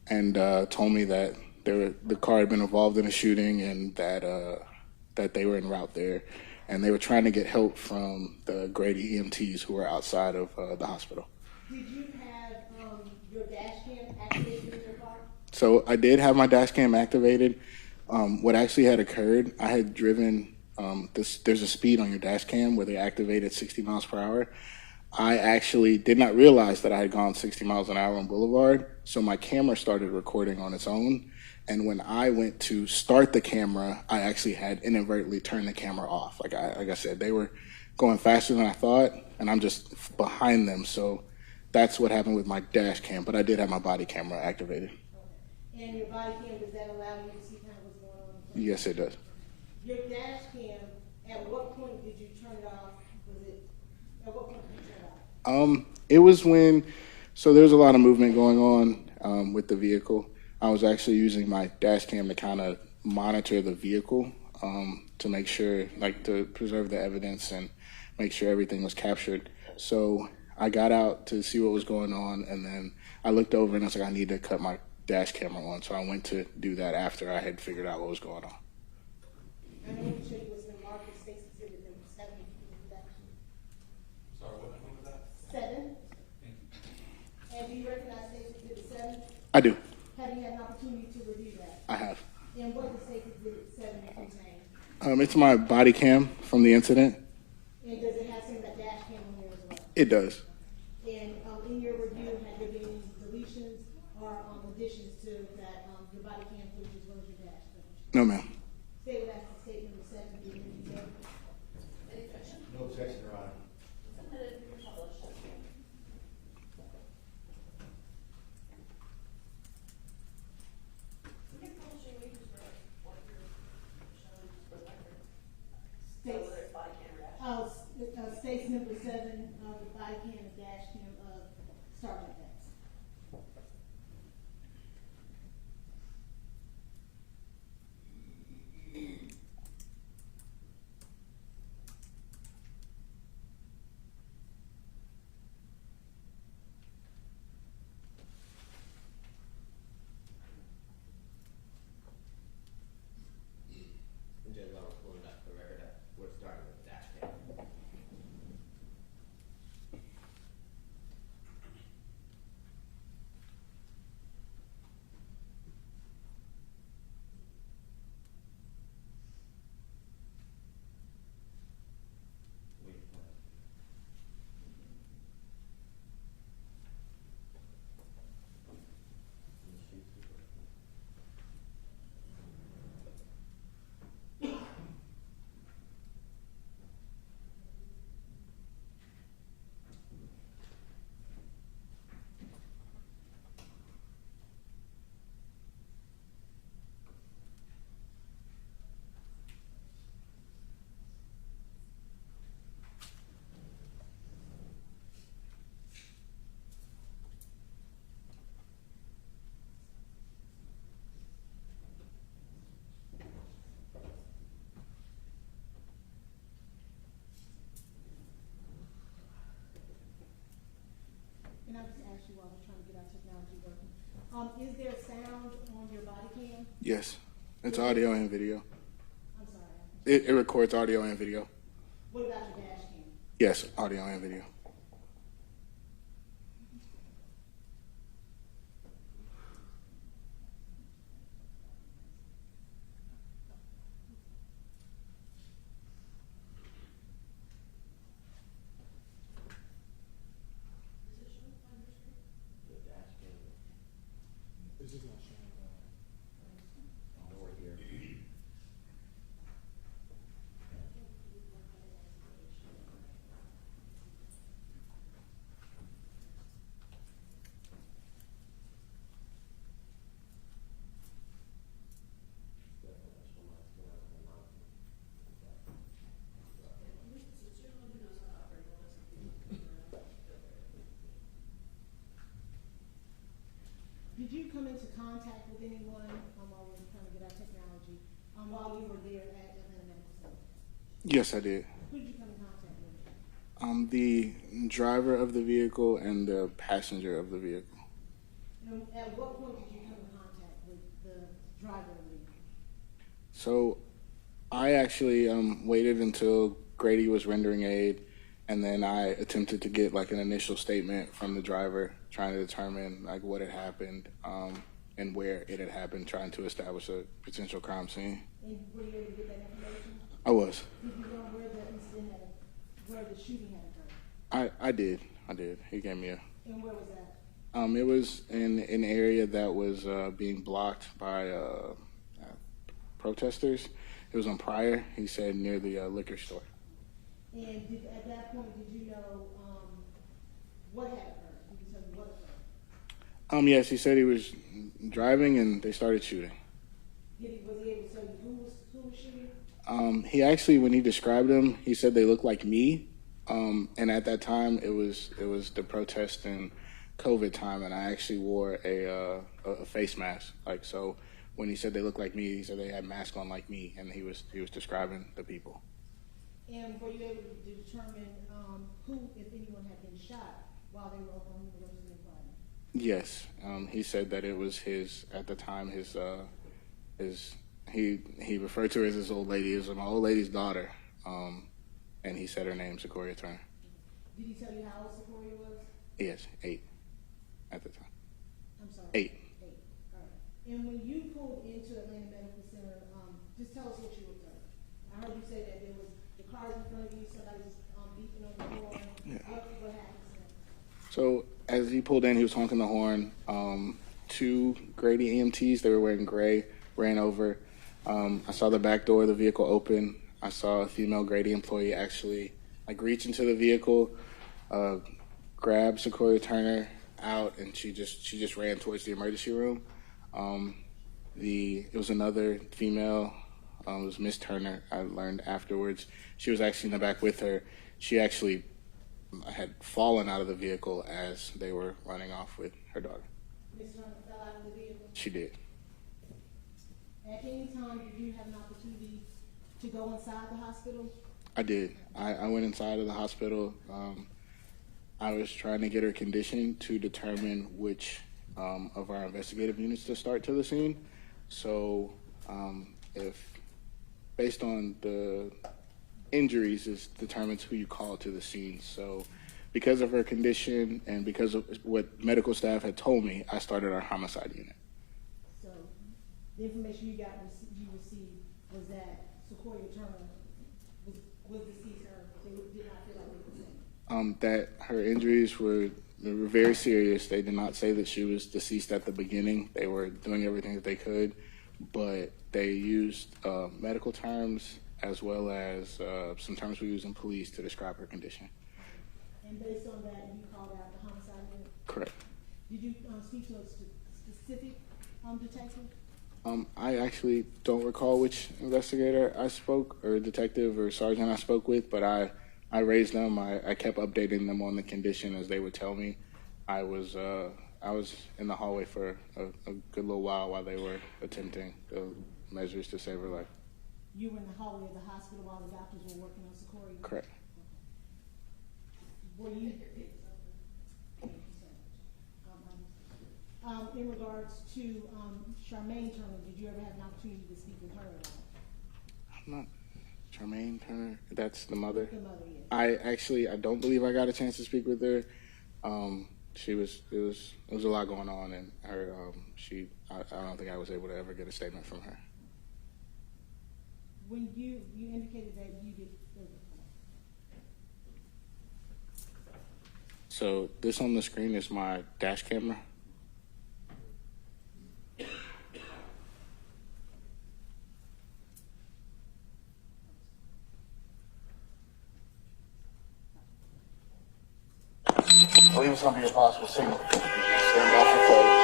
and told me that the car had been involved in a shooting and that they were en route there, and they were trying to get help from the Grady EMTs who were outside of the hospital. Did you have your dash cam activated in your car? So I did have my dash cam activated. What actually had occurred, I had driven, there's a speed on your dash cam where they activate at 60 miles per hour. I actually did not realize that I had gone 60 miles an hour on Boulevard, so my camera started recording on its own. And when I went to start the camera, I actually had inadvertently turned the camera off. Like I said, they were going faster than I thought, and I'm just behind them. So that's what happened with my dash cam, but I did have my body camera activated. Okay. And your body cam, does that allow you to see kind of what's going on? Yes, it does. Your dash cam, at what point did you turn it off? At what point did you turn it off? It was when, so there was a lot of movement going on with the vehicle. I was actually using my dash cam to kind of monitor the vehicle to make sure, like, to preserve the evidence and make sure everything was captured. So I got out to see what was going on, and then I looked over and I was like, I need to cut my dash camera on. So I went to do that after I had figured out what was going on. I know you said it was in Mark State's exhibit number 7. Sorry, what number was that? 7. And do you recognize State's exhibit 7? I do. Have you had an opportunity to review that? I have. And what does State's exhibit 7 contain? It's my body cam from the incident. And does it have some of that dash cam on there as well? It does. And in your review, have there been any deletions or additions to that, the body cam footage as well as your dash footage? No, ma'am. State would ask the state number 7 to be in detail. No objection, Your Honor. States number 7 of the body cam and dash cam of Sergeant Epps. And just pulling up the record that we're starting with the dash cam. And I just asked you while we're trying to get our technology working. Is there sound on your body cam? Yes. It's audio and video. I'm sorry. It records audio and video. What about your dash cam? Yes, audio and video. Did you come into contact with anyone while we were trying to get our technology, while you were there at Atlanta Medical Center? Yes, I did. Who did you come in contact with? The driver of the vehicle and the passenger of the vehicle. And at what point did you come in contact with the driver of the vehicle? So I actually waited until Grady was rendering aid, and then I attempted to get like an initial statement from the driver, trying to determine like what had happened and where it had happened, trying to establish a potential crime scene. And were you able to get that information? I was. Did you know where the incident had, where the shooting had occurred? I did. He gave me a. And where was that? It was in an area that was being blocked by protesters. It was on Pryor. He said near the liquor store. And at that point, did you know what had occurred? Did you tell me what occurred? Yes, he said he was driving and they started shooting. Was he able to tell you who was shooting? He actually, when he described them, he said they looked like me. And at that time, it was the protest and COVID time, and I actually wore a face mask. Like, so when he said they looked like me, he said they had masks on like me, and he was describing the people. And were you able to determine who, if anyone, had been shot while they were on the University of Florida? Yes, he said that it was at the time he referred to her as his old lady. It was my old lady's daughter, and he said her name, Secoriea Turner. Did he tell you how old Secoriea was? Yes, 8 at the time. I'm sorry. 8. 8. All right. And when you pulled into Atlanta Medical Center, just tell us what you observed. I heard you say that there was the cars in front of you, somebody's beeping on the horn. Yeah. What happened next? So as he pulled in, he was honking the horn. 2 Grady EMTs, they were wearing gray, ran over. I saw the back door of the vehicle open. I saw a female Grady employee actually reach into the vehicle, grab Secoriea Turner out, and she just ran towards the emergency room. It was another female. It was Miss Turner. I learned afterwards. She was actually in the back with her. She actually had fallen out of the vehicle as they were running off with her daughter. Miss Turner fell out of the vehicle? She did. At any time, did you have an opportunity to go inside the hospital? I did. I went inside of the hospital. I was trying to get her condition to determine which of our investigative units to start to the scene. So if based on the injuries, it determines who you call to the scene. So because of her condition and because of what medical staff had told me, I started our homicide unit. So the information you received was that Secoriea Turner was deceased, or they did not feel like they were the same? That her injuries were very serious. They did not say that she was deceased at the beginning. They were doing everything that they could, but they used medical terms as well as some terms we use in police to describe her condition. And based on that, you called out the homicide unit? Correct. Did you speak to a specific detective? I actually don't recall which investigator I spoke, or detective or sergeant I spoke with, but I raised them. I kept updating them on the condition as they would tell me. I was in the hallway for a good little while they were attempting the measures to save her life. You were in the hallway of the hospital while the doctors were working on Secoriea? Correct. Were you, in regards to Charmaine Turner, did you ever have an opportunity to speak with her at all? I'm not Charmaine Turner. That's the mother. The mother, yes. I don't believe I got a chance to speak with her. It was a lot going on, and her I don't think I was able to ever get a statement from her. When you indicated that you did. So this on the screen is my dash camera. I believe it's going to be a possible signal. Stand by for phone.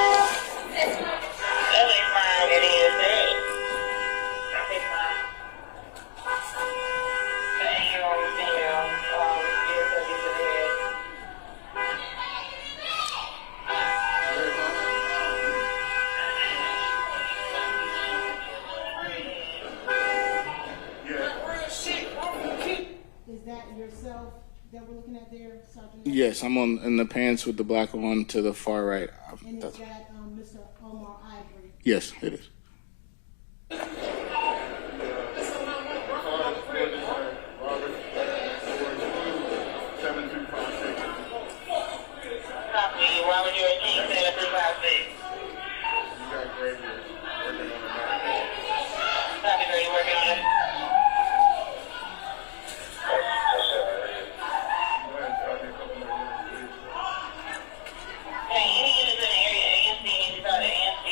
Yes, I'm in the pants with the black one to the far right. And is that Mr. Omar Ivory? Yes, it is. Robert, you're a team, 7356. Copy, Grady, working on it. Hey, any units in the area, ANC, need to start at ANC.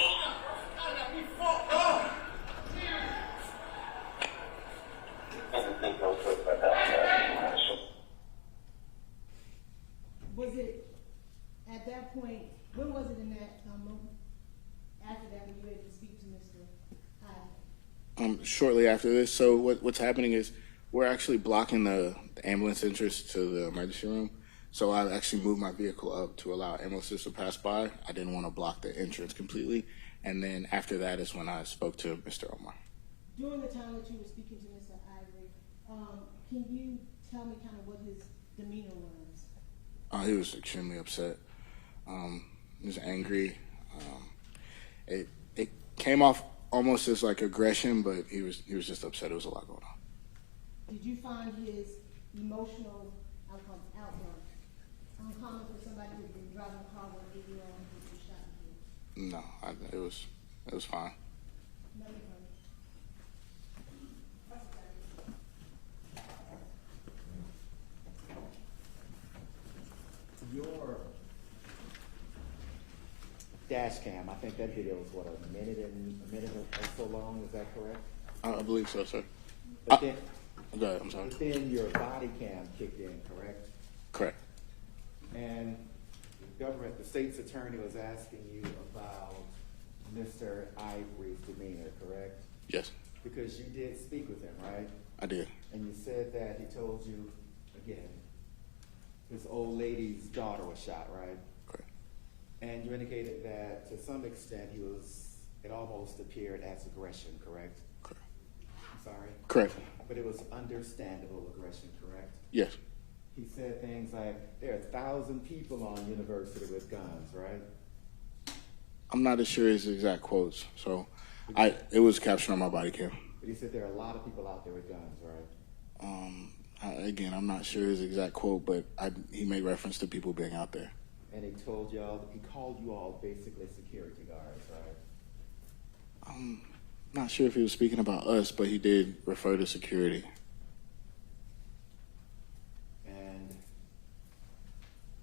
Was it at that point, when was it in that moment, after that, when you were able to speak to Mr. Ivory? Shortly after this, so what's happening is we're actually blocking the ambulance entrance to the emergency room. So I actually moved my vehicle up to allow ambulances to pass by. I didn't want to block the entrance completely. And then after that is when I spoke to Mr. Omar. During the time that you were speaking to Mr. Ivory, can you tell me kind of what his demeanor was? He was extremely upset. He was angry. It came off almost as like aggression, but he was just upset. There was a lot going on. Did you find his emotional outburst uncommon for somebody who's been driving a car with an 8-year-old who's been shot and killed? No, it was fine. Nothing further. Your dash cam, I think that video was what, a minute or so long, is that correct? I believe so, sir. But then, Go ahead, I'm sorry. but then your body cam kicked in, correct? Correct. And the state's attorney was asking you about Mr. Ivory's demeanor, correct? Yes, Because you did speak with him, right? I did. And you said that he told you, again, this old lady's daughter was shot, right? Correct. And you indicated that to some extent it almost appeared as aggression, correct? Correct. I'm sorry? Correct. But it was understandable aggression, correct? Yes. He said things like, there are 1,000 people on university with guns, right? I'm not as sure his exact quotes, so it was captured on my body cam. But he said there are a lot of people out there with guns, right? Again, I'm not sure his exact quote, but he made reference to people being out there. And he called you all basically security guards, right? I'm not sure if he was speaking about us, but he did refer to security. And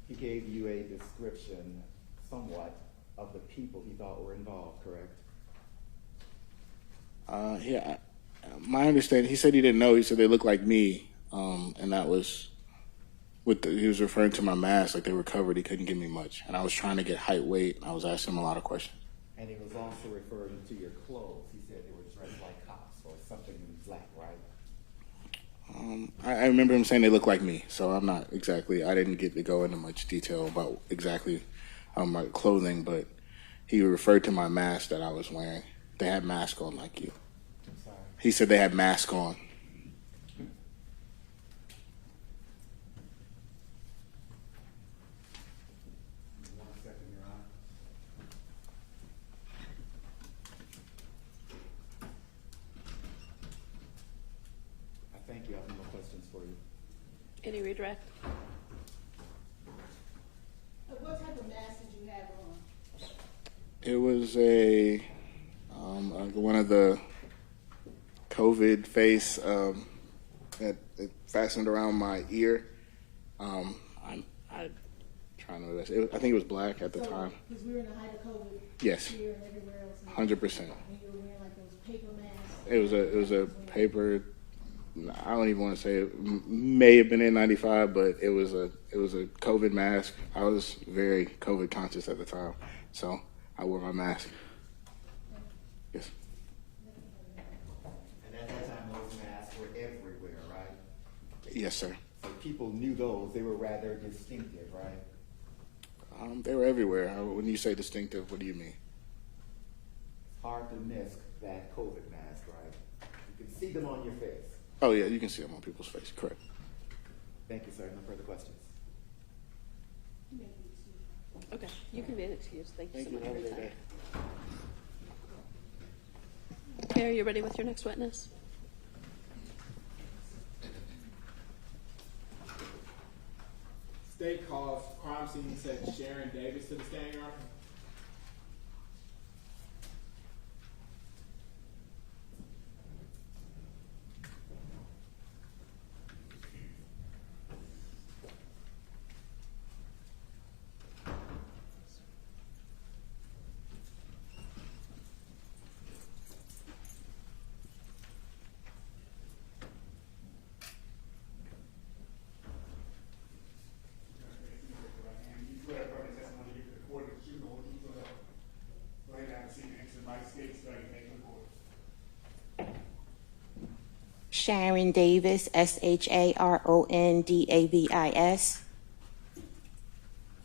he gave you a description, somewhat, of the people he thought were involved, correct? Yeah, my understanding, he said he didn't know. He said they looked like me, and that was he was referring to my mask, like they were covered. He couldn't give me much, and I was trying to get height, weight, and I was asking him a lot of questions. And he was also referring to your clothes. He said they were dressed like cops or something in black, right? I remember him saying they look like me, so I'm not exactly. I didn't get to go into much detail about exactly my clothing, but he referred to my mask that I was wearing. They had masks on like you. I'm sorry. He said they had masks on. One second, Your Honor. I thank you. I have no more questions for you. Any redirect? What type of mask did you have on? It was one of the COVID face that it fastened around my ear. I'm trying to remember. I think it was black at the time. Because we were in the height of COVID. Yes. Here and everywhere else. 100%. And you were wearing like those paper masks. It was a paper. I don't even want to say it may have been N95, but it was a COVID mask. I was very COVID conscious at the time, so I wore my mask. Yes. And at that time, those masks were everywhere, right? Yes, sir. So people knew those. They were rather distinctive, right? They were everywhere. When you say distinctive, what do you mean? It's hard to miss that COVID mask, right? You can see them on your face. Oh yeah, you can see them on people's face. Correct. Thank you, sir. No further questions. Okay, you can be excused. Thank you so much for your time. Okay, are you ready with your next witness? State calls crime scene set Sharon Davis to the stand, Your Honor. Sharon Davis, SharonDavis.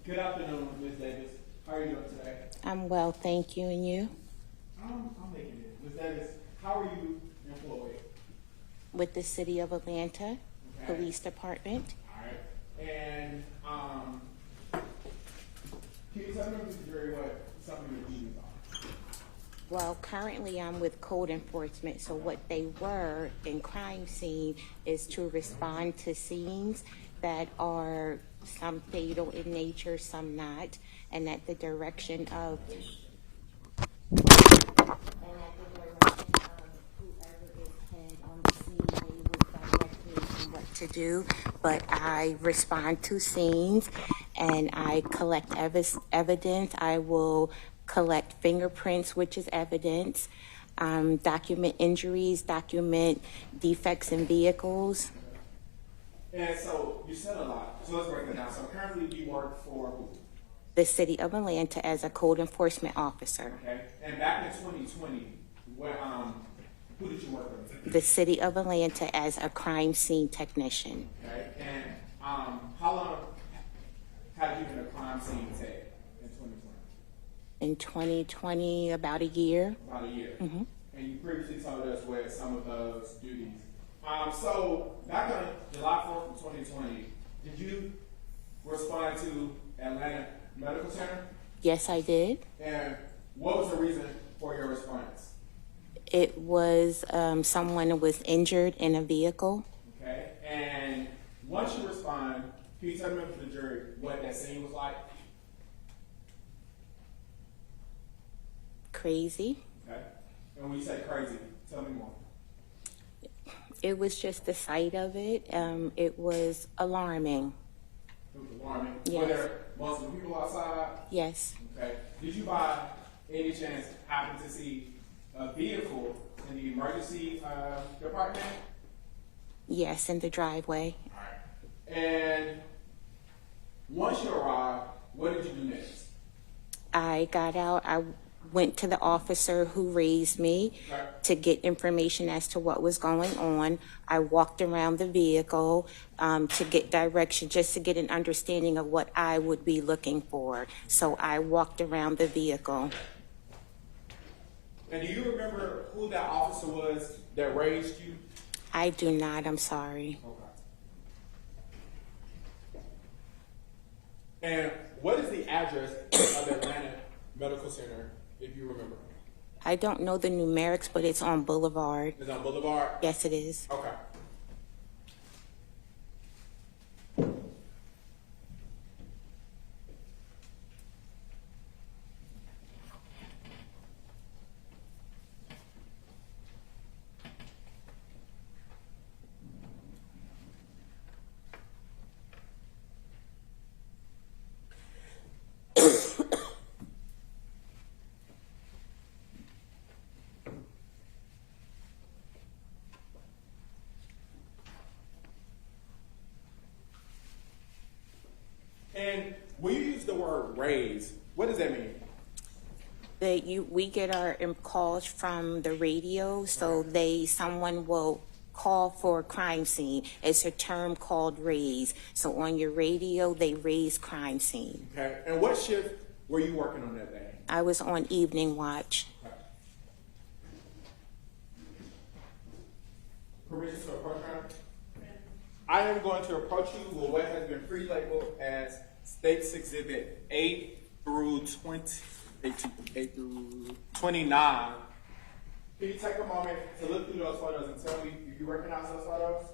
Good afternoon, Ms. Davis. How are you doing today? I'm well, thank you, and you? I'm making it. Ms. Davis, how are you employed? With the City of Atlanta Police Department. All right. And can you tell me very what some of your duties are? Well, currently I'm with code enforcement, so what they were in crime scene is to respond to scenes that are some fatal in nature, some not, and at the direction of whoever is head on the scene, they would direct me on what to do. But I respond to scenes and I collect evidence. I will collect fingerprints, which is evidence, document injuries, document defects in vehicles. And so you said a lot. So let's break it down. So currently you work for who? The City of Atlanta as a code enforcement officer. Okay. And back in 2020, who did you work with? The City of Atlanta as a crime scene technician. Okay. And how long have you been a crime scene tech in 2020? In 2020, about a year. About a year. Mm-hmm. And you previously told us what some of those duties. So back on July 4th of 2020, did you respond to Atlanta Medical Center? Yes, I did. And what was the reason for your response? It was someone who was injured in a vehicle. Okay. And once you respond, can you tell me to the jury what that scene was like? Crazy. Okay. And when you say crazy, tell me more. It was just the sight of it. It was alarming. It was alarming. Yes. Were there multiple people outside? Yes. Okay. Did you by any chance happen to see a vehicle in the emergency department? Yes, in the driveway. All right. And once you arrived, what did you do next? I got out. I went to the officer who raised me to get information as to what was going on. I walked around the vehicle to get direction, just to get an understanding of what I would be looking for. So I walked around the vehicle. And do you remember who that officer was that raised you? I do not, I'm sorry. Okay. And what is the address of the Atlanta Medical Center, if you remember? I don't know the numerics, but it's on Boulevard. It's on Boulevard? Yes, it is. Okay. And when you use the word raise, what does that mean? We get our calls from the radio, so someone will call for a crime scene. It's a term called raise. So on your radio, they raise crime scene. Okay. And what shift were you working on that day? I was on evening watch. Okay. Permission to approach her? I am going to approach you with what has been pre-labeled as State's Exhibit 8 through 29 Can you take a moment to look through those photos and tell me if you recognize those photos?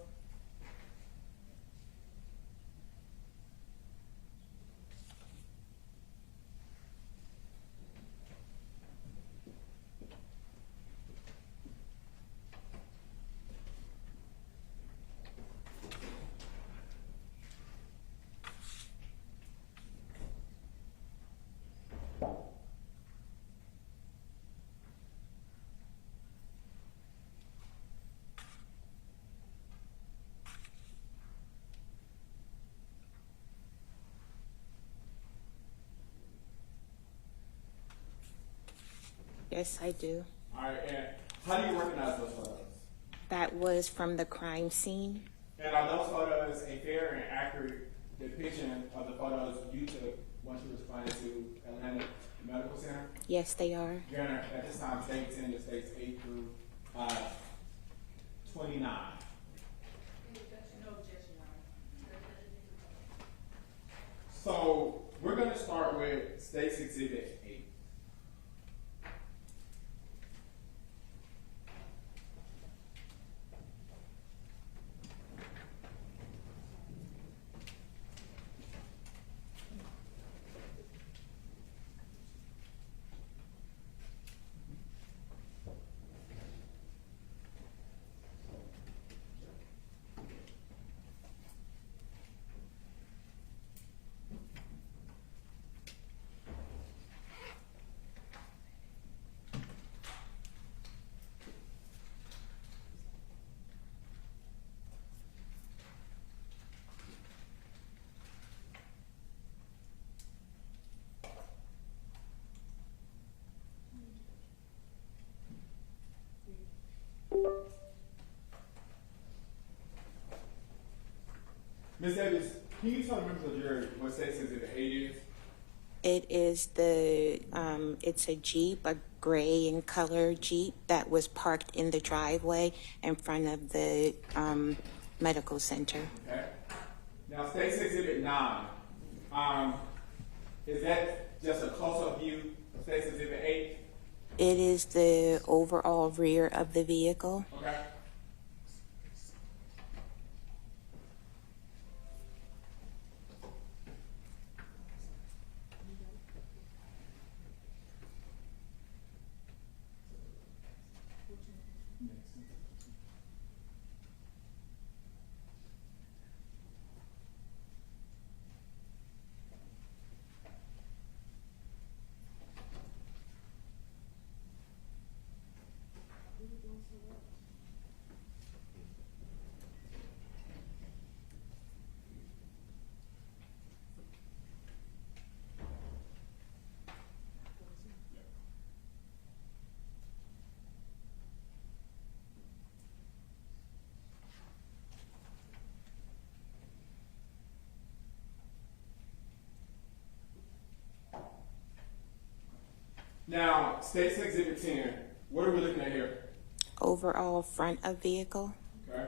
Yes, I do. All right, and how do you recognize those photos? That was from the crime scene. And are those photos a fair and accurate depiction of the photos you took once you responded to Atlanta Medical Center? Yes, they are. Your Honor, at this time, state 10 to states 8 through 29. So we're going to start with State's Exhibit 8. Ms. Davis, can you tell the members of the jury what State's Exhibit 8 is? It is it's a Jeep, a gray in color Jeep that was parked in the driveway in front of the medical center. Okay. Now, State's Exhibit 9, is that just a close-up view of State's Exhibit 8? It is the overall rear of the vehicle. Okay. Now, State's Exhibit 10, what are we looking at here? Overall front of vehicle. Okay.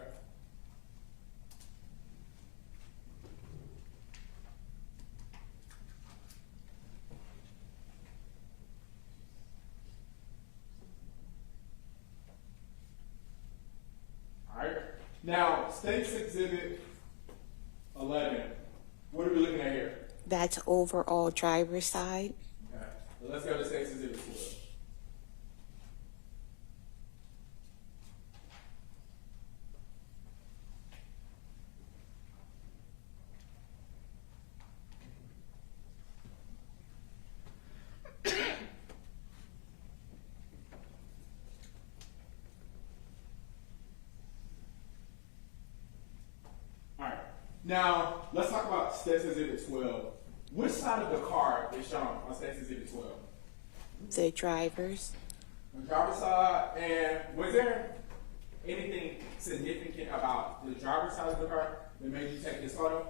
All right. Now, State's Exhibit 11, what are we looking at here? That's overall driver's side. Okay. So let's go to State's Exhibit 12. Now, let's talk about State's Exhibit 12. Which side of the car is shown on State's Exhibit 12? The driver's. The driver's side. And was there anything significant about the driver's side of the car that made you take this photo?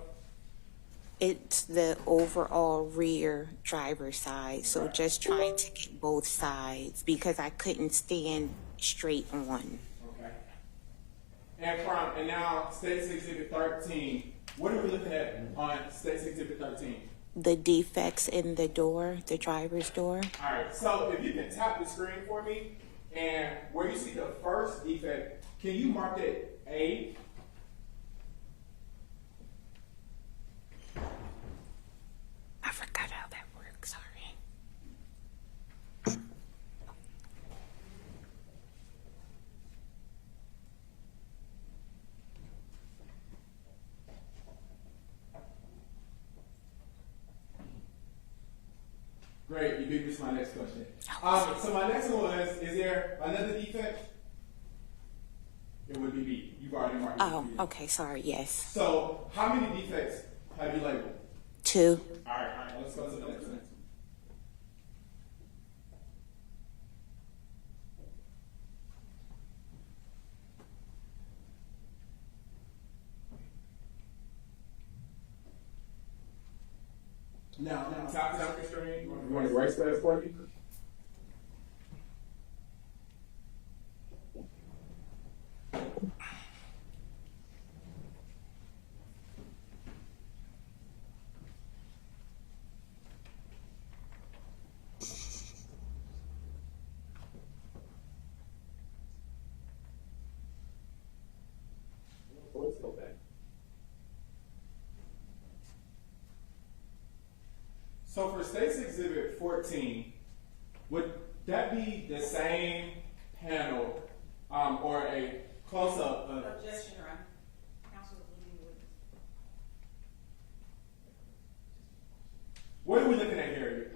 It's the overall rear driver's side. So just trying to get both sides because I couldn't stand straight on. Okay. And now State's Exhibit 13. What are we looking at on State's Exhibit 13? The defects in the door, the driver's door. All right, so if you can tap the screen for me, And where you see the first defect, can you mark it A? I forgot how that works, sorry. Great, you beat me to my next question. So my next one was, is there another defect? It would be B. You've already marked it. Oh, okay, sorry, yes. So how many defects have you labeled? 2. All right, let's go to the next one. Now, tap the screen. You want to erase that for me? Let's go back. So for State's Exhibit 14, would that be the same panel or a close-up of? Objection, Your Honor. Counsel is leaving with. What are we looking at here,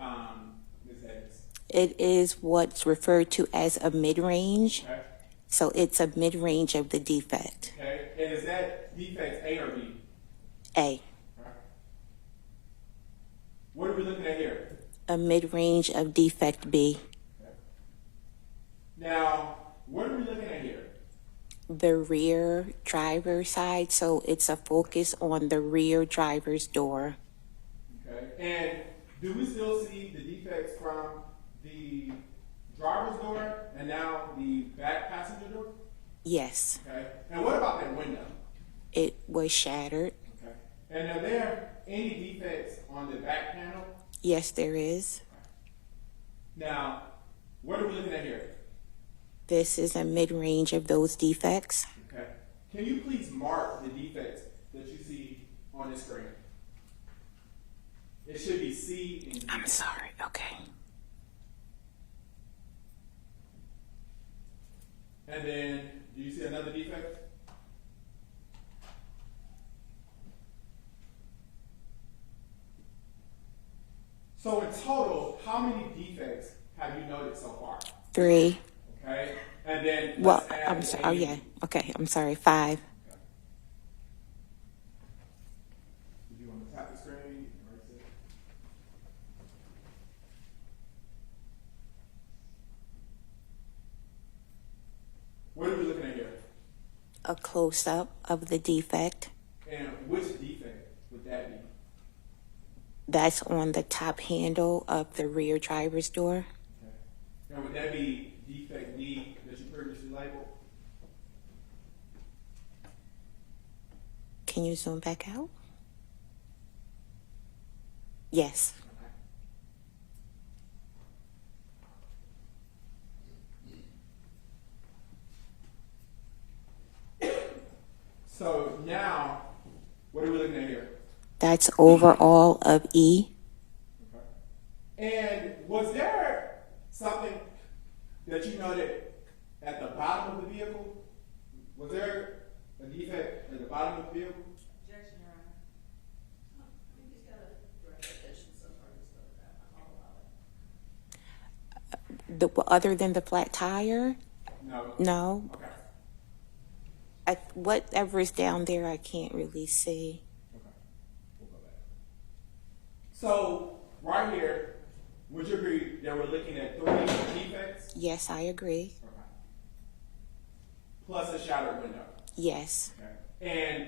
Ms. Davis? It is what's referred to as a mid-range. Okay. So it's a mid-range of the defect. Okay. And is that defect A or B? A. What are we looking at here? A mid-range of defect B. Okay. Now, what are we looking at here? The rear driver side, so it's a focus on the rear driver's door. Okay. And do we still see the defects from the driver's door and now the back passenger door? Yes. Okay. And what about that window? It was shattered. Okay. And are there any defects on the back panel? Yes, there is. Now, what are we looking at here? This is a mid-range of those defects. Okay. Can you please mark the defects that you see on the screen? It should be C and D. I'm sorry. Okay. And then, do you see another defect? So in total, how many defects have you noted so far? 3. Okay. And then Well, let's add I'm sorry. A. Oh, yeah. Okay. I'm sorry. 5. Did you want to tap the screen? Erase it. What are we looking at here? A close-up of the defect. And which defect would that be? That's on the top handle of the rear driver's door. Okay. And would that be defect D that you previously labeled? Can you zoom back out? Yes. So now, what are we looking at here? That's overall of E. Okay. And was there something that you noted at the bottom of the vehicle? Was there a defect at the bottom of the vehicle? Objection, Your Honor. I think he's got a direct addition so far. Other than the flat tire? No. No. Okay. Whatever's down there, I can't really see. Okay. We'll go back. So right here, would you agree that we're looking at 3 defects? Yes, I agree. Okay. Plus a shattered window. Yes. Okay. And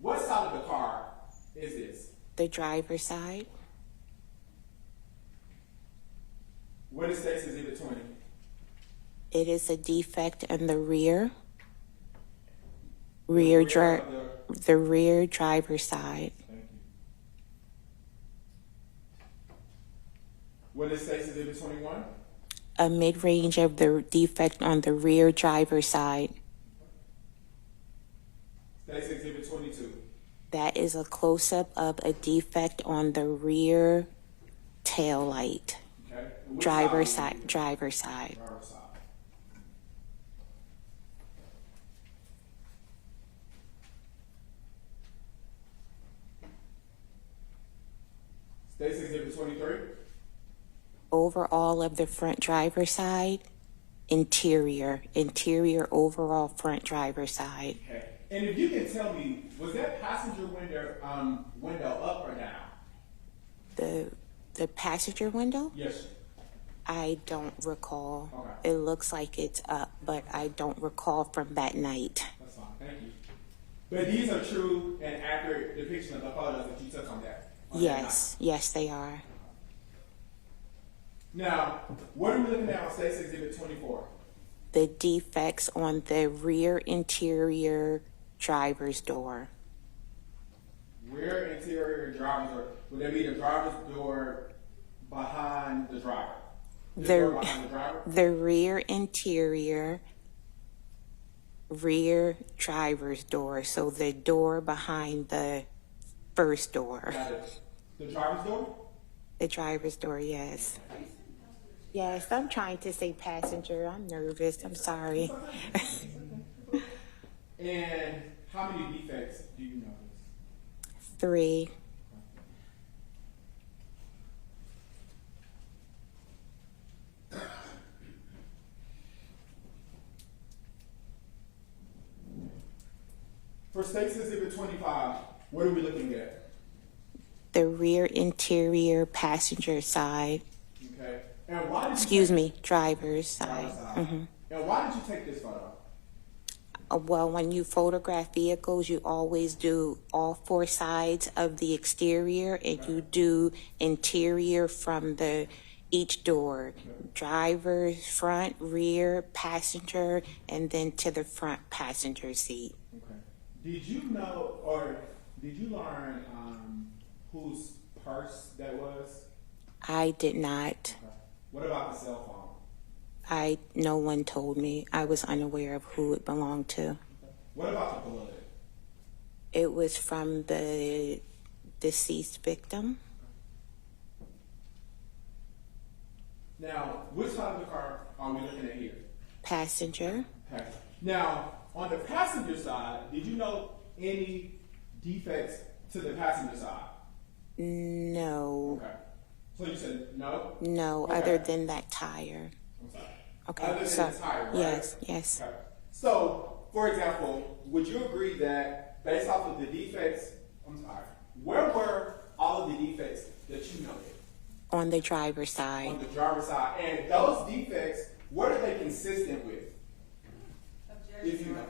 what side of the car is this? The driver's side. What is State's Exhibit 20? It is a defect in the rear. The rear driver's side. Thank you. What is State's Exhibit 21? a mid-range of the defect on the rear driver's side. That's Exhibit 22. That is a close-up of a defect on the rear tail light. Okay. And which Driver's side? side. Driver's side. Driver's side. Stacy Exhibit 23. Overall of the front driver's side, interior overall front driver's side. Okay. And if you can tell me, was that passenger window up or down? The passenger window? Yes. I don't recall. Okay. It looks like it's up, but I don't recall from that night. That's fine. Thank you. But these are true and accurate depiction of the photos that you took on that. Yes, yes, they are. Now, what are we looking at on Stacy Exhibit 24? The defects on the rear interior driver's door. Rear interior driver's door. Would that be the driver's door behind the driver? Door behind the driver? The rear interior rear driver's door. So the door behind the first door. Got it. The driver's door? The driver's door, yes. Yes, I'm trying to say passenger. I'm nervous. I'm sorry. And how many defects do you notice? 3. For Stacy Exhibit 25, what are we looking at? The rear interior passenger side. Okay. And why did Excuse me, driver's side. Mm-hmm. And why did you take this photo? Well, when you photograph vehicles, you always do all 4 sides of the exterior, and you do interior from each door. Driver, front, rear, passenger, and then to the front passenger seat. Okay. Did you know, or did you learn whose purse that was? I did not. Okay. What about the cell phone? No one told me. I was unaware of who it belonged to. What about the blood? It was from the deceased victim. Now, which side of the car are we looking at here? Passenger. Passenger. Now, on the passenger side, did you know any defects to the passenger side? No. Okay. So you said no? No, Okay. other than that tire. I'm sorry. Okay. Other than the tire, right? Yes, yes. Okay. So, for example, would you agree that based off of the defects, where were all of the defects that you noted? On the driver's side. On the driver's side. And those defects, what are they consistent with? If you know.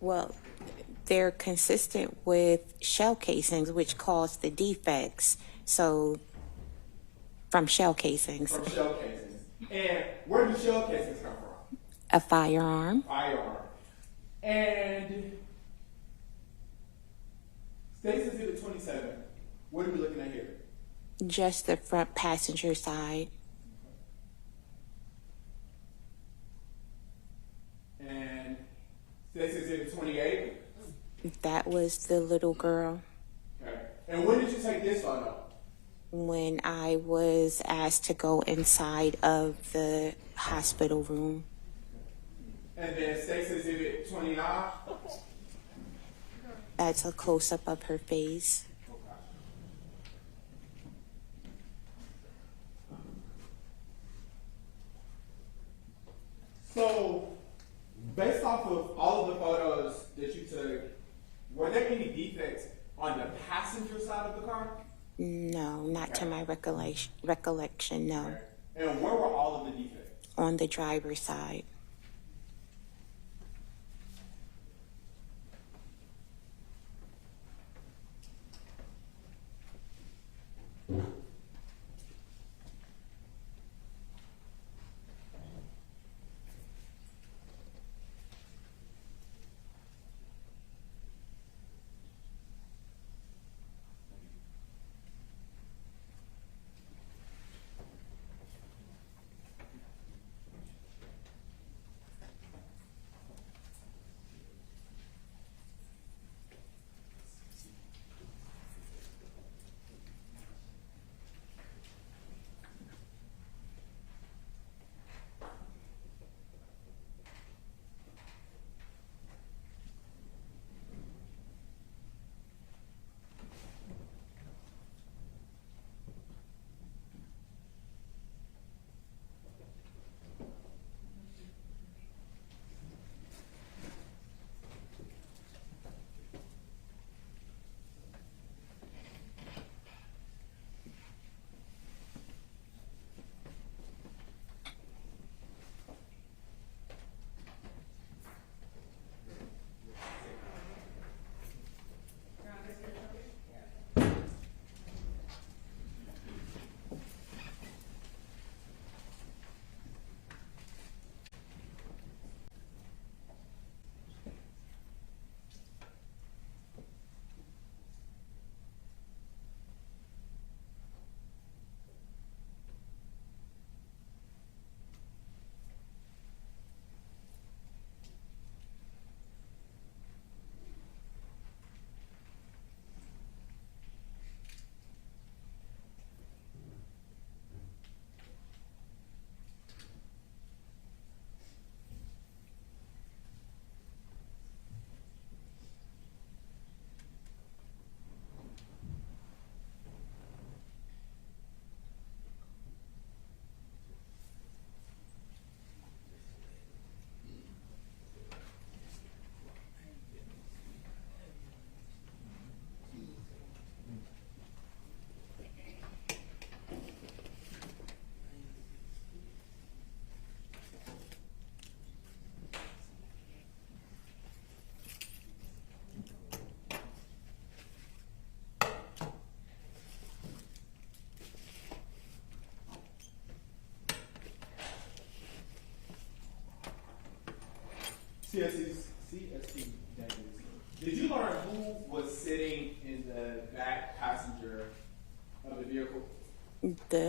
Well, they're consistent with shell casings, which cause the defects. So, from shell casings. From shell casings. And where do shell casings come from? A firearm. Firearm. And Stacy Exhibit 27, what are we looking at here? Just the front passenger side. And Stacy Exhibit 28. That was the little girl. Okay. And when did you take this photo? When I was asked to go inside of the hospital room. And then Stacy Exhibit 29. That's a close-up of her face. So, based off of all of the photos that you took, were there any defects on the passenger side of the car? No, not to my recollection, no. Okay. And where were all of the defects? On the driver's side.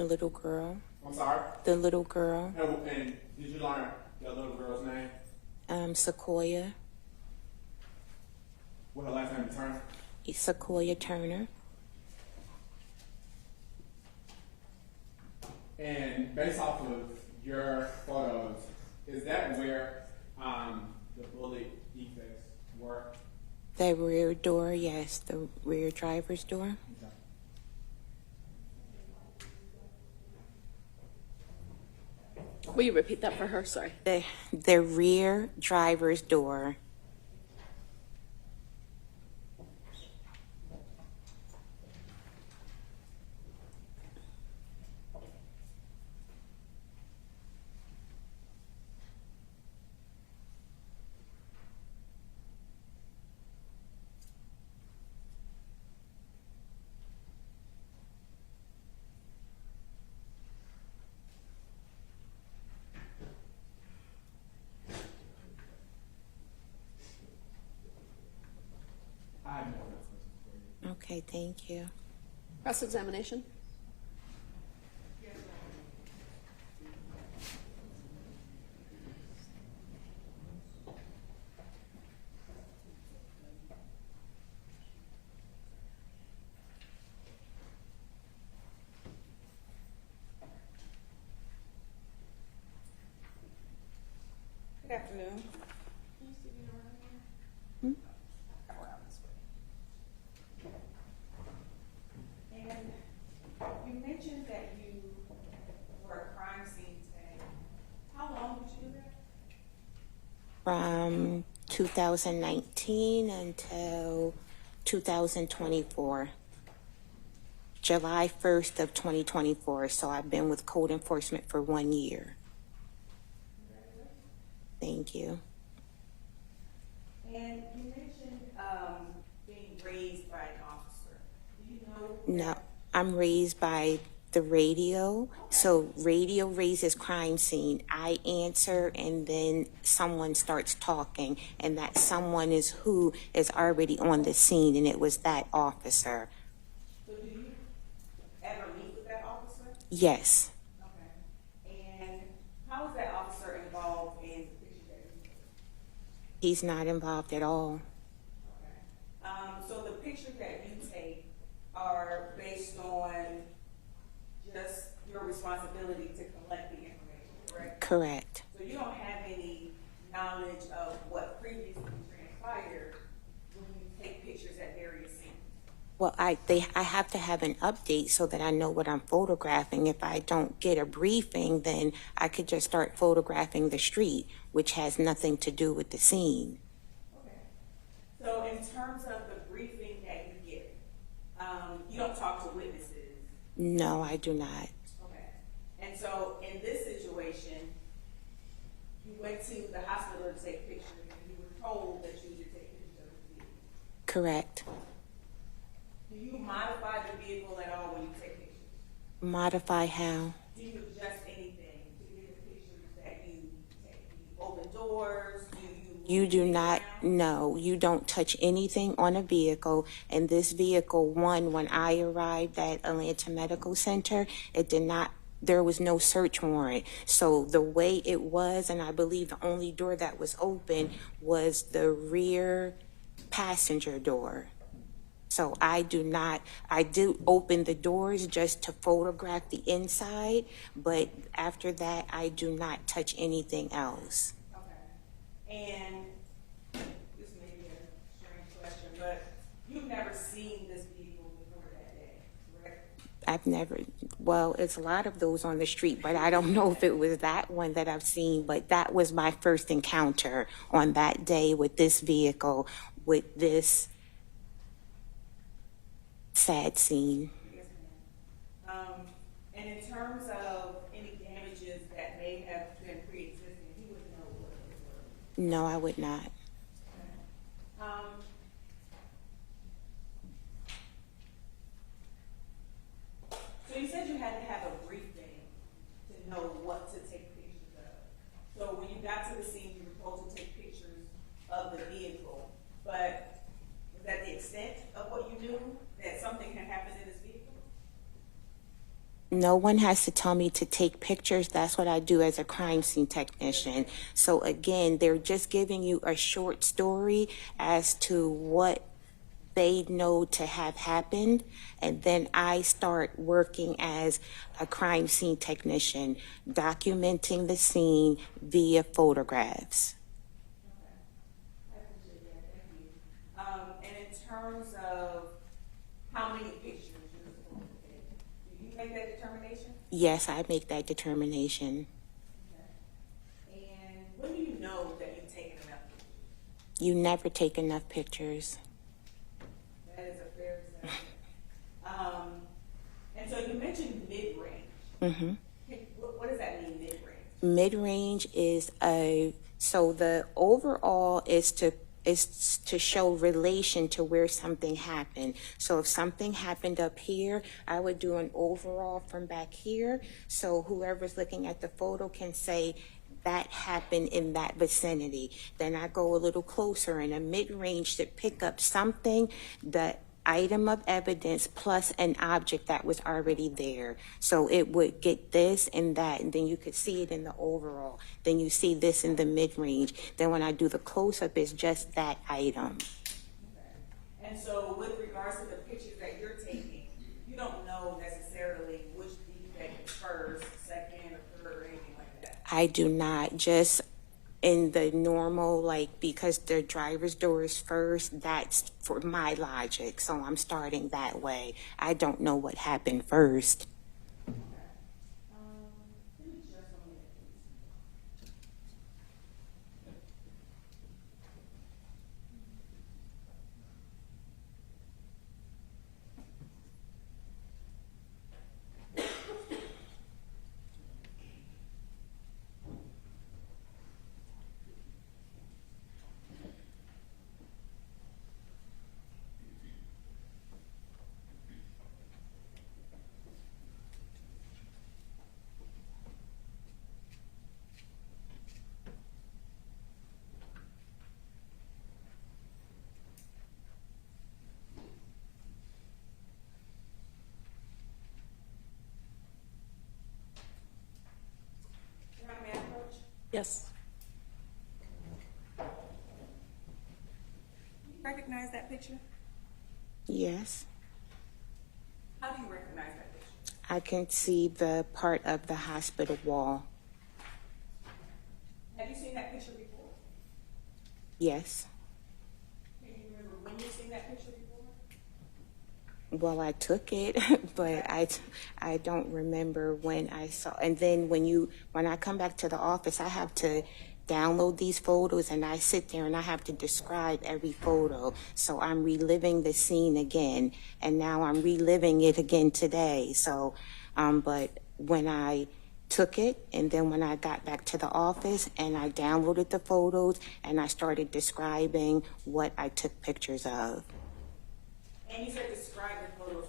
little girl. I'm sorry? The little girl. And did you learn the little girl's name? Secoriea. What her last name is Turner? Secoriea Turner. And based off of your photos, is that where the bullet defects were? The rear door, yes, the rear driver's door. Will you repeat that for her? Sorry. The rear driver's door. Okay, thank you. Cross-examination. Good afternoon. You mentioned that you were a crime scene today. How long did you do that? From 2019 until 2024. July 1st of 2024. So I've been with code enforcement for 1 year. Thank you. And you mentioned being raised by an officer. Do you know? No, I'm raised by the radio. So radio raises crime scene. I answer and then someone starts talking, and that someone is who is already on the scene, and it was that officer. So do you ever meet with that officer? Yes. Okay. And how is that officer involved in the picture that you took? He's not involved at all. Okay. So the pictures that you take are based on just your responsibility to collect the information, correct? Correct. So you don't have any knowledge of what previously transpired when you take pictures at various scenes? Well, I have to have an update so that I know what I'm photographing. If I don't get a briefing, then I could just start photographing the street, which has nothing to do with the scene. Okay. So in terms of the briefing that you get, you don't talk to witnesses? No, I do not. Okay. And so in this situation, you went to the hospital to take pictures and you were told that you should take pictures of the vehicle? Correct. Do you modify the vehicle at all when you take pictures? Modify how? Do you adjust anything to get the pictures that you take? Do you open doors? Do you You do not, no, you don't touch anything on a vehicle. And this vehicle, when I arrived at Atlanta Medical Center, it did not, there was no search warrant. So the way it was, and I believe the only door that was open was the rear passenger door. So I do open the doors just to photograph the inside, but after that, I do not touch anything else. Okay. And this may be a strange question, but you've never seen this vehicle before that day, correct? I've never, well, it's a lot of those on the street, but I don't know if it was that one that I've seen, but that was my first encounter on that day with this vehicle, with this sad scene. Yes, ma'am. And in terms of any damages that may have been pre-existing, you wouldn't know what those were? No, I would not. So you said you had to have a briefing to know what to take pictures of. So when you got to the scene, you were told to take pictures of the vehicle, but was that the extent of what you knew, that something had happened in this vehicle? No one has to tell me to take pictures. That's what I do as a crime scene technician. So again, they're just giving you a short story as to what they know to have happened, and then I start working as a crime scene technician, documenting the scene via photographs. And in terms of how many pictures you're supposed to take, do you make that determination? Yes, I make that determination. And when do you know that you've taken enough pictures? You never take enough pictures. That is a fair assessment. And so you mentioned mid-range. Mm-hmm. What does that mean, mid-range? Mid-range is so the overall is to show relation to where something happened. So if something happened up here, I would do an overall from back here. So whoever's looking at the photo can say that happened in that vicinity. Then I go a little closer in a mid-range to pick up something, the item of evidence plus an object that was already there. So it would get this and that, and then you could see it in the overall. Then you see this in the mid-range. Then when I do the close-up, it's just that item. Okay. And so with regards to the pictures that you're taking, you don't know necessarily which defect is first, second, or third, or anything like that? I do not. Just in the normal, like, because the driver's door is first, that's for my logic. So I'm starting that way. I don't know what happened first. Yes. You recognize that picture? Yes. How do you recognize that picture? I can see the part of the hospital wall. Have you seen that picture before? Yes. Can you remember when you've seen that picture before? Well, I took it, but I don't remember when I saw. And then when I come back to the office, I have to download these photos, and I sit there and I have to describe every photo. So I'm reliving the scene again, and now I'm reliving it again today. So, but when I took it, and then when I got back to the office and I downloaded the photos and I started describing what I took pictures of. And you said describe the photos.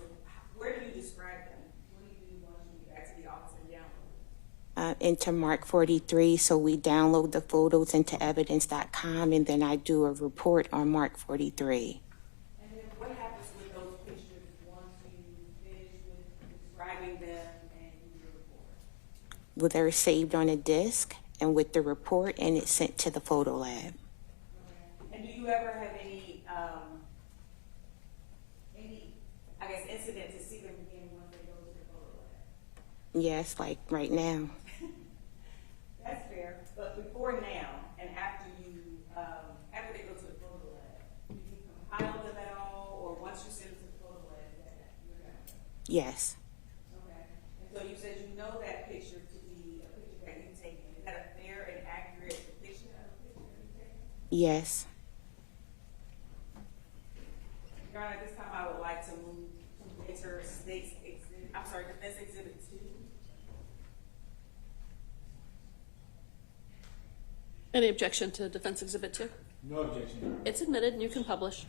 Where do you describe them? What do you do once you get back to the office and download them? Into Mark 43, so we download the photos into evidence.com, and then I do a report on Mark 43. And then what happens with those pictures once you finish with describing them and do your report? Well, they're saved on a disc and with the report, and it's sent to the photo lab. Okay. And do you ever have any I guess, incident to see them again once they go to the photo lab? Yes, like right now. That's fair. But before now and after after they go to the photo lab, do you compile them at all, or once you send them to the photo lab, you're done? Yes. Okay. And so you said you know that picture to be a picture that you've taken. Is that a fair and accurate depiction of a picture that you've taken? Yes. Your Honor, at this time I would like to move to enter Defense Exhibit 2. Any objection to Defense Exhibit 2? No objection, Your Honor. It's admitted and you can publish.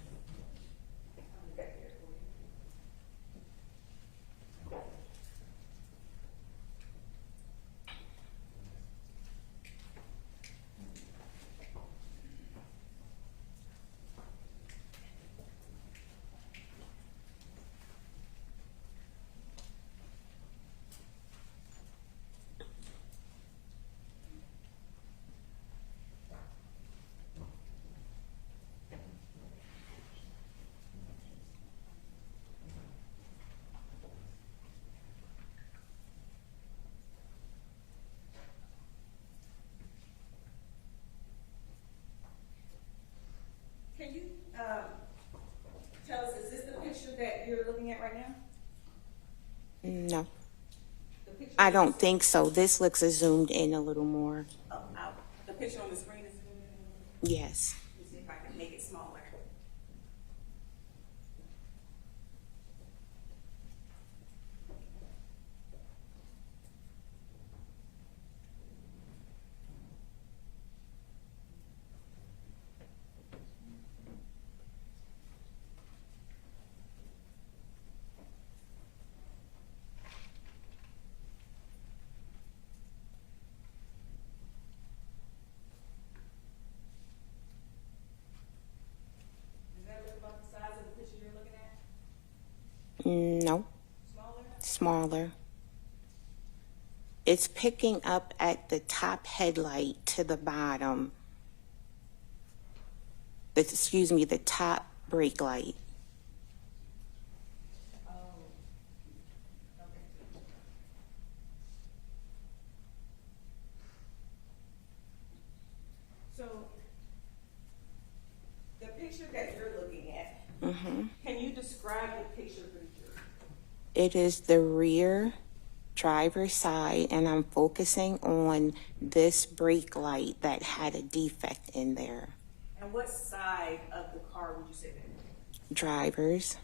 I don't think so. This looks zoomed in a little more. Oh, the picture on the screen is zoomed in. Yes. Let me see if I can make it smaller. No. Smaller. It's picking up at the top headlight to the bottom. The top brake light. So, the picture that you're looking at, Mm-hmm. can you describe the picture for the jury? It is the rear driver's side, and I'm focusing on this brake light that had a defect in there. And what side of the car would you say that is? Drivers.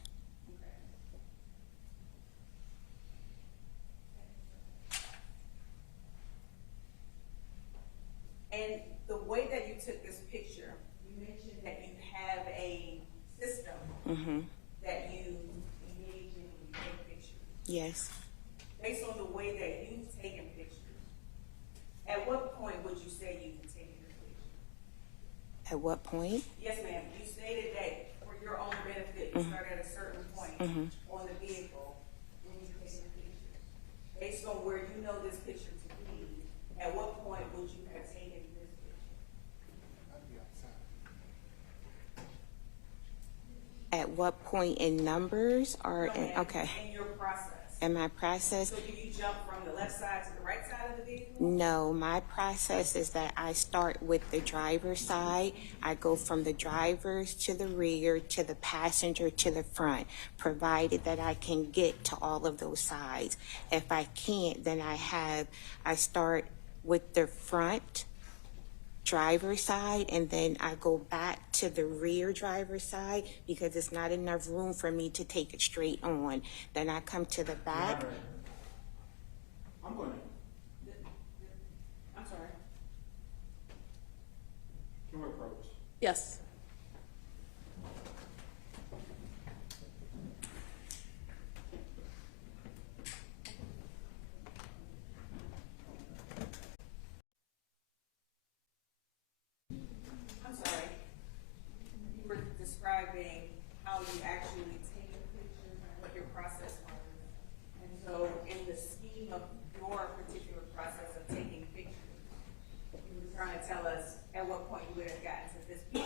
And the way that you took this picture, you mentioned that you have a system Mm-hmm. that you engage in when you take pictures. Yes. Based on the way that you've taken pictures, at what point would you say you've taken your picture? At what point? Yes, ma'am. You stated that for your own benefit, you start at a certain point on the vehicle when you take the picture. Based on where you know this picture to be, at what point would you have taken this picture? At what point in numbers or No, in, ma'am, okay. in your process. In my process? So do you jump from the left side to the right side of the vehicle? No, my process is that I start with the driver's side. I go from the driver's to the rear to the passenger to the front, provided that I can get to all of those sides. If I can't, then I start with the front driver's side, and then I go back to the rear driver's side because it's not enough room for me to take it straight on. Then I come to the back. I'm going to. I'm sorry. Can we approach? Yes. I'm sorry. You were describing how you actually take pictures and what your process was. And so in the scheme of your particular process of taking pictures, you were trying to tell us at what point you would have gotten to this point.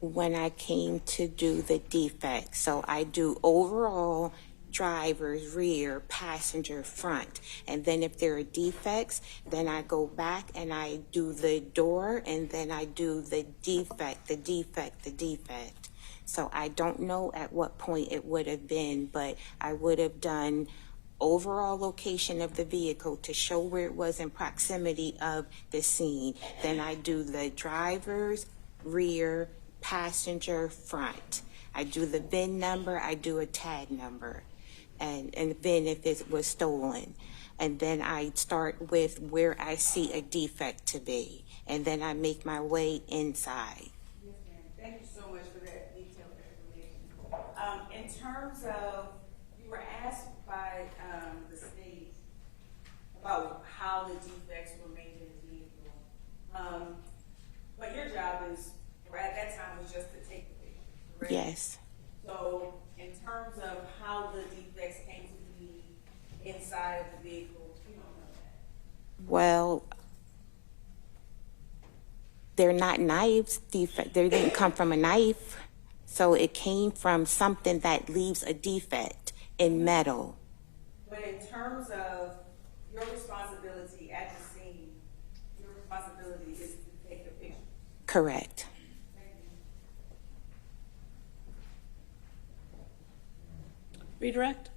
When I came to do the defect. So I do overall driver's rear, passenger front. And then if there are defects, then I go back and I do the door, and then I do the defect, the defect, the defect. So I don't know at what point it would have been, but I would have done overall location of the vehicle to show where it was in proximity of the scene. Then I do the driver's rear, passenger front. I do the VIN number, I do a tag number, and VIN if it was stolen. And then I start with where I see a defect to be, and then I make my way inside. Yes, ma'am. Thank you so much for that detailed information. In terms of, you were asked by the state about how the defects were made in the vehicle. But your job is, or at that time, was just to take the picture, correct? Yes. So in terms of how the defects came to be inside of the vehicle, you don't know that. Well, they're not knives. Defect. They didn't come from a knife. So it came from something that leaves a defect in metal. But in terms of your responsibility at the scene, your responsibility is to take the picture. Correct. Redirect.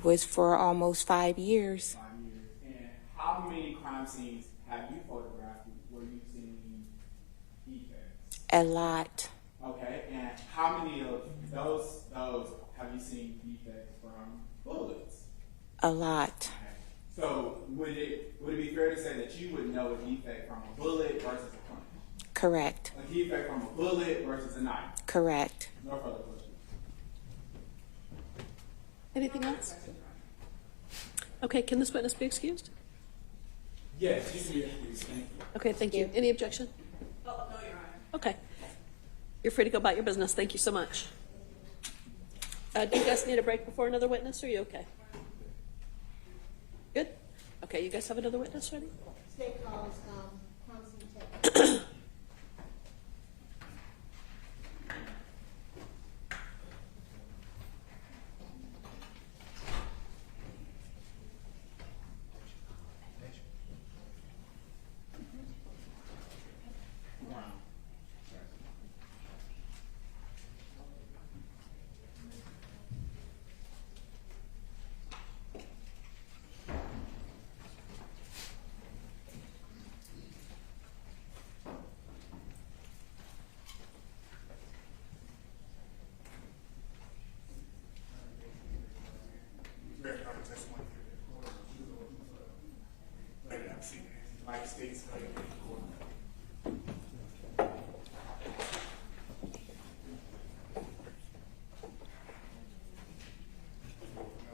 It was for almost 5 years. 5 years. And how many crime scenes have you photographed where you've seen defects? A lot. Okay, and how many of those have you seen defects from bullets? A lot. Okay. So would it be fair to say that you would know a defect from a bullet versus a punch? Correct. A defect from a bullet versus a knife? Correct. No further questions. Anything else? Okay, can this witness be excused? Yes, you can be excused. Thank you. Okay, thank you. Any objection? Oh, no, Your Honor. Okay. You're free to go about your business. Thank you so much. Do you guys need a break before another witness, or are you okay? Good? Okay, you guys have another witness ready? State calls, crime scene technician.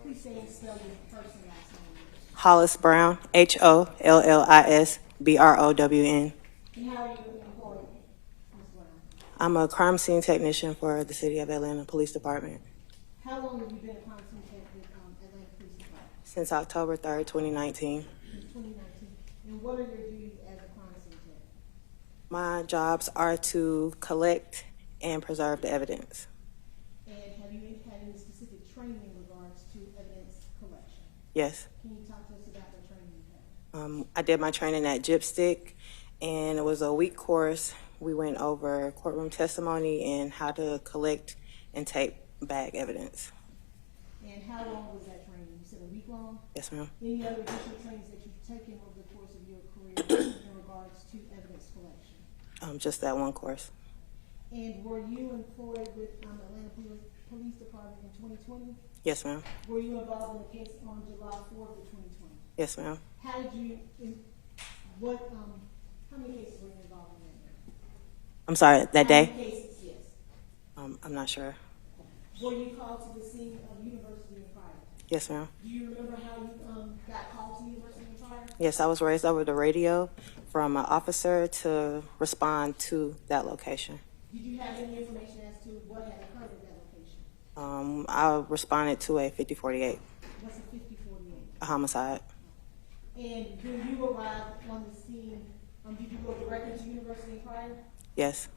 Please say and spell your first and last name. Hollis Brown, HOLLISBROWN. And how are you employed, Ms. Brown? I'm a crime scene technician for the City of Atlanta Police Department How long have you been a crime scene tech with Atlanta Police Department? since October 3rd, 2019. Since 2019. And what are your duties as a crime scene tech? My jobs are to collect and preserve the evidence. And have you had any specific training in regards to evidence collection? Yes. Can you talk to us about the training you had? I did my training at Gypstick, and it was a week course. We went over courtroom testimony and how to collect and tape bag evidence. And how long was that training? You said a week long? Yes, ma'am. Any other additional trainings that you've taken over the course of your career in regards to evidence collection? Just that one course. And were you employed with Atlanta Police Department in 2020? Yes, ma'am. Were you involved in a case on July 4th of 2020? Yes, ma'am. How did you, how many cases were you involved in that? I'm sorry, that day? How many cases, yes. I'm not sure. Were you called to the scene of University and Fire? Yes, ma'am. Do you remember how you got called to University and Fire? Yes, I was raised over the radio from an officer to respond to that location. Did you have any information as to what had occurred at that location? I responded to a 5048, What's a 5048? a homicide. And when you arrived on the scene, did you go directly to University and Fire? Yes.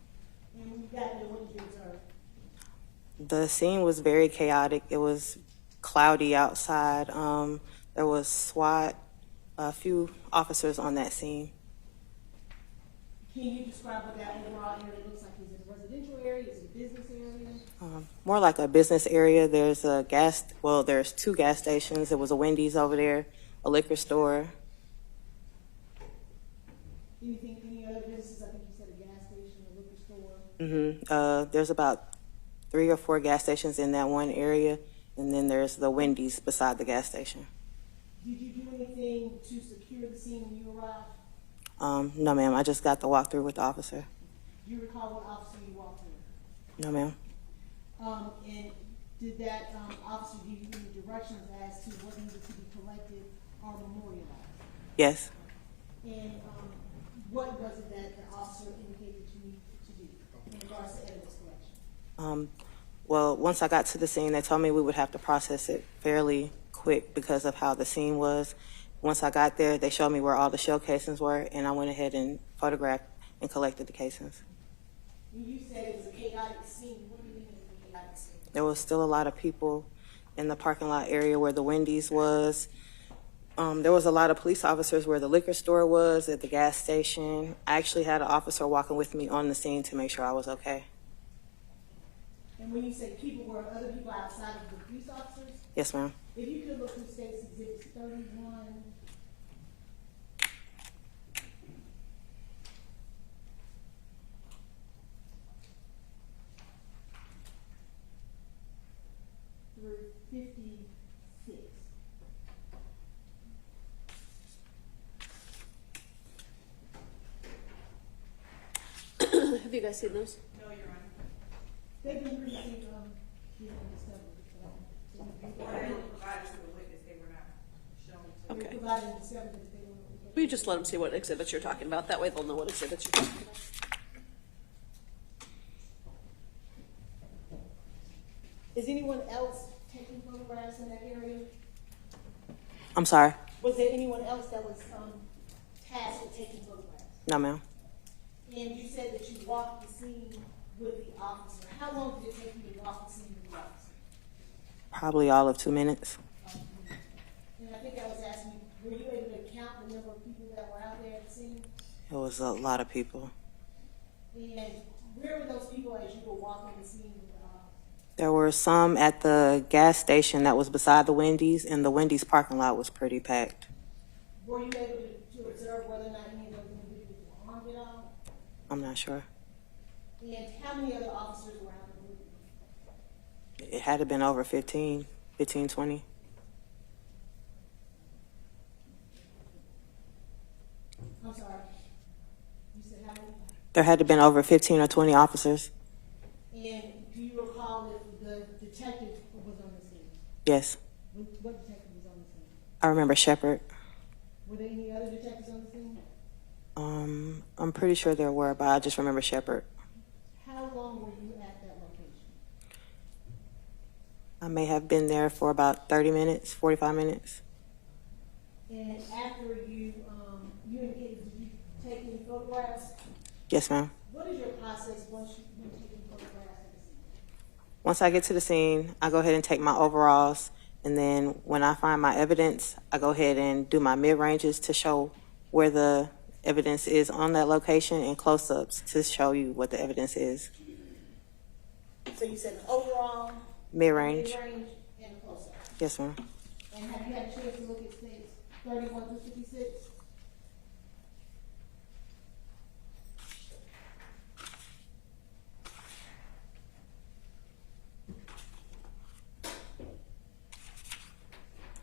And when you got there, what did you observe? The scene was very chaotic. It was cloudy outside. There was SWAT, a few officers on that scene. Can you describe what that overall area looks like? Is it a residential area? Is it a business area? More like a business area. There's there's two gas stations. There was a Wendy's over there, a liquor store. Any other businesses? I think you said a gas station, a liquor store. There's about 3 or 4 gas stations in that one area, and then there's the Wendy's beside the gas station. Did you do anything to secure the scene when you arrived? No, ma'am. I just got the walkthrough with the officer. Do you recall what officer you walked through? No, ma'am. And did that officer give you any directions as to what needed to be collected or memorialized? Yes. And what was it that the officer indicated you needed to do in regards to evidence collection? Well, once I got to the scene, they told me we would have to process it fairly quick because of how the scene was. Once I got there, they showed me where all the shell casings were, and I went ahead and photographed and collected the casings. When you said it was a chaotic scene, what do you mean it was a chaotic scene? There was still a lot of people in the parking lot area where the Wendy's was. There was a lot of police officers where the liquor store was, at the gas station. I actually had an officer walking with me on the scene to make sure I was okay. And when you say people, were other people outside of the police officers? Yes, ma'am. If you could look through State's Exhibits 31. Through 56. Have you guys seen those? No, Your Honor. They've been previously, discovered. Or they were provided to the witness, they were not shown to. Okay. Provided and discovered that they were. Will you just let them see what exhibits you're talking about? That way they'll know what exhibits you're talking about. Is anyone else taking photographs in that area? I'm sorry. Was there anyone else that was tasked with taking photographs? No, ma'am. And you said that you walked the scene with the officer. How long did it take you to walk the scene with the officer? Probably all of 2 minutes. And I think I was asking you, were you able to count the number of people that were out there at the scene? It was a lot of people. And where were those people as you were walking the scene with the officer? There were some at the gas station that was beside the Wendy's, and the Wendy's parking lot was pretty packed. Were you able to observe whether or not any of those individuals were armed at all? I'm not sure. And how many other officers were out there with you? It had to have been over 15, 20. I'm sorry. You said how many? There had to have been over 15 or 20 officers. And do you recall if the detective was on the scene? Yes. What detective was on the scene? I remember Shepard. Were there any other detectives on the scene? I'm pretty sure there were, but I just remember Shepard. How long were you at that location? I may have been there for about 30 minutes, 45 minutes. And after you indicated, did you take any photographs? Yes, ma'am. What is your process once you're taking photographs at the scene? Once I get to the scene, I go ahead and take my overalls, and then when I find my evidence, I go ahead and do my mid-ranges to show where the evidence is on that location, and close-ups to show you what the evidence is. So you said the overall, Mid-range. mid-range, and a close-up. Yes, ma'am. And have you had a chance to look at states 31 through 56?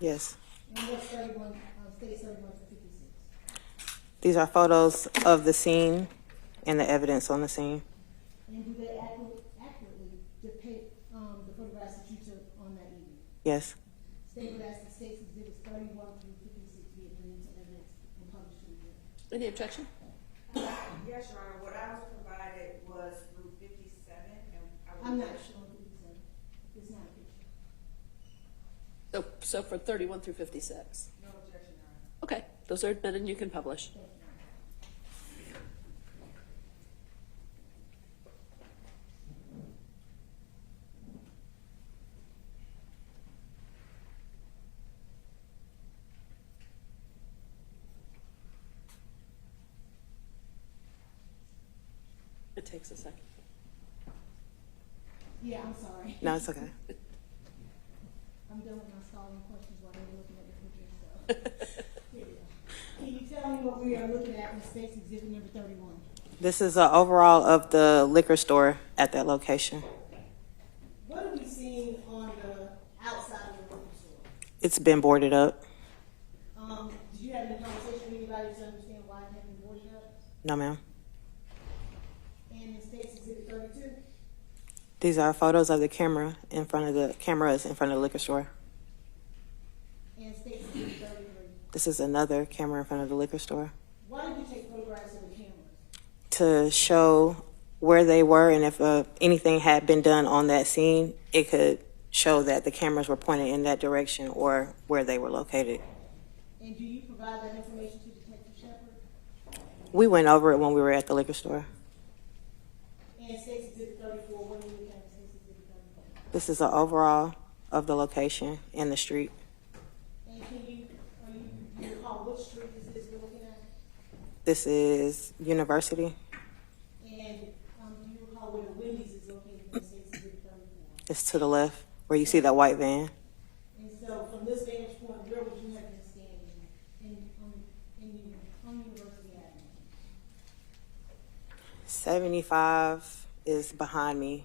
Yes. And what's 31, states 31 through 56? These are photos of the scene and the evidence on the scene. And do they accurately depict the photographs that you took on that evening? Yes. State would ask the state's exhibits 31 through 56 be admitted to evidence and published to the jury. Any objection? Yes, Your Honor, what I was provided was through 57, and I'm not showing 57. It's not a picture. So for 31 through 56. no objection, Your Honor. Okay, those are admitted and you can publish. It takes a second. Yeah, I'm sorry. No, it's okay. I'm done with my stalling questions while they're looking at the pictures. So. Here we go. Can you tell me what we are looking at in state's exhibit number 31? This is an overall of the liquor store at that location. What are we seeing on the outside of the liquor store? It's been boarded up. Did you have any conversation with anybody to understand why it had been boarded up? No, ma'am. And in state's exhibit 32? These are photos of the cameras in front of the liquor store. And state's exhibit 33? This is another camera in front of the liquor store. Why did you take photographs of the cameras? To show where they were, and if anything had been done on that scene, it could show that the cameras were pointed in that direction or where they were located. And do you provide that information to Detective Shepard? We went over it when we were at the liquor store. And state's exhibit 34, what are you looking at in state's exhibit 34? This is an overall of the location and the street. And do you recall which street this is we're looking at? This is University. And do you recall where the Wendy's is located in state's exhibit 34? It's to the left where you see that white van. And so from this 75 is behind me,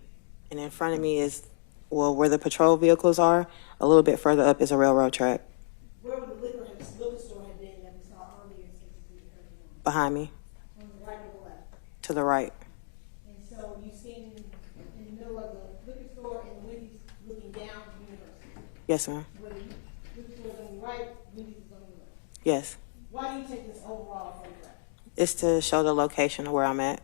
and in front of me is, well, where the patrol vehicles are. A little bit further up is a railroad track. Where would the liquor store have been that we saw earlier in 6331? Behind me, On the right or the left? to the right. And so you stand in the middle of the liquor store and Wendy's looking down the university? Yes, ma'am. Where the liquor store is on the right, Wendy's is on the left? Yes. Why do you take this overall photograph? It's to show the location of where I'm at.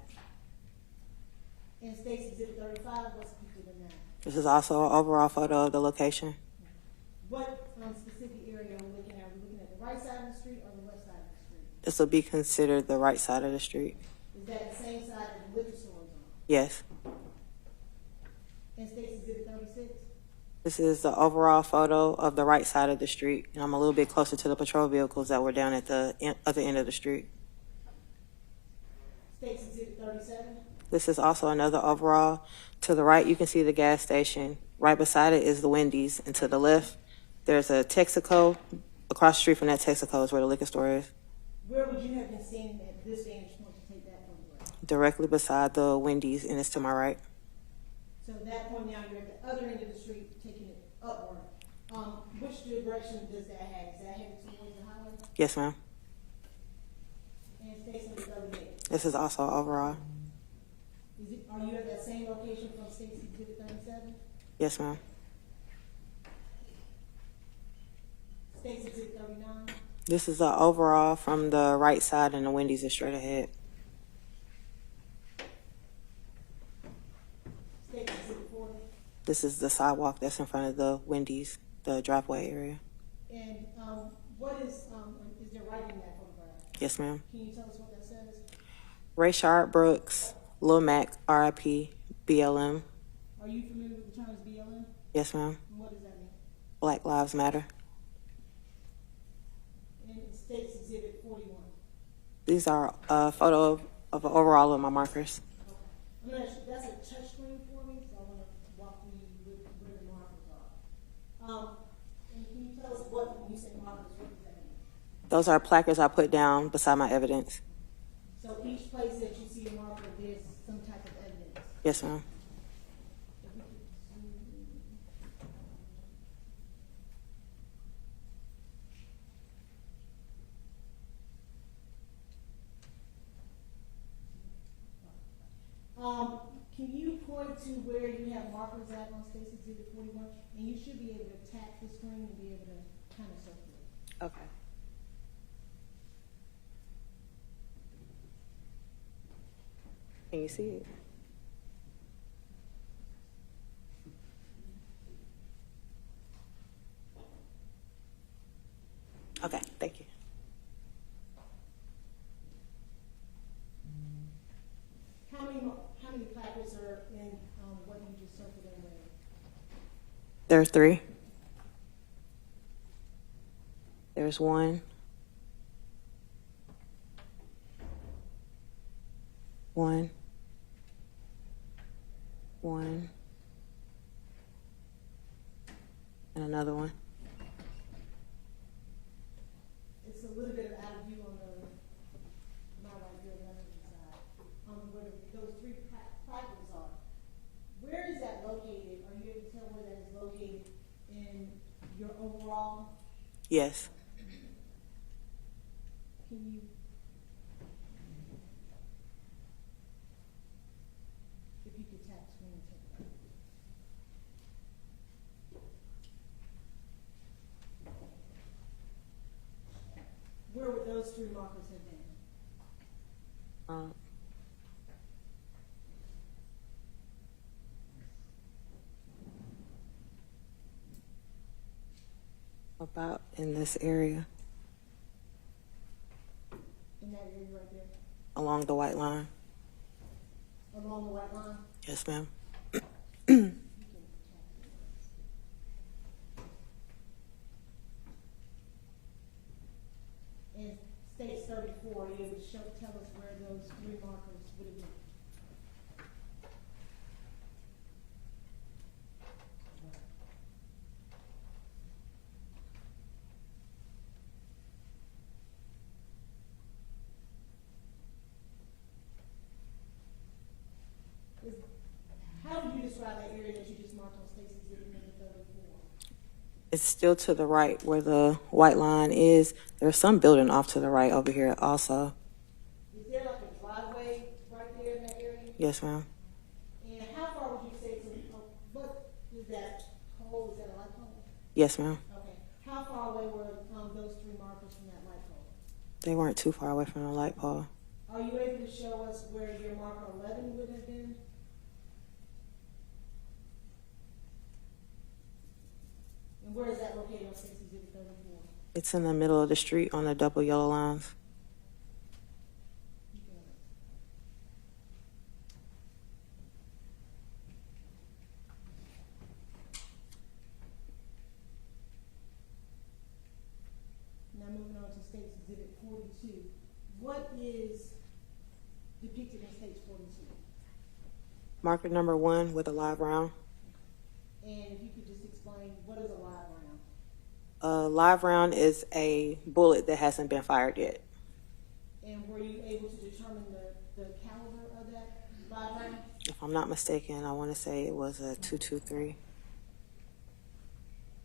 And State's Exhibit 35, what's the picture of that? This is also an overall photo of the location. What specific area are we looking at? Are we looking at the right side of the street or the left side of the street? This will be considered the right side of the street. Is that the same side that the liquor store is on? Yes. And State's Exhibit 36? This is the overall photo of the right side of the street, and I'm a little bit closer to the patrol vehicles that were down at the other end of the street. State's Exhibit 37? This is also another overall. To the right, you can see the gas station. Right beside it is the Wendy's, and to the left, there's a Texaco. Across the street from that Texaco is where the liquor store is. Where would you have been standing at this vantage point to take that photograph? Directly beside the Wendy's, and it's to my right. So at that point now, you're at the other end of the street, taking it upward. Which direction does that have? Is that headed towards the highway? Yes, ma'am. And State's Exhibit 38? This is also overall. Are you at that same location from State's Exhibit 37? Yes, ma'am. State's Exhibit 39? This is the overall from the right side, and the Wendy's is straight ahead. State's Exhibit 40? This is the sidewalk that's in front of the Wendy's, the driveway area. And what is there writing in that photograph? Yes, ma'am. Can you tell us what that says? Rayshard Brooks, Lil Mac, RIP, BLM. Are you familiar with the terms BLM? Yes, ma'am. And what does that mean? Black Lives Matter. And State's Exhibit 41? These are a photo of an overall of my markers. I'm gonna ask you, that's a touch screen for me, so I want to walk through where the markers are. And can you tell us what, when you say markers, what does that mean? Those are placards I put down beside my evidence. So each place that you see a marker, there's some type of evidence? Yes, ma'am. Can you point to where you have markers at on State's Exhibit 41? And you should be able to tap the screen and be able to kind of circle it. Okay. Can you see it? Okay, thank you. How many placards are in what you just circled in red? There are 3. There's 1. 1. 1. And another one. It's a little bit out of view on my right here, left side. Where those 3 placards are. Where is that located? Are you able to tell where that is located in your overall? Yes. Can you? If you could tap screen and take it out. Where would those 3 markers have been? About in this area. In that area right there? Along the white line. Along the white line? Yes, ma'am. And State's 34, are you able to tell us where those 3 markers would have been? It's still to the right where the white line is. There's some building off to the right over here also. Is there like a driveway right there in that area? Yes, ma'am. And how far would you say to, what is that pole, is that a light pole? Yes, ma'am. Okay, how far away were those three markers from that light pole? They weren't too far away from the light pole. Are you able to show us where your marker 11 would have been? And where is that located on State Exhibit 34? It's in the middle of the street on the double yellow lines. Now moving on to State Exhibit 42. What is depicted in State 42? Marker number 1 with a live round. And if you could just explain, what is a live round? A live round is a bullet that hasn't been fired yet. And were you able to determine the caliber of that live round? If I'm not mistaken, I want to say it was a 223.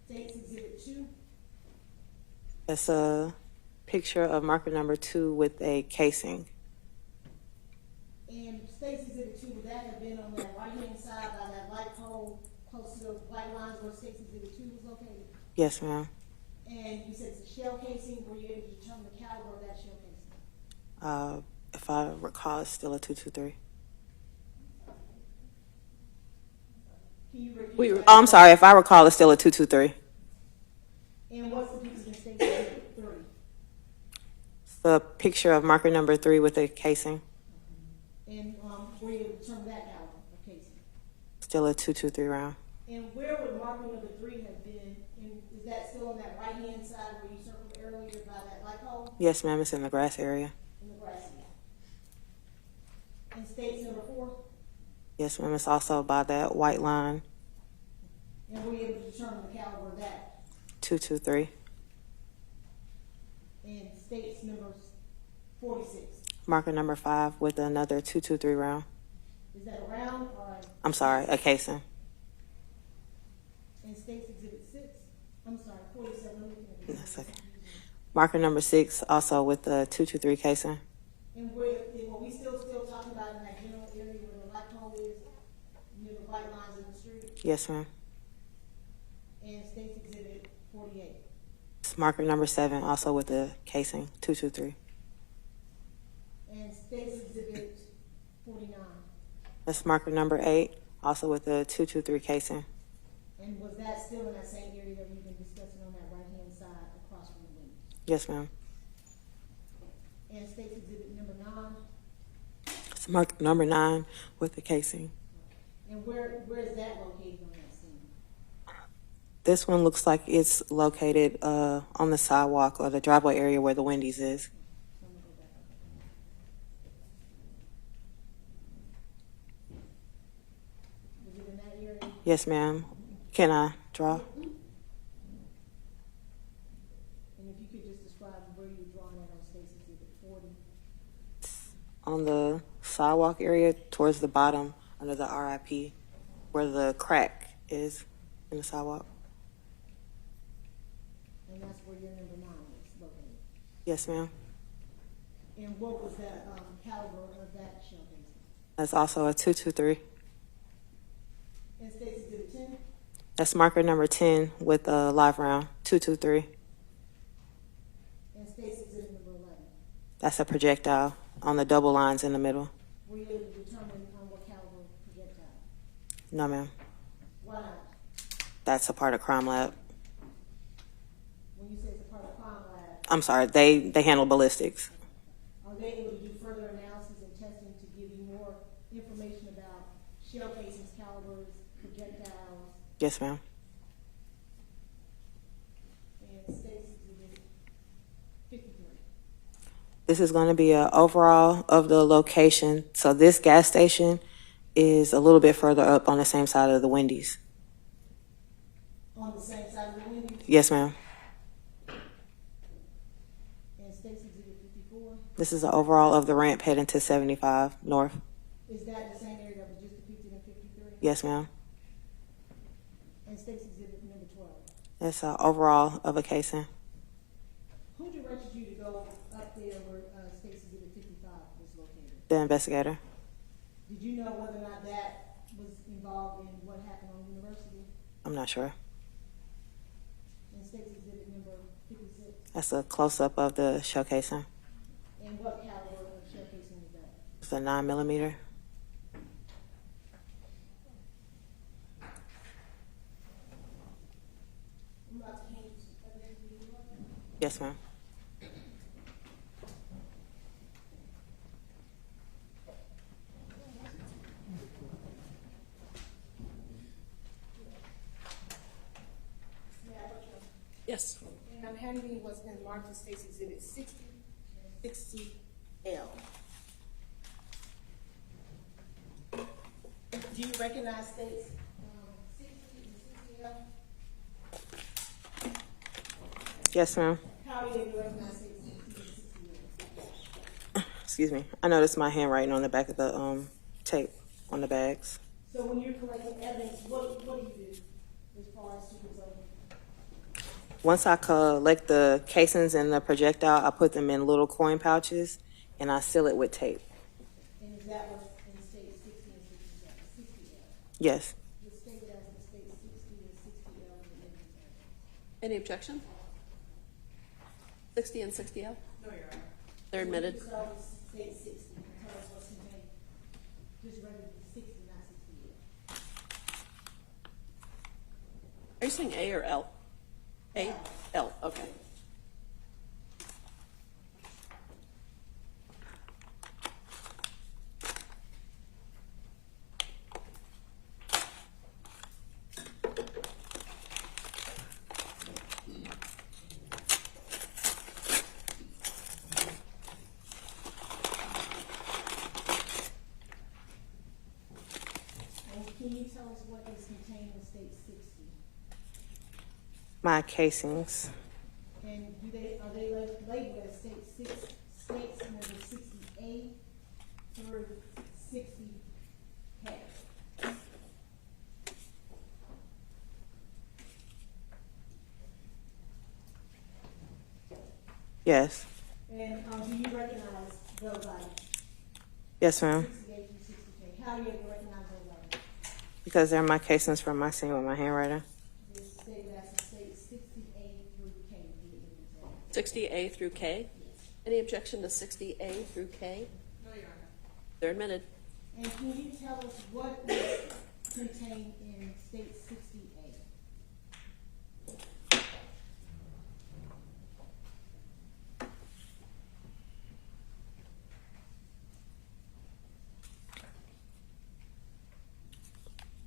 State's Exhibit 2. That's a picture of marker number 2 with a casing. And State's Exhibit 2, would that have been on that right-hand side by that light pole close to the white lines where State's Exhibit 2 was located? Yes, ma'am. And you said it's a shell casing. Were you able to determine the caliber of that shell casing? If I recall, it's still a 223. Can you repeat that? Oh, I'm sorry. If I recall, it's still a 223. And what's the picture in State Exhibit 3? It's the picture of marker number 3 with the casing. And were you able to determine that caliber of casing? Still a 223 round. And where would marker number 3 have been? And is that still on that right-hand side where you circled earlier by that light pole? Yes, ma'am. It's in the grass area. In the grass area. And State's number 4? Yes, ma'am. It's also by that white line. And were you able to determine the caliber of that? 223. And State's number 46? Marker number 5 with another 223 round. Is that a round or I'm sorry, a casing. And State's Exhibit 6? I'm sorry, 47. That's okay. Marker number 6 also with the 223 casing. And were we still talking about in that general area where the light pole is, near the white lines in the street? Yes, ma'am. And State's Exhibit 48? It's marker number 7 also with the casing, 223. And State's Exhibit 49? That's marker number 8 also with the 223 casing. And was that still in that same area that we've been discussing on that right-hand side across from the window? Yes, ma'am. And State's Exhibit number 9? It's marker number 9 with the casing. And where is that located on that scene? This one looks like it's located on the sidewalk or the driveway area where the Wendy's is. Was it in that area? Yes, ma'am. Can I draw? And if you could just describe where you're drawing it on State's Exhibit 40? On the sidewalk area towards the bottom under the RIP where the crack is in the sidewalk. And that's where your number 9 is located? Yes, ma'am. And what was that caliber of that shell casing? That's also a 223. And State's Exhibit 10? That's marker number 10 with a live round, 223. And State's Exhibit number 11? That's a projectile on the double lines in the middle. Were you able to determine what caliber projectile? No, ma'am. Why not? That's a part of crime lab. When you say it's a part of crime lab, I'm sorry, they handle ballistics. are they able to do further analysis and testing to give you more information about shell casings, calibers, projectiles, Yes, ma'am. and State's Exhibit 53? This is going to be an overall of the location. So this gas station is a little bit further up on the same side of the Wendy's. On the same side of the Wendy's? Yes, ma'am. And State's Exhibit 54? This is an overall of the ramp heading to 75 North. Is that the same area that was just depicted in 53? Yes, ma'am. And State's Exhibit number 12? It's overall of a casing. Who directed you to go up there where State's Exhibit 55 was located? The investigator. Did you know whether or not that was involved in what happened on University? I'm not sure. And State's Exhibit number 56? That's a close-up of the shell casing. And what caliber of shell casing was that? It's a 9mm. Yes, ma'am. Yes. And I'm handing you what's been marked as State's Exhibit 60 and 60L. Do you recognize State's 60 and 60L? Yes, ma'am. How do you recognize State's 60 and 60L? Excuse me. I noticed my handwriting on the back of the tape on the bags. So when you're collecting evidence, what do you do as far as supervisor? Once I collect the casings and the projectile, I put them in little coin pouches and I seal it with tape. And is that what's in State 60 and 60L? Yes. The state has in State 60 and 60L in the inventory. Any objection? 60 and 60L? No, Your Honor. They're admitted. So start with State 60 and tell us what's contained. Just ready to be 60, not 60L. Are you saying A or L? A? L, okay. And can you tell us what is contained in State 60? My casings. And are they labeled as states number 60A through 60K? Yes. And do you recognize those items? Yes, ma'am. 60A through 60K. How do you recognize those items? Because they're my casings from my scene with my handwriting. This stated as a state 60A through K. in the inventory. 60A through K? Any objection to 60A through K? No, Your Honor. They're admitted. And can you tell us what is contained in State 60A?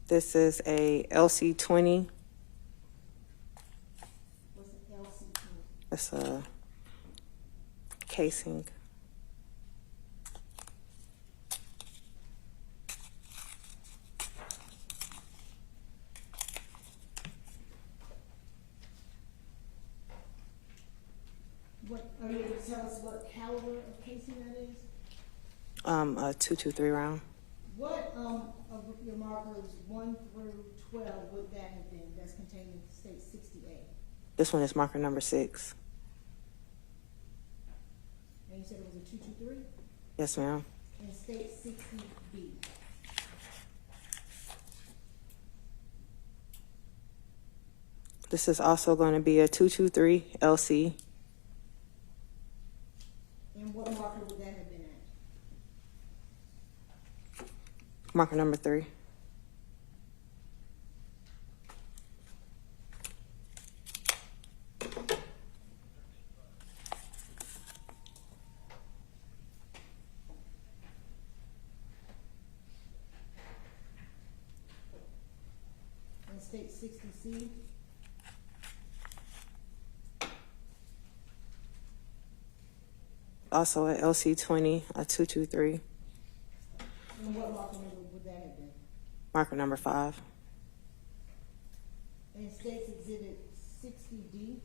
This is a LC20. What's an LC2? It's a casing. What, are you able to tell us what caliber of casing that is? A 223 round. What of your markers 1 through 12 would that have been that's contained in State 60A? This one is marker number 6. And you said it was a 223? Yes, ma'am. And State 60B? This is also going to be a 223 LC. And what marker would that have been at? Marker number 3. And State 60C? Also a LC20, a 223. And what marker number would that have been? Marker number 5. And State's Exhibit 60D?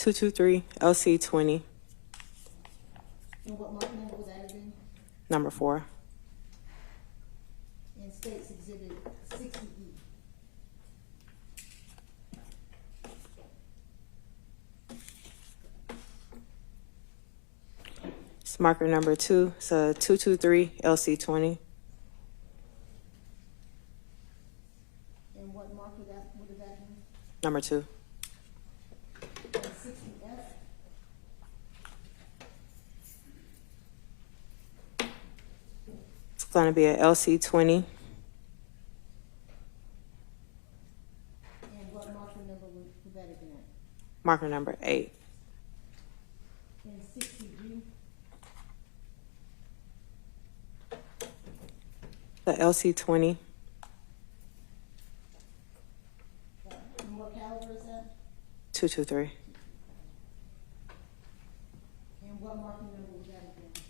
LC20. Number 4. And States Exhibit 60E. It's marker number 2. It's a 223 LC20. And what mark would that be? Number 2. And 60F. It's going to be a LC20. And what marker number would that have been at? Marker number 8. And 60G. The LC20. And what caliber is that? 223. And what marker number would that have been?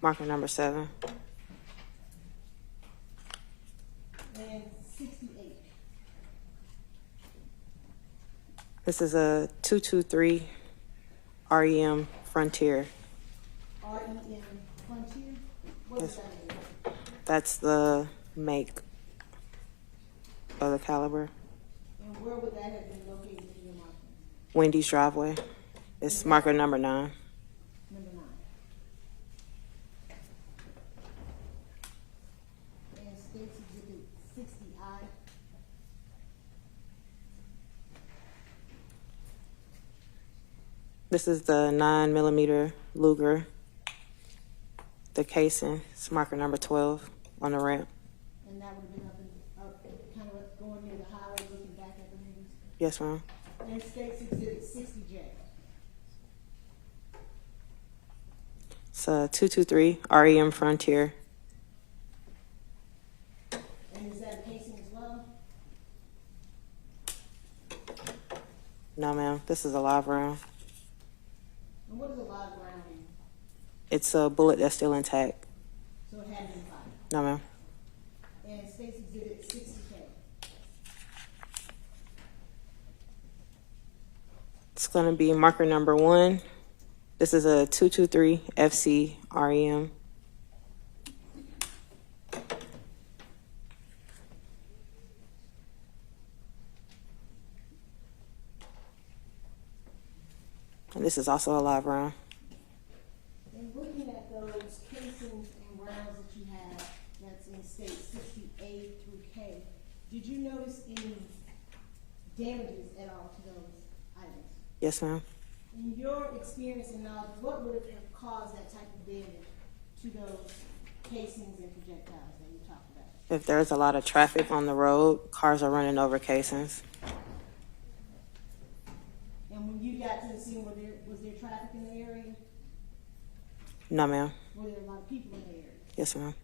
Marker number 7. And 68. This is a 223 REM Frontier. REM Frontier? What does that mean? That's the make of the caliber. And where would that have been located in your marker? Wendy's driveway. It's marker number 9. Number 9. And States Exhibit 60I. This is the 9mm Luger. The casing. It's marker number 12 on the ramp. And that would have been up kind of going near the highway, looking back at the movies. Yes, ma'am. And States Exhibit 60J. It's a 223 REM Frontier. And is that a casing as well? No, ma'am. This is a live round. And what is a live round mean? It's a bullet that's still intact. So it hadn't been fired. No, ma'am. And States Exhibit 60K. It's going to be marker number 1. This is a 223 FC REM. And this is also a live round. And looking at those casings and rounds that you have, that's in State 60A through K, did you notice any damages at all to those items? Yes, ma'am. In your experience and knowledge, what would have caused that type of damage to those casings and projectiles that you talked about? If there's a lot of traffic on the road, cars are running over casings. And when you got to the scene, was there traffic in the area? No, ma'am. Were there a lot of people in the area? Yes, ma'am.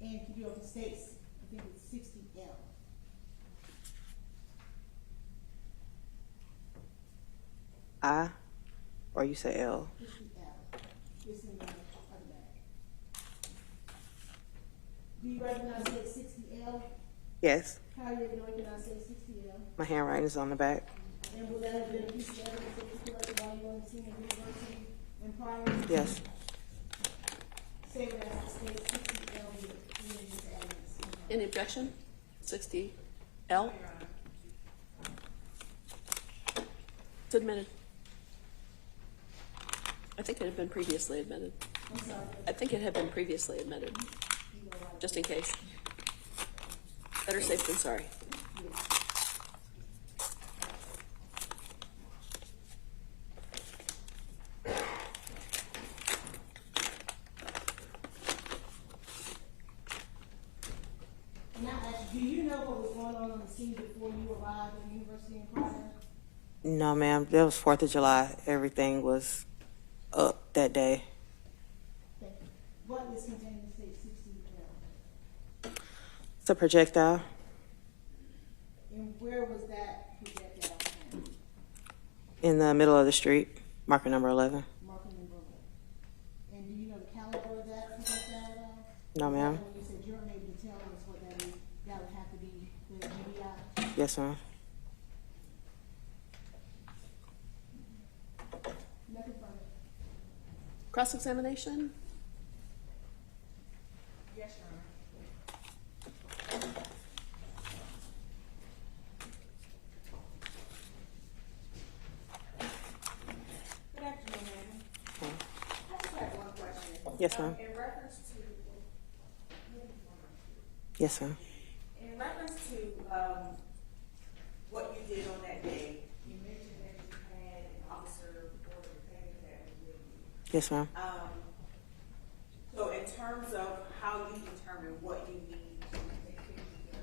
And could you open States, I think it's 60L. I, or you say L? 60L. It's in the other bag. Do you recognize State 60L? Yes. How are you going to recognize State 60L? My handwriting is on the back. And would that have been a piece of evidence that you collected while you were on the scene at university and prior? Yes. Say that State 60L is this evidence. Any objection? 60L? It's admitted. I think it had been previously admitted. I'm sorry. I think it had been previously admitted, just in case. Better safe than sorry. And I asked you, do you know what was going on the scene before you arrived at the university in prior? No, ma'am. That was 4th of July. Everything was up that day. Okay. What is contained in State 60L? It's a projectile. And where was that projectile found? In the middle of the street, marker number 11. Marker number 11. And do you know the caliber of that projectile at all? No, ma'am. When you said you're unable to tell us what that is, that would have to be the GBI? Yes, ma'am. Nothing further. Cross-examination? Yes, Your Honor. Good afternoon, ma'am. I just have one question. Yes, ma'am. In reference to, Yes, ma'am. in reference to, what you did on that day, you mentioned that you had an officer or a detective that was with you. Yes, ma'am. So in terms of how you determine what you need to take pictures of,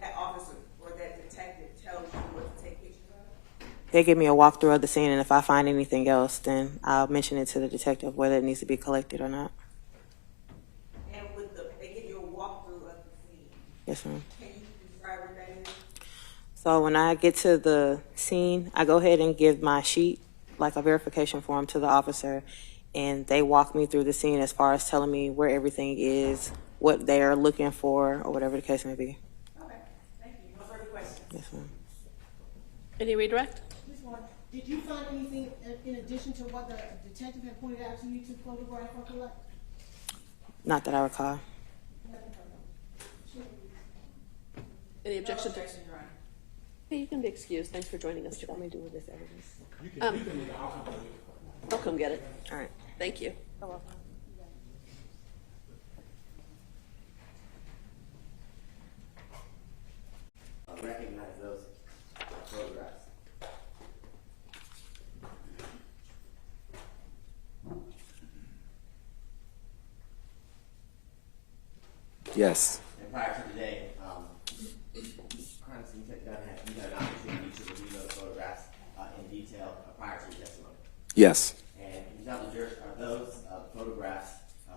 that officer or that detective tells you what to take pictures of? They give me a walkthrough of the scene, and if I find anything else, then I'll mention it to the detective whether it needs to be collected or not. And with the, they give you a walkthrough of the scene. Yes, ma'am. Can you describe what that is? So when I get to the scene, I go ahead and give my sheet, like a verification form, to the officer, and they walk me through the scene as far as telling me where everything is, what they're looking for, or whatever the case may be. Okay, thank you. No further questions. Yes, ma'am. Any redirect? Ms. Warren, did you find anything in addition to what the detective had pointed out to you to photograph or collect? Not that I recall. Any objection to? Your Honor. Hey, you can be excused. Thanks for joining us today. What do I do with this evidence? I'll come get it. All right. Thank you. Recognize those photographs. Yes. And prior to today, crime scene tech done had, you had an opportunity to review those photographs in detail prior to your testimony. Yes. And can you tell the jurors, are those photographs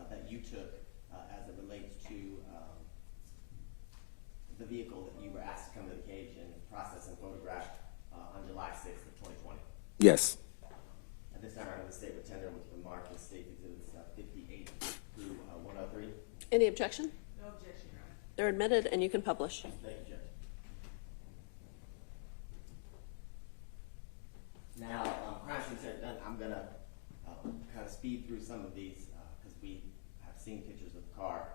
that you took as it relates to the vehicle that you were asked to come to the cage and process and photograph on July 6th of 2020? Yes. At this time, I'm going to state with tender with remark and state exhibits 58 through 103. Any objection? No objection, Your Honor. They're admitted and you can publish. Thank you, Judge. Now, crime scene tech done, I'm going to kind of speed through some of these because we have seen pictures of the car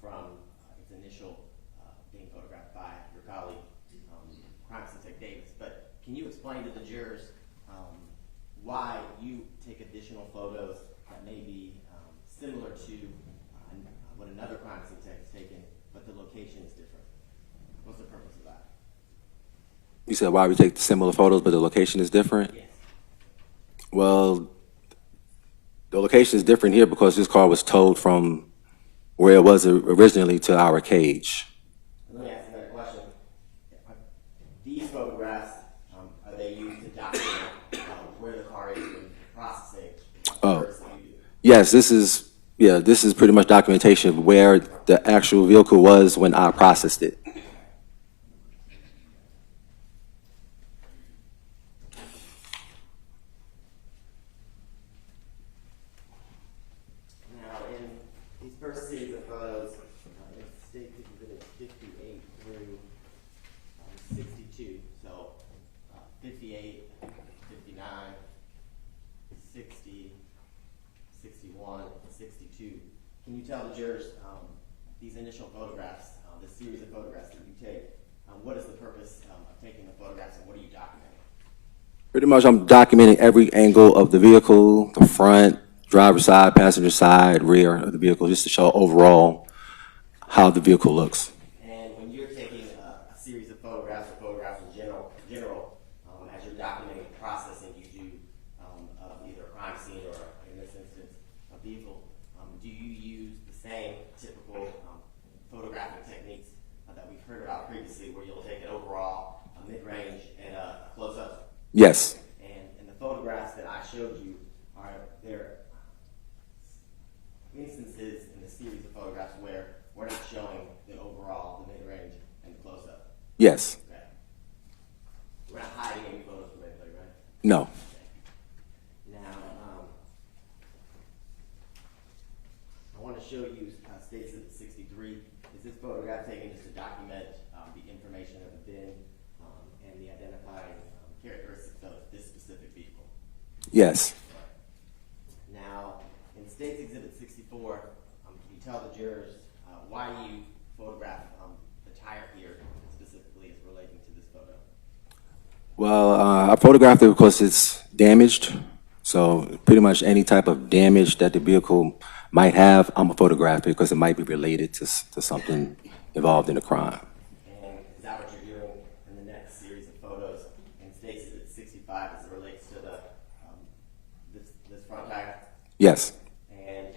from its initial being photographed by your colleague, crime scene tech Davis. But can you explain to the jurors why you take additional photos that may be similar to what another crime scene tech has taken, but the location is different? What's the purpose of that? You said why we take similar photos, but the location is different? Yes. Well, the location is different here because this car was towed from where it was originally to our cage. Let me ask you another question. These photographs, are they used to document where the car is in processing? Oh, yes, this is pretty much documentation of where the actual vehicle was when I processed it. Now, in these first series of photos, it states exhibit 58 through 62. So 58, 59, 60, 61, 62. Can you tell the jurors these initial photographs, the series of photographs that you take, what is the purpose of taking the photographs and what are you documenting? Pretty much I'm documenting every angle of the vehicle, the front, driver's side, passenger side, rear of the vehicle, just to show overall how the vehicle looks. And when you're taking a series of photographs or photographs in general, as you're documenting the processing you do of either a crime scene or, in this instance, a vehicle, do you use the same typical photographing techniques that we've heard about previously, where you'll take an overall, a mid-range, and a close-up? Yes. And the photographs that I showed you, are there instances in the series of photographs where we're not showing the overall, the mid-range, and the close-up? Yes. Okay. We're not hiding any photos from anybody, right? No. Now, I want to show you State Exhibit 63. Is this photograph taken just to document the information of the VIN and the identifying characteristics of this specific vehicle? Yes. Now, Well, I photographed it because it's damaged. So pretty much any type of damage that the vehicle might have, I'm gonna photograph it because it might be related to something involved in a crime. And is that what you're doing in the next series of photos? And states at 65 as it relates to the this front tire? Yes. And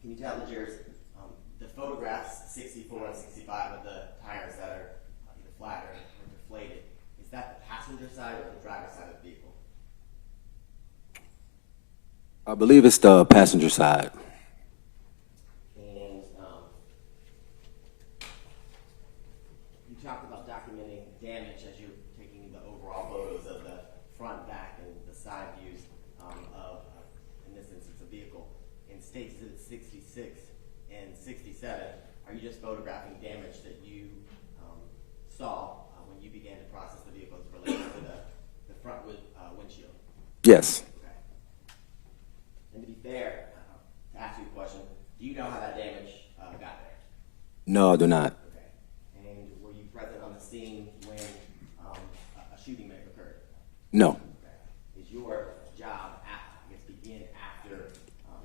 can you tell the jurors the photographs 64 and 65 of the tires that are either flat or deflated? Is that the passenger side or the driver's side of the vehicle? I believe it's the passenger side. And you talked about documenting damage as you're taking the overall photos of the front, back, and the side views of, in this instance, a vehicle. In states that it's 66 and 67, are you just photographing damage that you saw when you began to process the vehicles related to the front windshield? Yes. And to be fair, to ask you a question, do you know how that damage got there? No, I do not. Okay. And were you present on the scene when a shooting may have occurred? No. Okay. Is your job, begin after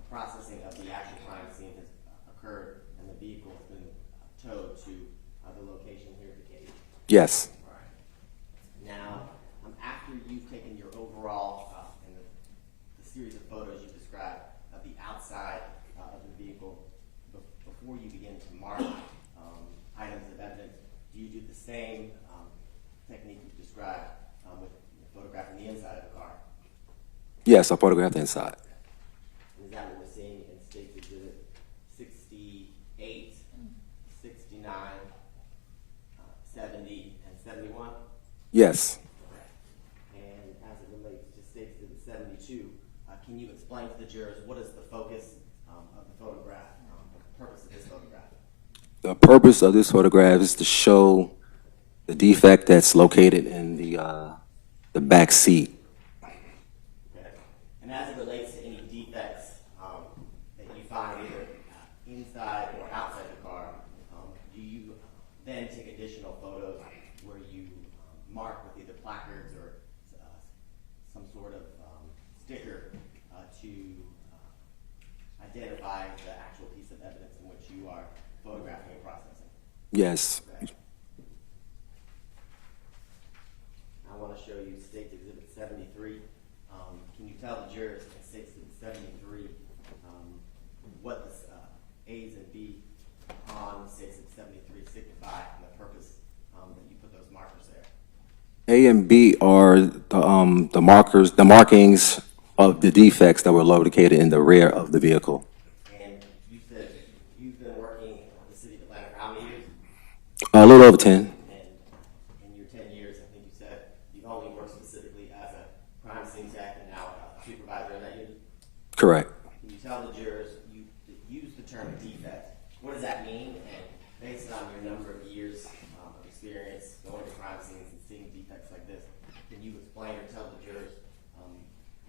processing of the actual crime scene has occurred and the vehicle has been towed to the location here at the cage? Yes. All right. Now, after you've taken your overall and the series of photos you described of the outside of the vehicle, before you begin to mark items of evidence, do you do the same technique you described with photographing the inside of the car? Yes, I photographed the inside. Is that what we're seeing in States Exhibit 68, 69, 70, and 71? Yes. And as it relates to States Exhibit 72, can you explain to the jurors what is the focus of the photograph, the purpose of this photograph? The purpose of this photograph is to show the defect that's located in the back seat. Okay. And as it relates to any defects that you find either inside or outside the car, do you then take additional photos where you mark with either placards or some sort of sticker to identify the actual piece of evidence in which you are photographing and processing? Yes. Okay. I want to show you States Exhibit 73. Can you tell the jurors in States Exhibit 73 what the A's and B on States Exhibit 73 signify and the purpose that you put those markers there? A and B are the markings of the defects that were located in the rear of the vehicle. And you said you've been working in the city of Atlanta for how many years? A little over 10. And in your 10 years, I think you said you've only worked specifically as a crime scene tech and now a supervisor in that unit? Correct. Can you tell the jurors, you use the term defect. What does that mean? And based on your number of years of experience going to crime scenes and seeing defects like this, can you explain or tell the jurors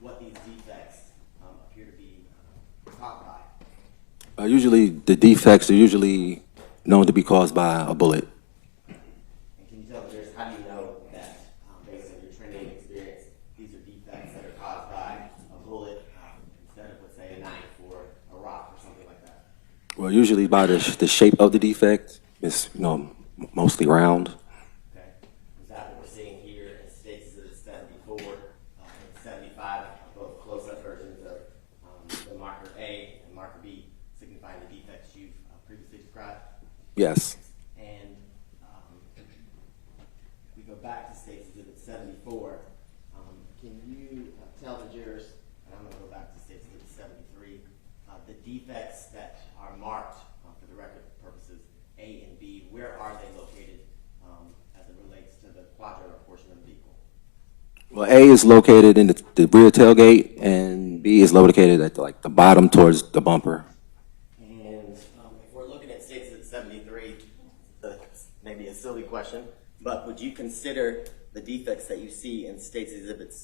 what these defects appear to be caused by? Usually the defects are usually known to be caused by a bullet. And can you tell the jurors, how do you know that, based on your training and experience, these are defects that are caused by a bullet instead of, let's say, a knife or a rock or something like that? Well, usually by the shape of the defect. It's, mostly round. Okay. Is that what we're seeing here in States Exhibit 74 and 75, both close-up versions of the marker A and marker B, signifying the defects you've previously described? Yes. And we go back to States Exhibit 74. Can you tell the jurors, and I'm going to go back to States Exhibit 73, the defects that are marked for the record purposes, A and B, where are they located as it relates to the quadro portion of the vehicle? Well, A is located in the rear tailgate, and B is located at the bottom towards the bumper. And if we're looking at States Exhibit 73, maybe a silly question, but would you consider the defects that you see in States Exhibit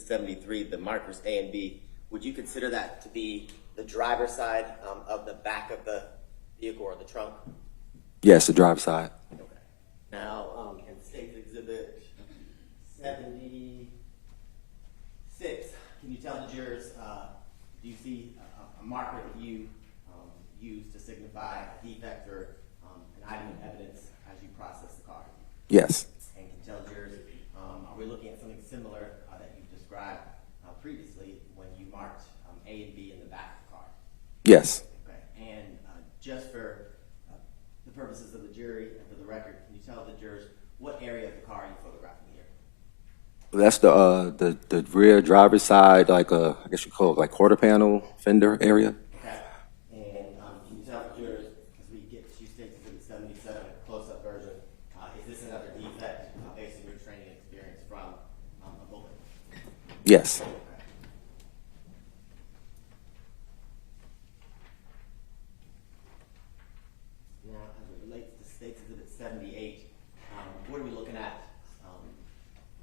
73, the markers A and B, would you consider that to be the driver's side of the back of the vehicle or the trunk? Yes, the driver's side. Okay. Now, in States Exhibit Yes. And can you tell jurors, are we looking at something similar that you described previously when you marked A and B in the back of the car? Yes. Okay. And just for the purposes of the jury and for the record, can you tell the jurors what area of the car are you photographing here? That's the rear driver's side, like I guess you call it like quarter panel fender area. Okay. And can you tell the jurors, as we get to State Exhibit 77, a close-up version, is this another defect based on your training experience from a bullet? Yes. Now, as it relates to State Exhibit 78, what are we looking at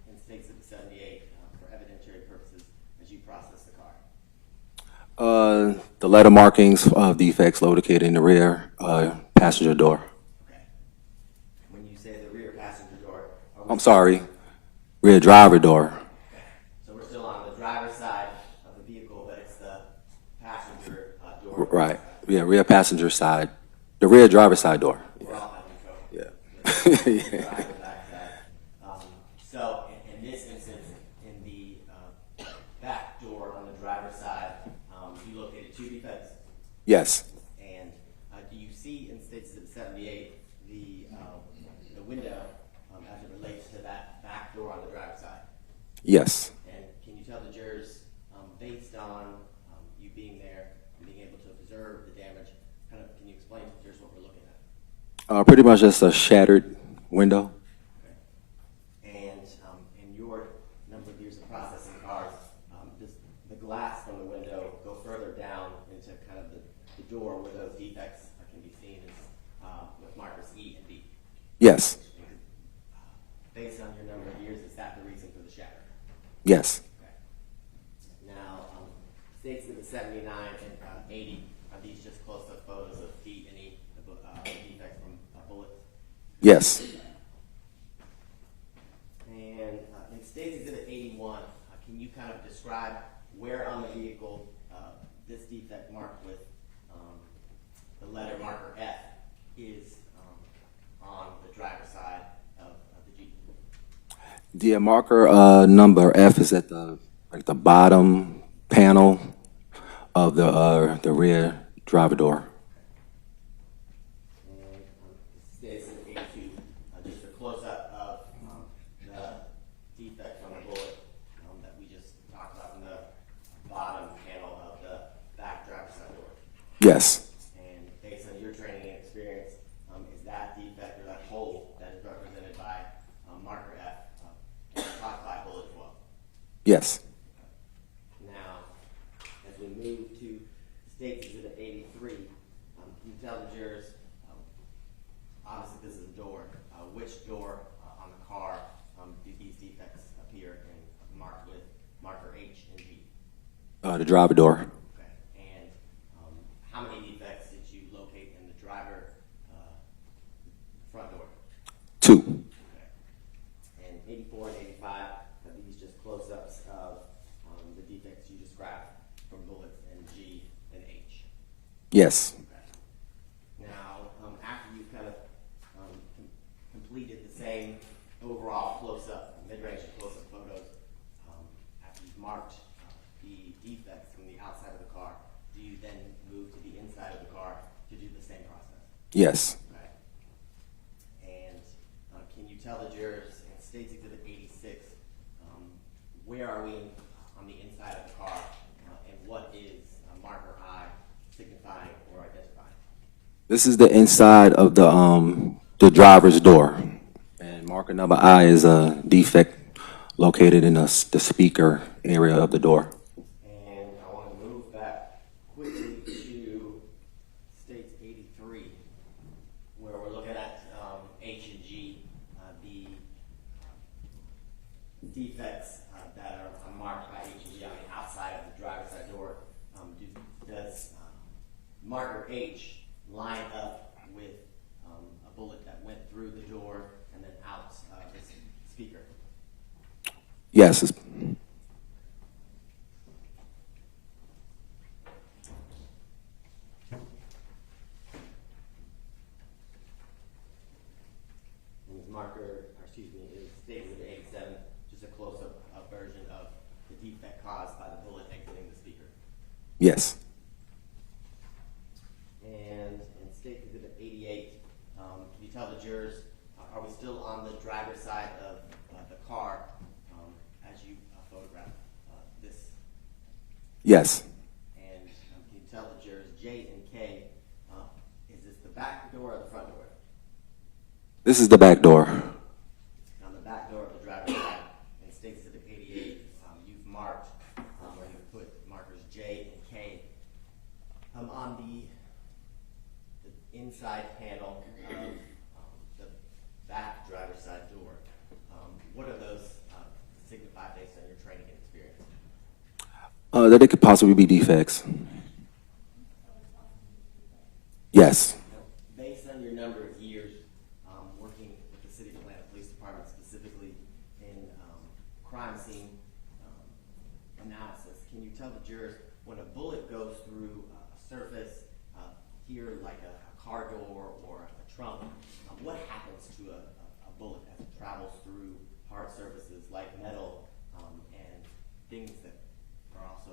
in State Exhibit 78 for evidentiary purposes as you process the car? The letter markings of defects located in the rear passenger door. Okay. When you say the rear passenger door, I'm sorry, rear driver door. okay. So we're still on the driver's side of the vehicle, but it's the passenger door. Right. Yeah, rear passenger side. The rear driver's side door. We're all having trouble. Yeah. Yeah. Yeah. Driver's back side. So in this instance, in the back door on the driver's side, you located two defects. Yes. And do you see in State Exhibit 78 the window as it relates to that back door on the driver's side? Yes. And can you tell the jurors, based on you being there and being able to observe the damage, kind of can you explain to the jurors what we're looking at? Pretty much just a shattered window. And in your number of years of processing cars, does the glass from the window go further down into kind of the door where those defects can be seen as with markers E and B? Yes. Based on your number of years, is that the reason for the shatter? Yes. Okay. Now, State Exhibit 79 and 80, are these just close-up photos of D and E, defects from bullets? Yes. And in State Exhibit 81, can you kind of describe where on the vehicle this defect marked with the letter marker F is on the driver's side of the Jeep? The marker number F is at the bottom panel of the rear driver door. And State Exhibit 82, just a close-up of the defect from the bullet that we just talked about in the bottom panel of the back driver's side door. Yes. And based on your training and experience, is that defect or that hole that is represented by marker F caught by a bullet as well? Yes. Now, as we move to State Exhibit 83, can you tell the jurors, obviously this is a door, which door on the car do these defects appear and marked with marker H and G? The driver door. Okay. And how many defects did you locate in the driver front door? 2. Okay. And 84 and 85, are these just close-ups of the defects you described from bullets in G and H? Yes. Okay. Now, after you've kind of completed the same overall close-up, mid-range and close-up photos, after you've marked the defects from the outside of the car, do you then move to the inside of the car to do the same process? Yes. Okay. And can you tell the jurors in State Exhibit 86, where are we on the inside of the car, and what is marker I signifying or identifying? This is the inside of the driver's door, and marker number I is a defect located in the speaker area of the door. And I want to move back quickly to State 83, where we're looking at H and G, the defects that are marked by H and G on the outside of the driver's side door. Does marker H line up with a bullet that went through the door and then out the speaker? Yes. And is marker excuse me, is State Exhibit 87, just a close-up version of the defect caused by the bullet exiting the speaker. Yes. And in State Exhibit 88, can you tell the jurors, are we still on the driver's side of the car as you photograph this? Yes. And can you tell the jurors, J and K, is this the back door or the front door? This is the back door. On the back door of the driver's side, in State Exhibit 88, you've marked where you put markers J and K. On the inside panel of the back driver's side door, what are those signify based on your training and experience? That it could possibly be defects. Yes. Based on your number of years working with the City of Atlanta Police Department, specifically in crime scene analysis, can you tell the jurors when a bullet goes through a surface here, like a car door or a trunk, what happens to a bullet as it travels through hard surfaces like metal and things that are also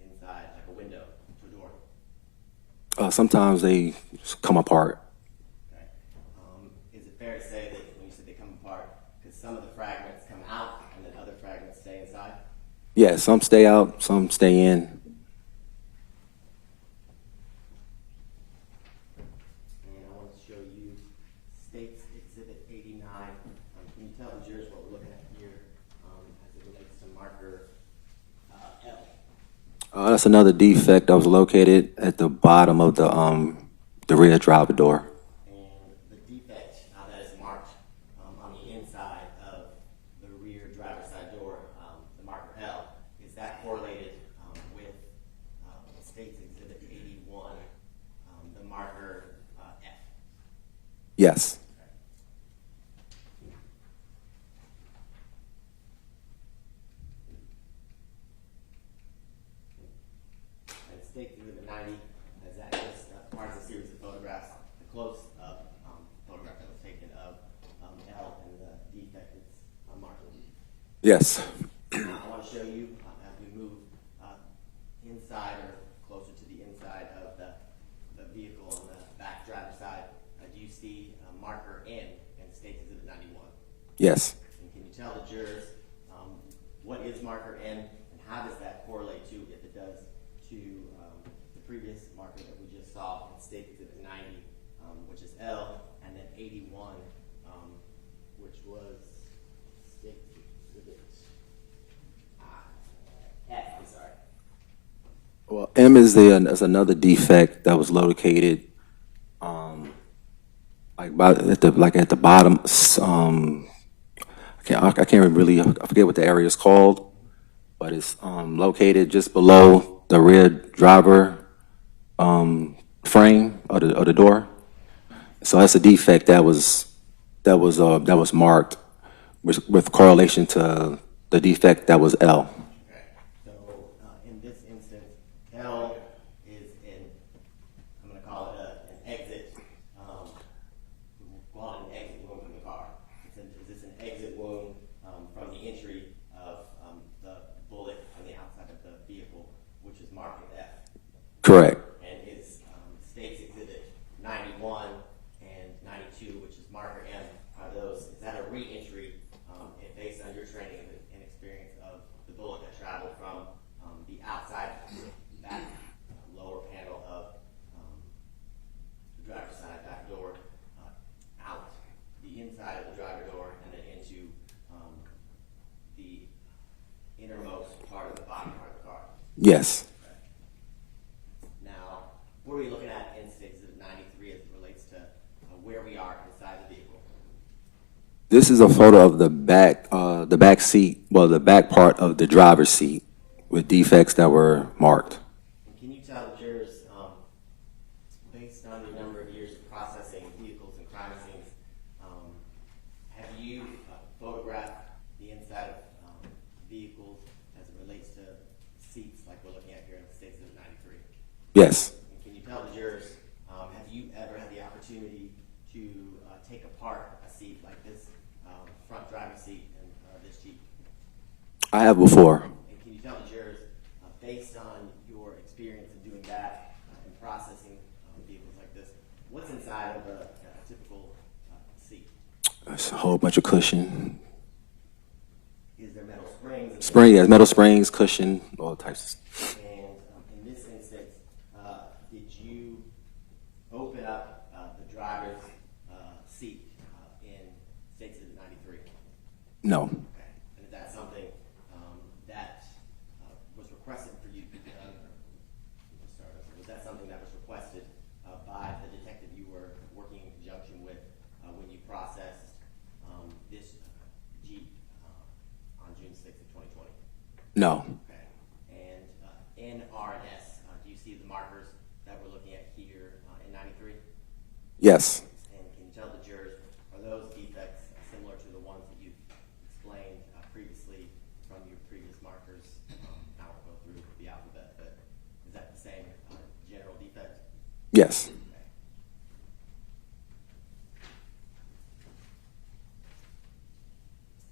inside, like a window to a door? Sometimes they come apart. Okay. Is it fair to say that when you said they come apart, because some of the fragments come out and then other fragments stay inside? Yeah, some stay out, some stay in. And I want to show you State's Exhibit 89. Can you tell the jurors what we're looking at here as it relates to marker L? That's another defect that was located at the bottom of the rear driver door. And the defect that is marked on the inside of the rear driver's side door, the marker L, is that correlated with State's Exhibit 81, the marker F? Yes. And State Exhibit 90, as that is part of the series of photographs, the close-up photograph that was taken of L and the defect is marked. Yes. I want to show you as we move inside or closer to the inside of the vehicle on the back driver's side. Do you see marker N in State Exhibit 91? Yes. And can you tell the jurors what is marker N and how does that correlate to, if it does, to the previous marker that we just saw in State Exhibit 90, which is L, and then 81, which was State Exhibit F, I'm sorry. Well, M is another defect that was located at the bottom. I can't really, I forget what the area is called, but it's located just below the rear driver frame of the door. So that's a defect that was marked with correlation to the defect that was L. So in this instance, L is I'm going to call it an exit, we'll call it an exit wound from the car. Is this an exit wound from the entry of the bullet on the outside of the vehicle, which is marked with F? Correct. And is State's Exhibit 91 and 92, which is marker M, is that a re-entry based on your training and experience of the bullet that traveled from the outside, that lower panel of the driver's side back door, out the inside of the driver door, and then into the innermost part of the bottom part of the car? Yes. Now, what are we looking at in State Exhibit 93 as it relates to where we are inside the vehicle? This is a photo of the back seat, well, the back part of the driver's seat with defects that were marked. And can you tell the jurors, based on the number of years of processing vehicles and crime scenes, have you photographed the inside of vehicles as it relates to seats like we're looking at here in State Exhibit 93? Yes. And can you tell the jurors, have you ever had the opportunity to take apart a seat like this front driving seat in this Jeep? I have before. And can you tell the jurors, based on your experience in doing that and processing vehicles like this, what's inside of a typical seat? It's a whole bunch of cushion. Is there metal springs? Yes, metal springs, cushion, all types of. And in this instance, did you open up the driver's seat in State Exhibit 93? No. Okay. And is that something that was requested for you? Was that something that was requested by the detective you were working in conjunction with when you processed this Jeep on June 6th of 2020? No. Okay. And NRS, do you see the markers that we're looking at here in 93? Yes. And can you tell the jurors, are those defects similar to the ones that you explained previously from your previous markers? I won't go through the alphabet, but is that the same general defect? Yes.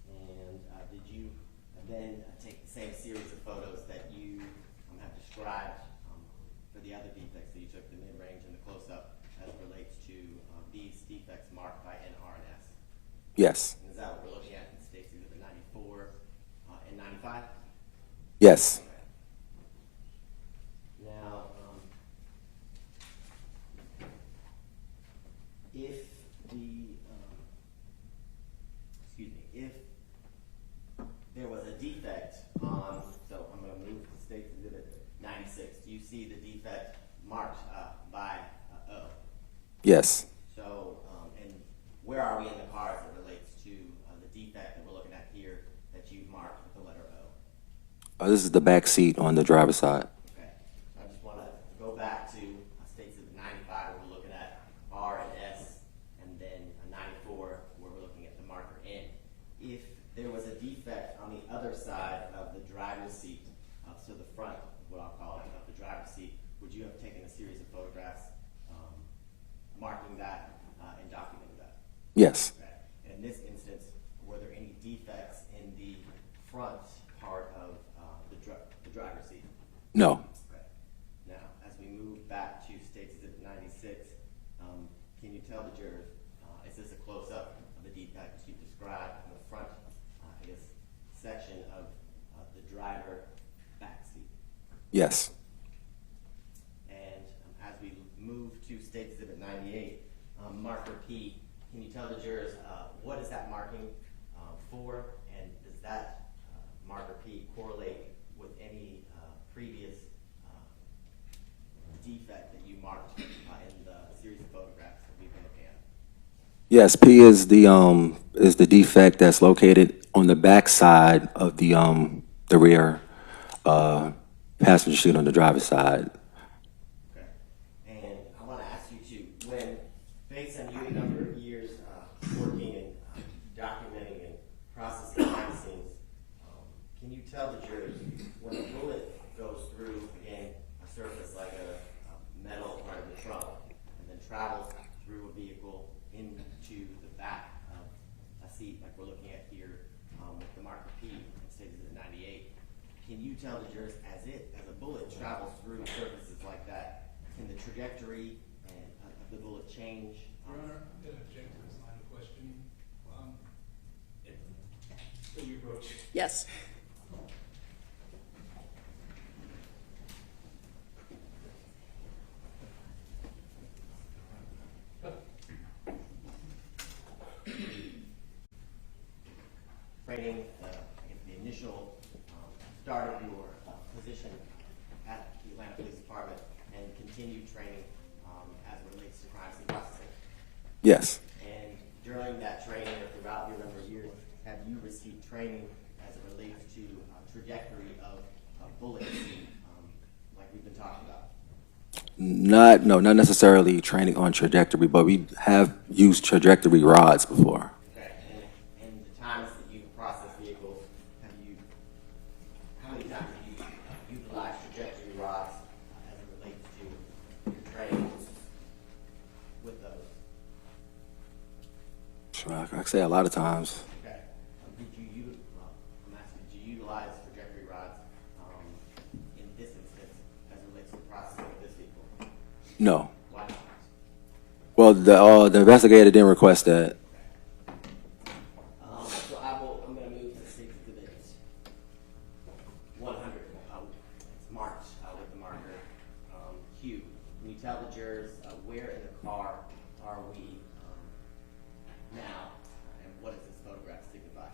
And did you then take the same series of photos that you have described for the other defects that you took, the mid-range and the close-up, as it relates to these defects marked by NRS? Yes. And is that what we're looking at in State Exhibit 94 and 95? Yes. Now, if there was a defect on, so I'm going to move to State Exhibit 96. Do you see the defect marked by O? Yes. So, and where are we in the car as it relates to the defect that we're looking at here that you marked with the letter O? This is the back seat on the driver's side. Okay. I just want to go back to State Exhibit 95 where we're looking at R and S, and then 94 where we're looking at the marker N. If there was a defect on the other side of the driver's seat, so the front, what I'll call it, of the driver's seat, would you have taken a series of photographs marking that and documenting that? Yes. Okay. And in this instance, were there any defects in the front part of the driver's seat? No. Okay. Now, as we move back to State Exhibit 96, can you tell the jurors, is this a close-up of the defects you described in the front, section of the driver back seat? Yes. And as we move to State Exhibit 98, marker P, can you tell the jurors what is that marking for, and does that marker P correlate with any previous defect that you marked in the series of photographs that we've been looking at? Yes. P is the defect that's located on the back side of the rear passenger seat on the driver's side. Okay. And I want to ask you too, when, based on you a number of years working and documenting and processing crime scenes, can you tell the jurors when a bullet goes through, again, a surface like a metal part of the trunk, and then travels through a vehicle into the back of a seat like we're looking at here with the marker P in State Exhibit 98, can you tell the jurors as a bullet travels through surfaces like that, can the trajectory of the bullet change? Your Honor, I'm going to object to this line of questioning. Will you approach? Yes. Training, the initial start of your position at the Atlanta Police Department, and continued training as it relates to crime scene processing? Yes. And during that training or throughout your number of years, have you received training as it relates to trajectory of bullets like we've been talking about? Not necessarily training on trajectory, but we have used trajectory rods before. Okay. And the times that you've processed vehicles, how many times have you utilized trajectory rods as it relates to your training with those? Sure, I say a lot of times. Okay. I'm asking, did you utilize trajectory rods in this instance as it relates to the processing of this vehicle? No. Why not? Well, the investigator didn't request that. So I'm going to move to State's Exhibit 100. It's marked with the marker Q. Can you tell the jurors where in the car are we now, and what does this photograph signify?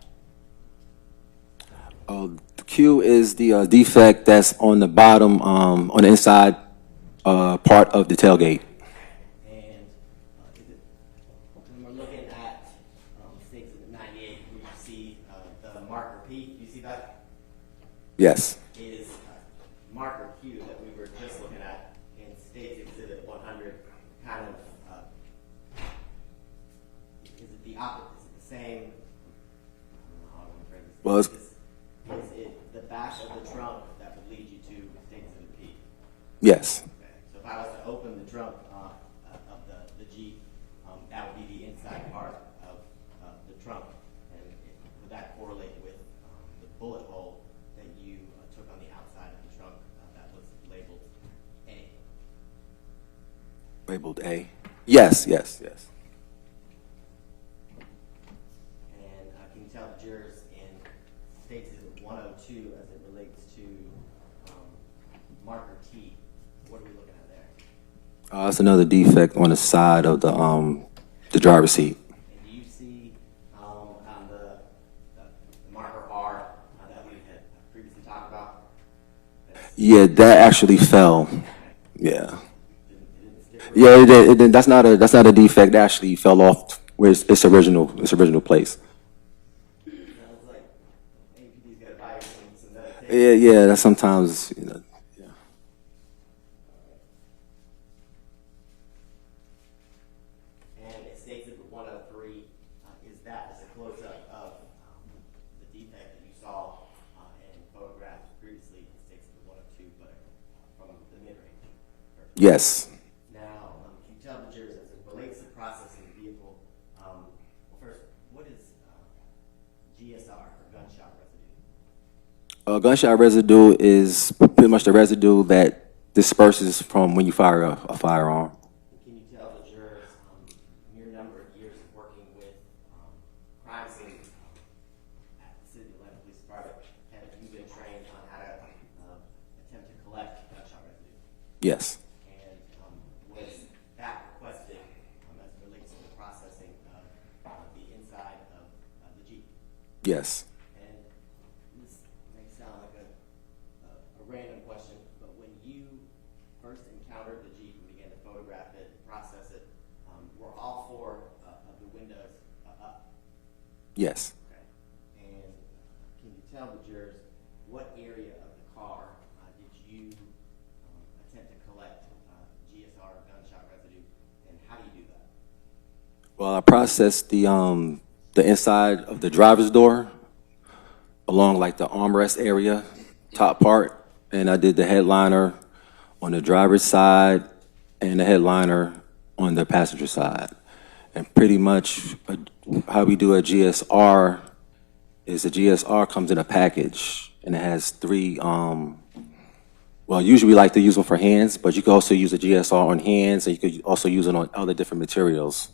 The Q is the defect that's on the bottom, on the inside part of the tailgate. And when we're looking at State's Exhibit 98, we see the marker P. Do you see that? Yes. Is marker Q that we were just looking at in State's Exhibit 100 kind of, is it the opposite, is it the same? I don't know how I want to phrase this. Well, Is it the back of the trunk that would lead you to State's Exhibit P? Yes. Okay. So if I was to open the trunk of the Jeep, that would be the inside part of the trunk. And would that correlate with the bullet hole that you took on the outside of the trunk that was labeled A? Labeled A. Yes, yes, yes. And can you tell the jurors in State's Exhibit 102 as it relates to marker T, what are we looking at there? That's another defect on the side of the driver's seat. And do you see on the marker R that we had previously talked about? Yeah, that actually fell. Yeah. Yeah, it did. That's not a defect. It actually fell off where its original place. Yeah, that's sometimes, yeah. And it states that the 103 is that as a close-up of the defect that you saw and photographed previously. It states that the 102, but from the mid-range. Yes. Now, can you tell the jurors as it relates to processing the vehicle? Well, first, what is GSR or gunshot residue? Gunshot residue is pretty much the residue that disperses from when you fire a firearm. Can you tell the jurors your number of years of working with crime scenes at the City of Atlanta Police Department? Have you been trained on how to attempt to collect gunshot residue? Yes. And was that requested as it relates to the processing of the inside of the Jeep? Yes. And this may sound like a random question, but when you first encountered the Jeep and began to photograph it and process it, were all four of the windows up? Yes. Okay. And can you tell the jurors what area of the car did you attempt to collect GSR or gunshot residue, and how do you do that? Well, I processed the inside of the driver's door along like the armrest area, top part, and I did the headliner on the driver's side and the headliner on the passenger side. And pretty much how we do a GSR is the GSR comes in a package, and it has three, well, usually we like to use them for hands, but you can also use a GSR on hands, and you could also use it on other different materials.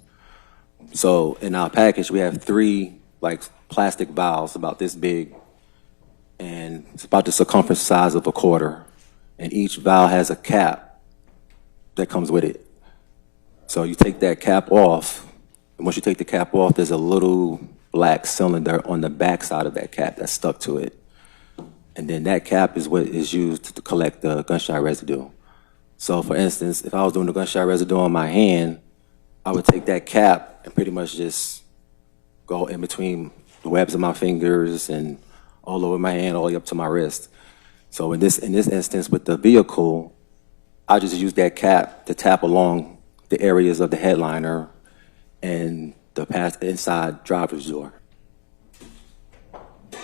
So in our package, we have three like plastic valves about this big, and it's about the circumference size of a quarter. And each valve has a cap that comes with it. So you take that cap off, and once you take the cap off, there's a little black cylinder on the back side of that cap that's stuck to it. And then that cap is what is used to collect the gunshot residue. So for instance, if I was doing the gunshot residue on my hand, I would take that cap and pretty much just go in between the webs of my fingers and all over my hand, all the way up to my wrist. So in this instance with the vehicle, I just use that cap to tap along the areas of the headliner and the inside driver's door. Look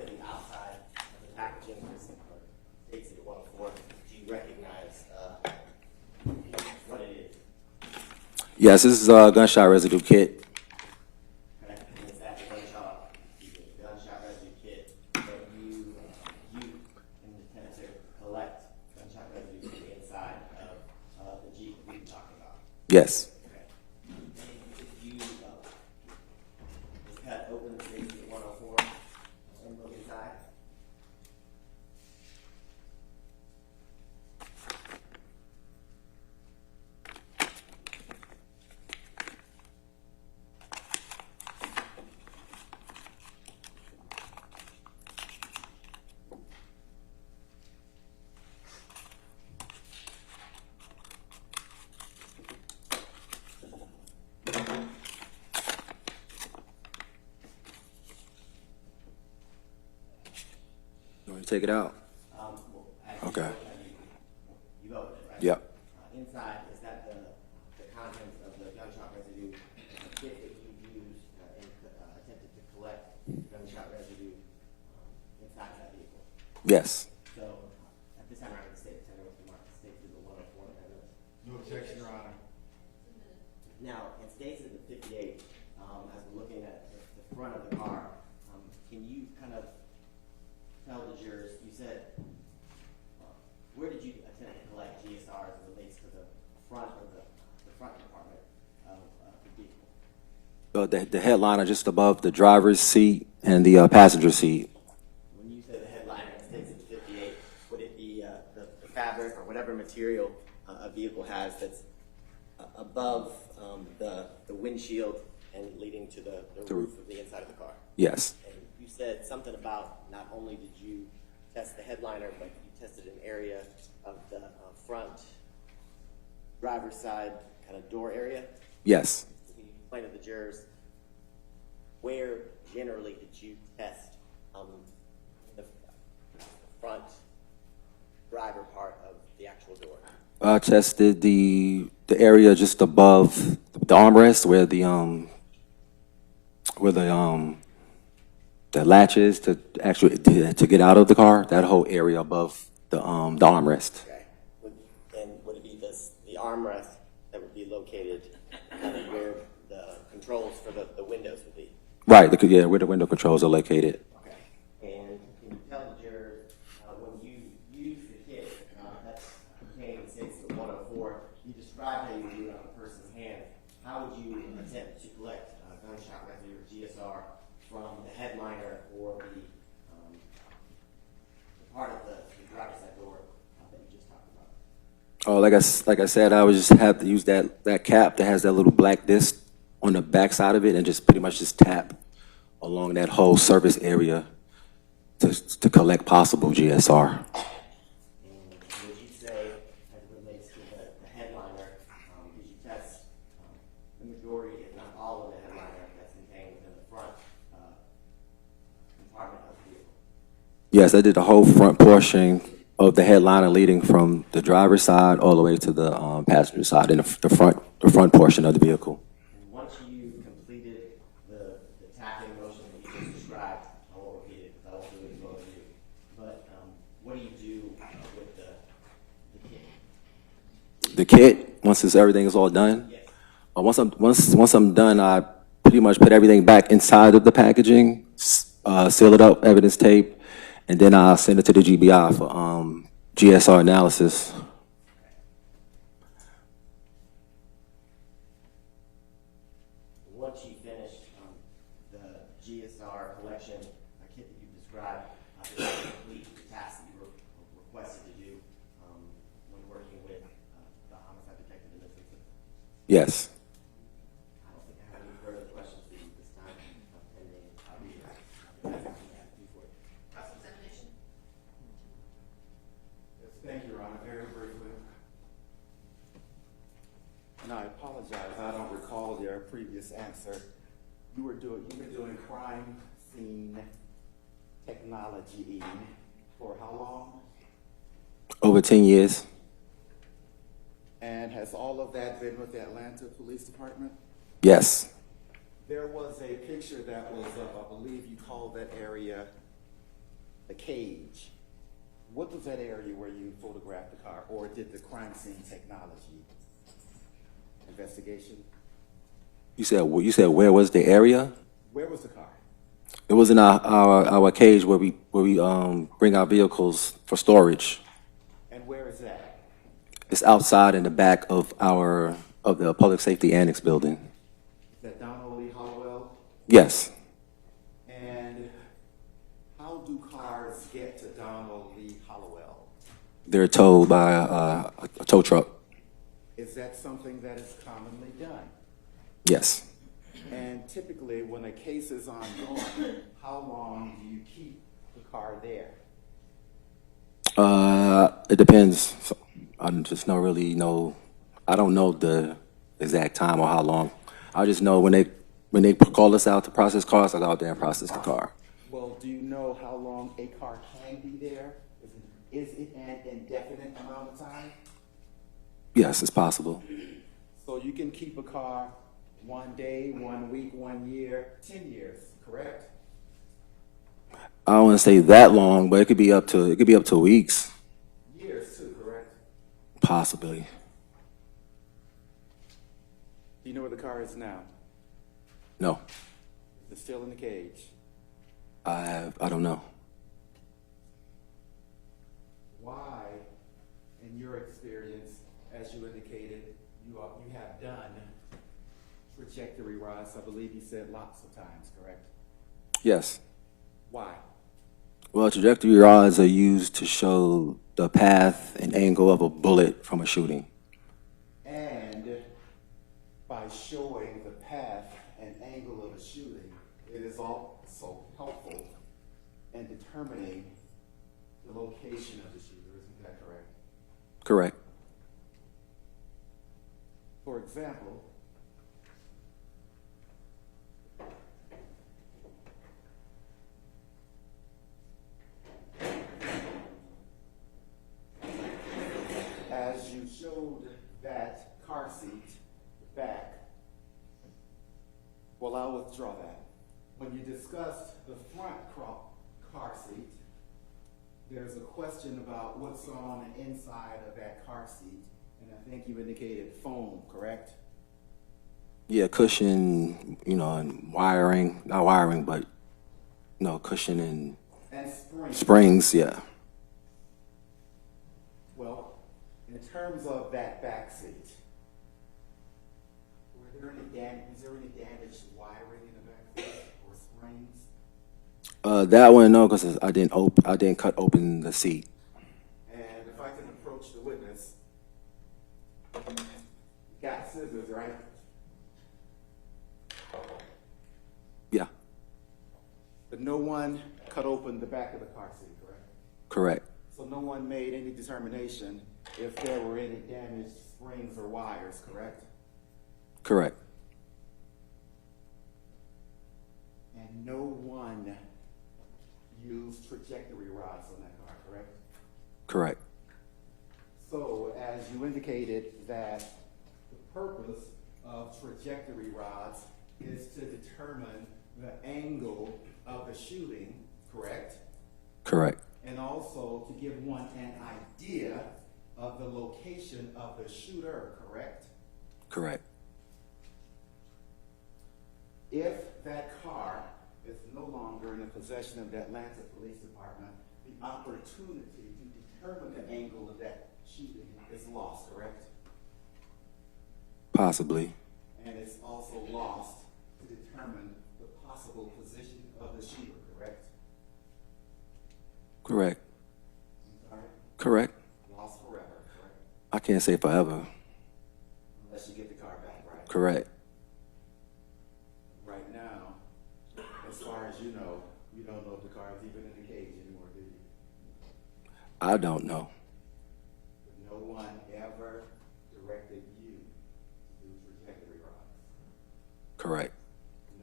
at the outside of the packaging. States it 104. Do you recognize Yes, this is a gunshot residue kit. Okay, and it's that gunshot residue kit that you intend to collect gunshot residue from the inside of the Jeep that we've been talking about. Yes. Okay. If you just cut open the safety at 104 and look inside. You want to take it out? Okay. You opened it, right? Yep. Inside, is that the contents of the gunshot residue kit that you used and attempted to collect gunshot residue inside that vehicle? Yes. So, at this time, I'm going to state the state to the 104 amendment. No objection, Your Honor. Now, it states in the 58, as we're looking at the front of the car, can you kind of tell the jurors, you said, where did you attempt to collect GSR as it relates to the front of the front compartment of the vehicle? The headliner just above the driver's seat and the passenger seat. When you say the headliner, it states in the 58, would it be the fabric or whatever material a vehicle has that's above the windshield and leading to the roof of the inside of the car? Yes. And you said something about not only did you test the headliner, but you tested an area of the front driver's side kind of door area. Yes. Can you explain to the jurors where generally did you test the front driver part of the actual door? I tested the area just above the armrest where the latch is to actually to get out of the car. That whole area above the armrest. Okay. And would it be the armrest that would be located kind of where the controls for the windows would be? Right. Where the window controls are located. Okay. And can you tell the jurors when you use the kit that's contained in 104, you described how you would do it on a person's hand. How would you attempt to collect gunshot residue or GSR from the headliner or the part of the driver's side door that you just talked about? Oh, like I said, I would just have to use that cap that has that little black disc on the back side of it and just pretty much just tap along that whole surface area to collect possible GSR. And would you say, as it relates to the headliner, did you test the majority, if not all, of the headliner that's contained within the front compartment of the vehicle? Yes, I did the whole front portion of the headliner leading from the driver's side all the way to the passenger side in the front portion of the vehicle. And once you completed the tapping motion that you just described, I won't repeat it because I won't do it as well as you. But what do you do with the kit? The kit, once everything is all done, once I'm done, I pretty much put everything back inside of the packaging, seal it up, evidence tape, and then I'll send it to the GBI for GSR analysis. Once you finish the GSR collection kit that you described, did you complete the task that you were requested to do when working with the homicide detective in this instance? Yes. I don't think I have any further questions for you this time. Cross-examination? Yes, thank you, Your Honor. Very briefly. And I apologize, I don't recall your previous answer. You've been doing crime scene technology for how long? Over 10 years. And has all of that been with the Atlanta Police Department? Yes. There was a picture that was up, I believe you called that area the cage. What was that area where you photographed the car, or did the crime scene technology investigation? You said where was the area? Where was the car? It was in our cage where we bring our vehicles for storage. And where is that? It's outside in the back of the public safety annex building. Is that Donald Lee Hollowell? Yes. And how do cars get to Donald Lee Hollowell? They're towed by a tow truck. Is that something that is commonly done? Yes. And typically, when a case is ongoing, how long do you keep the car there? It depends. So I just don't really know. I don't know the exact time or how long. I just know when they call us out to process cars, I go out there and process the car. Well, do you know how long a car can be there? Is it an indefinite amount of time? Yes, it's possible. So you can keep a car 1 day, 1 week, 1 year, 10 years, correct? I don't want to say that long, but it could be up to weeks, Years too, correct? possibly. Do you know where the car is now? No, Is it still in the cage? I don't know. Why, in your experience, as you indicated, you have done trajectory rides, I believe you said lots of times, correct? Yes. Why? Well, trajectory rods are used to show the path and angle of a bullet from a shooting. And by showing the path and angle of a shooting, it is also helpful in determining the location of the shooter. Isn't that correct? Correct. For example, as you showed that car seat back, well, I'll withdraw that. When you discussed the front car seat, there's a question about what's on the inside of that car seat, and I think you indicated foam, correct? Yeah, cushion, and wiring, not wiring, but, cushion and And springs, yeah. Well, in terms of that back seat, is there any damaged wiring in the back seat or springs? That one, no, because I didn't cut open the seat. And if I can approach the witness, you got scissors, right? Yeah, But no one cut open the back of the car seat, correct? correct. So no one made any determination if there were any damaged springs or wires, correct? Correct. And no one used trajectory rods on that car, correct? Correct. So as you indicated that the purpose of trajectory rods is to determine the angle of the shooting, correct? Correct. And also to give one an idea of the location of the shooter, correct? Correct. If that car is no longer in the possession of the Atlanta Police Department, the opportunity to determine the angle of that shooting is lost, correct? Possibly. And it's also lost to determine the possible position of the shooter, correct? Correct. I'm sorry? Correct. Lost forever, correct? I can't say forever. Unless you get the car back, right? Correct. Right now, as far as you don't know if the car is even in the cage anymore, do you? I don't know. No one ever directed you to do trajectory rods. Correct.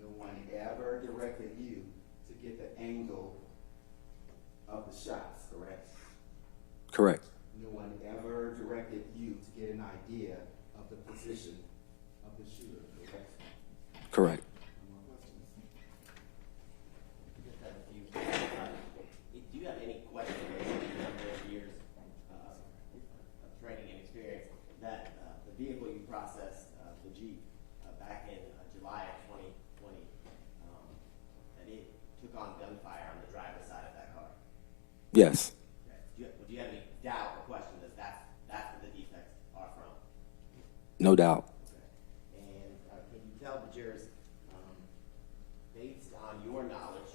No one ever directed you to get the angle of the shots, correct? Correct. No one ever directed you to get an idea of the position of the shooter, correct? Correct. Do you have any question in the number of years of training and experience that the vehicle you processed back in July of 2020, that it took on gunfire on the driver's side of that car. Yes. Okay. Do you have any doubt or question that that's where the defects are from? No doubt. And can you tell the jurors, based on your knowledge,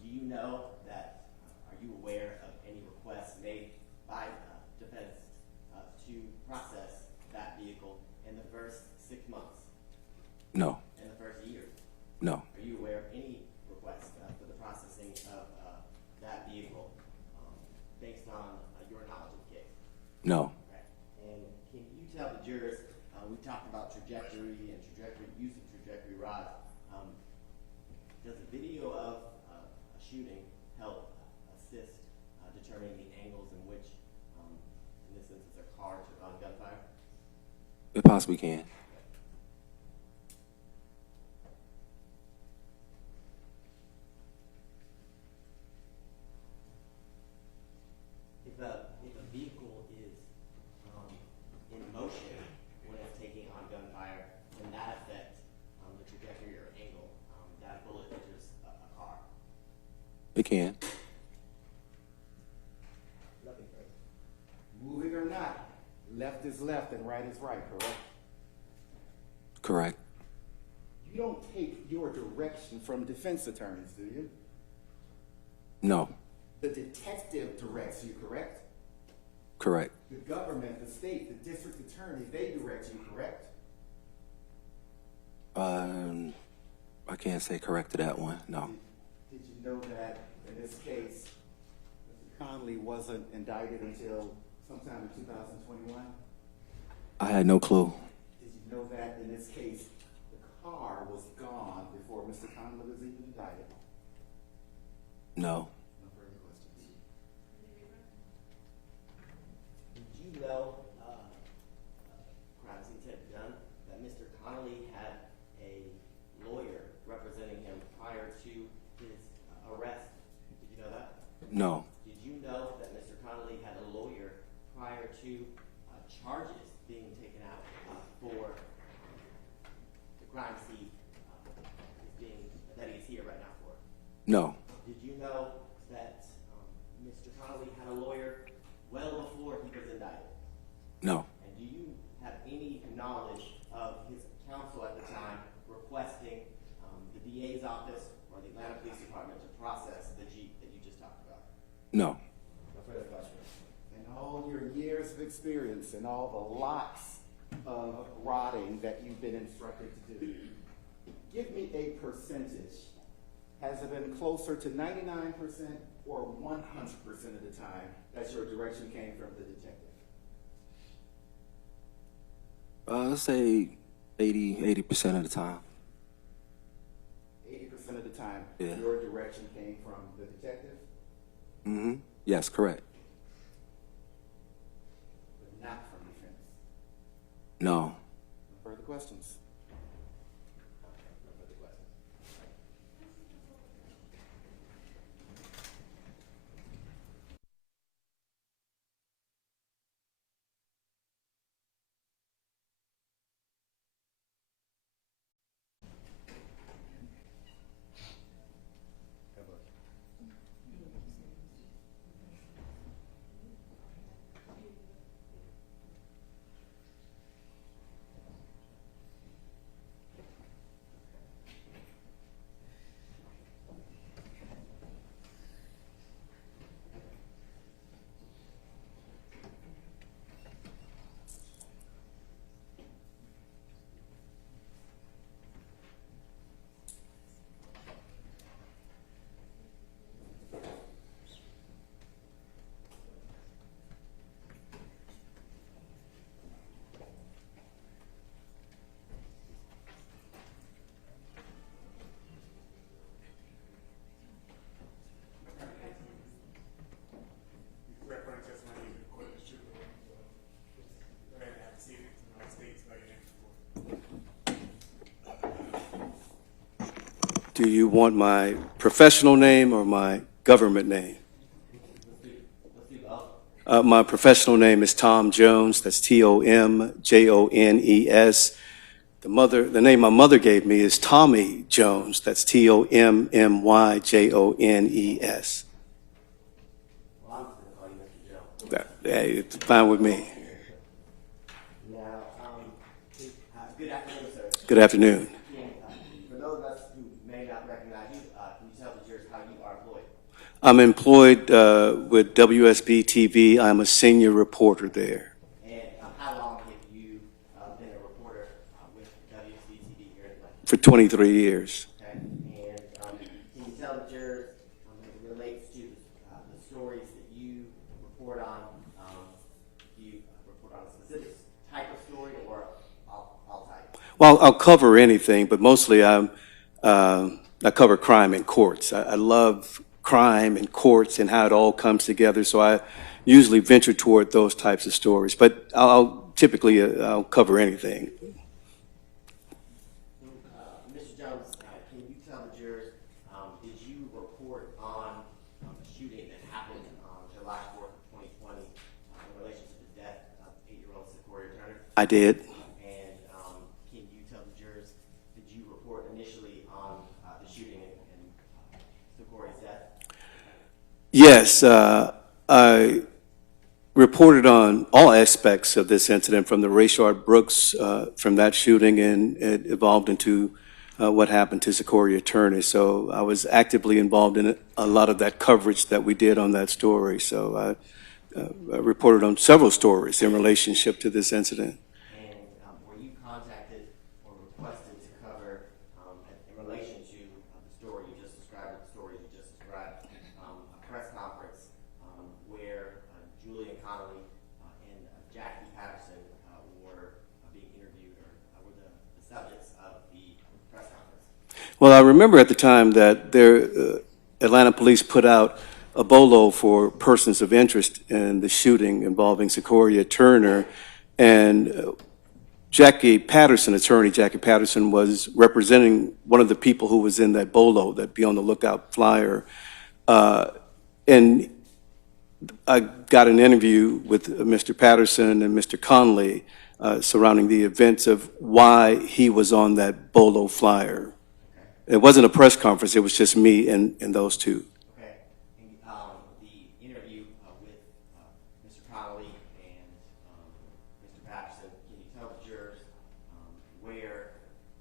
do you know that, are you aware of any requests made by defense to process that vehicle in the first 6 months? No. In the first year? No. Are you aware of any requests for the processing of that vehicle based on your knowledge of the case? No. Okay. And can you tell the jurors, we talked about trajectory and use of trajectory rods. Does a video of a shooting help assist determining the angles in which, in this instance, a car took on gunfire? It possibly can. If a vehicle is in motion when it's taking on gunfire, then that affects the trajectory or angle that bullet enters a car. It can. Nothing further. Moving or not, left is left and right is right, correct? Correct. You don't take your direction from defense attorneys, do you? No. The detective directs you, correct? Correct. The government, the state, the district attorney, they direct you, correct? I can't say correct to that one. No. Did you know that in this case, Mr. Conley wasn't indicted until sometime in 2021? I had no clue. Did you know that in this case, the car was gone before Mr. Conley was even indicted? No. No further questions. Did you know, crime scene tip done, that Mr. Conley had a lawyer representing him prior to his arrest? Did you know that? No. Did you know that Mr. Conley had a lawyer prior to charges being taken out for the crime scene that he's here right now for? No. Did you know that Mr. Conley had a lawyer well before he was indicted? No. And do you have any knowledge of his counsel at the time requesting the DA's office or the Atlanta Police Department to process the Jeep that you just talked about? No. No further questions. In all your years of experience and all the lots of rotting that you've been instructed to do, give me a percentage. Has it been closer to 99% or 100% of the time that your direction came from the detective? Let's say 80% of the time. 80% of the time, Yeah. your direction came from the detective, Mm-hmm. Yes, correct. but not from defense. No. No further questions. No further questions. Do you want my professional name or my government name? My professional name is Tom Jones. That's Tomjones. The name my mother gave me is Tommy Jones. That's Tommyjones. Well, I'm just gonna call you Mr. Jones. Hey, it's fine with me. Now, good afternoon, sir. Good afternoon. For those of us who may not recognize you, can you tell the jurors how you are employed? I'm employed with WSB TV. I'm a senior reporter there. And how long have you been a reporter with WSB TV here in Atlanta? For 23 years. Okay. And can you tell the jurors as it relates to the stories that you report on? Do you report on a specific type of story or all types? Well, I'll cover anything, but mostly I cover crime in courts. I love crime in courts and how it all comes together, so I usually venture toward those types of stories. But I'll typically cover anything. Mr. Jones, can you tell the jurors, did you report on a shooting that happened on July 4th of 2020 in relation to the death of 8-year-old Secoriea Turner? I did. And can you tell the jurors, did you report initially on the shooting and Secoria's death? Yes, I reported on all aspects of this incident, from the Rayshard Brooks, from that shooting, and it evolved into what happened to Secoriea Turner. So I was actively involved in a lot of that coverage that we did on that story. So I reported on several stories in relationship to this incident. And were you contacted or requested to cover, in relation to the story you just described, a press conference where Julian Conley and Jackie Patterson were being interviewed or were the subjects of the press conference? Well, I remember at the time that Atlanta police put out a bolo for persons of interest in the shooting involving Secoriea Turner, and Jackie Patterson, attorney Jackie Patterson, was representing one of the people who was in that bolo, that Be on the Lookout flyer. And I got an interview with Mr. Patterson and Mr. Conley surrounding the events of why he was on that bolo flyer. It wasn't a press conference, it was just me and those two. Okay. And the interview with Mr. Conley and Mr. Patterson, can you tell the jurors where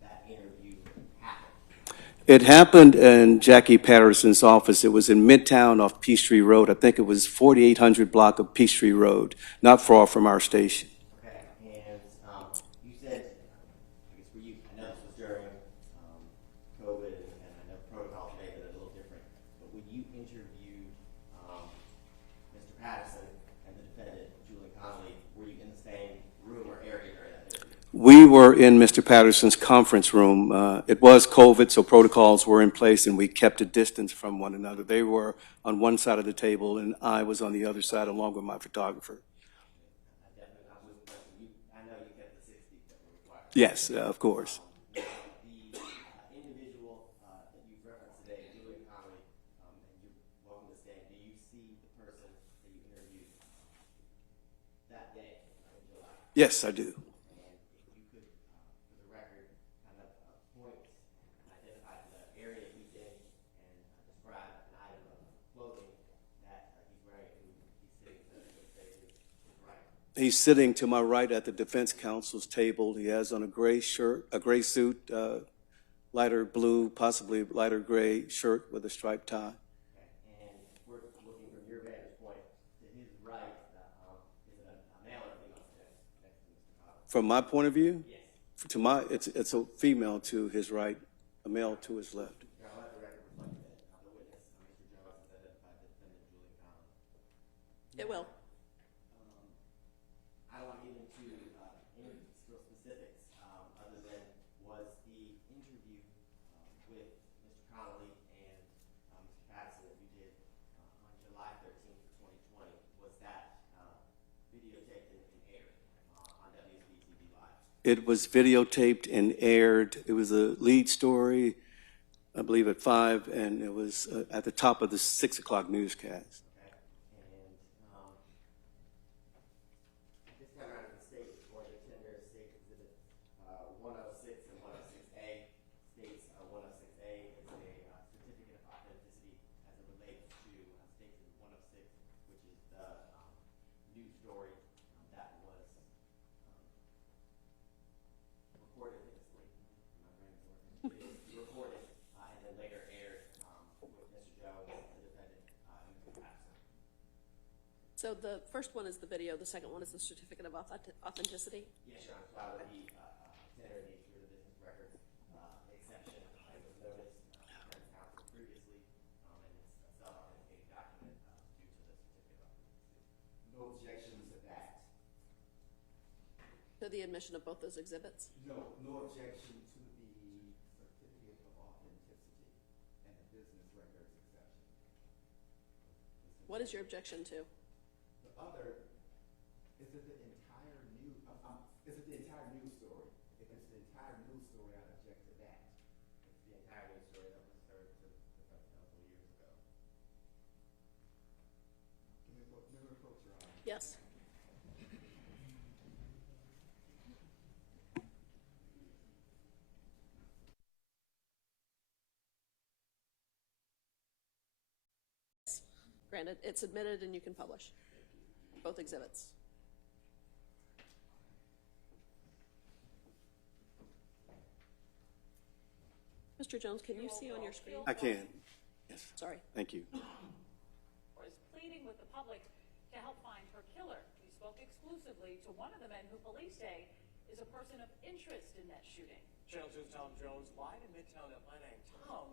that interview happened? It happened in Jackie Patterson's office. It was in Midtown off Peachtree Road. I think it was 4800 block of Peachtree Road, not far from our station. Okay. And you said, I guess for you, I know this was during COVID, and I know protocols may have been a little different, but when you interviewed Mr. Patterson and the defendant, Julian Conley, were you in the same room or area during that interview? We were in Mr. Patterson's conference room. It was COVID, so protocols were in place, and we kept a distance from one another. They were on one side of the table, and I was on the other side, along with my photographer. I know you kept the 6 feet that were required. Yes, of course. The individual that you referenced today, Julian Conley, and you're welcome to stand, do you see the person that you interviewed that day in July? Yes, I do. And if you could, for the record, kind of point, identify the area he's in, and describe an item of clothing that he's wearing, and he's sitting to his right. He's sitting to my right at the defense counsel's table. He has on a gray shirt, a gray suit, lighter blue, possibly lighter gray shirt with a striped tie. Okay. And we're looking from your vantage point to his right, is it a male or female next to Mr. Conley? From my point of view? Yes. To my, it's a female to his right, a male to his left. Now, let the record reflect that the witness, Mr. Jones, has identified the defendant, Julian Conley. It will. I don't want to get into any specifics other than was the interview with Mr. Conley and Mr. Patterson that you did on July 13th of 2020, was that videotaped and aired on WSB TV Live? It was videotaped and aired. It was a lead story, I believe, at 5, and it was at the top of the 6 o'clock newscast. This time around in the state, or the 10-year state exhibit 106 story that was recorded, I think it's late, my brain is working. It was recorded and then later aired with Mr. Jones, the defendant, in the past. So the first one is the video, the second one is the certificate of authenticity? Yes, Your Honor, so I would be considering the issue of the business records exception. It was noticed defense counsel previously, and it's a self-authenticated document due to the certificate of authenticity. No objections to that. To the admission of both those exhibits? No, no objection to the certificate of authenticity and the business records exception. What is your objection to? The other, is it the entire news, is it the entire news story? If it's the entire news story, I'd object to that. It's the entire news story that was served to the defense counsel years ago. Can we approach Your Honor? Yes. Granted, it's admitted and you can publish both exhibits. Mr. Jones, can you see on your screen? I can. Yes. Sorry. Thank you. Was pleading with the public to help find her killer. We spoke exclusively to one of the men who police say is a person of interest in that shooting. Channel 2's Tom Jones live in Midtown Atlanta. And Tom,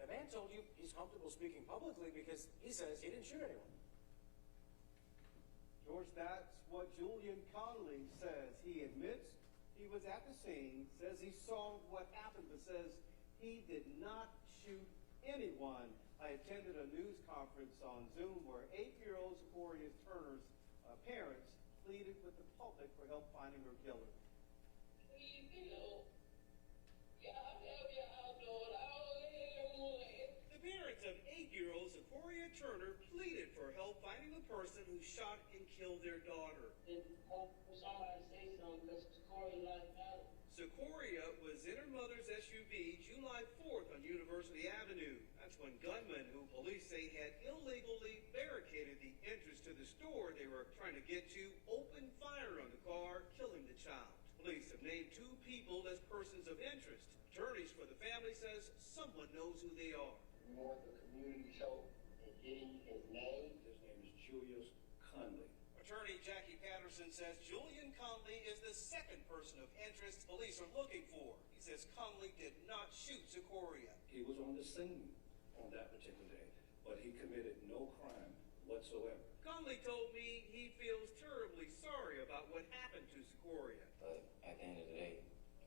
the man told you he's comfortable speaking publicly because he says he didn't shoot anyone. George, that's what Julian Conley says. He admits he was at the scene, says he saw what happened, but says he did not shoot anyone. I attended a news conference on Zoom where 8-year-old Secoriea Turner's parents pleaded with the public for help finding her killer. The parents of 8-year-old Secoriea Turner pleaded for help finding the person who shot and killed their daughter. Somebody say something because Secoriea like that. Secoriea was in her mother's SUV July 4th on University Avenue. That's when gunmen, who police say had illegally barricaded the entrance to the store they were trying to get to, opened fire on the car, killing the child. Police have named 2 people as persons of interest. Attorneys for the family says someone knows who they are. More of the community show and getting his name. His name is Julian Conley. Attorney Jackie Patterson says Julian Conley is the second person of interest police are looking for. He says Conley did not shoot Secoriea. He was on the scene on that particular day, but he committed no crime whatsoever. Conley told me he feels terribly sorry about what happened to Secoriea. But at the end of the day,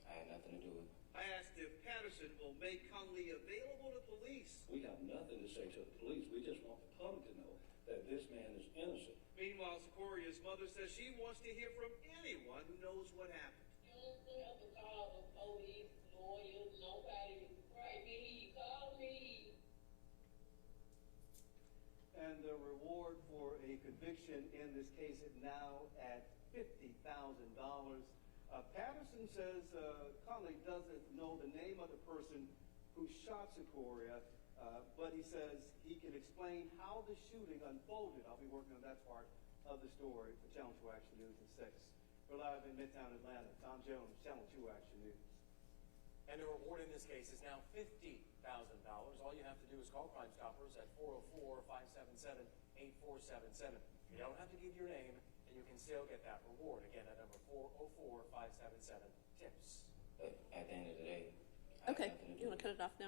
I had nothing to do with it. I asked if Patterson will make Conley available to police. We have nothing to say to the police. We just want the public to know that this man is innocent. Meanwhile, Secoria's mother says she wants to hear from anyone who knows what happened. You don't have to call the police, lawyers, nobody. Right, me, call me. And the reward for a conviction in this case is now at $50,000. Patterson says Conley doesn't know the name of the person who shot Secoriea, but he says he can explain how the shooting unfolded. I'll be working on that part of the story for Channel 2 Action News at 6. We're live in Midtown Atlanta. Tom Jones, Channel 2 Action News. And the reward in this case is now $50,000. All you have to do is call Crime Stoppers at 404-577-8477. You don't have to give your name, and you can still get that reward. Again, at number 404-577-TIPS. But at the end of the day, Okay, you want to cut it off now?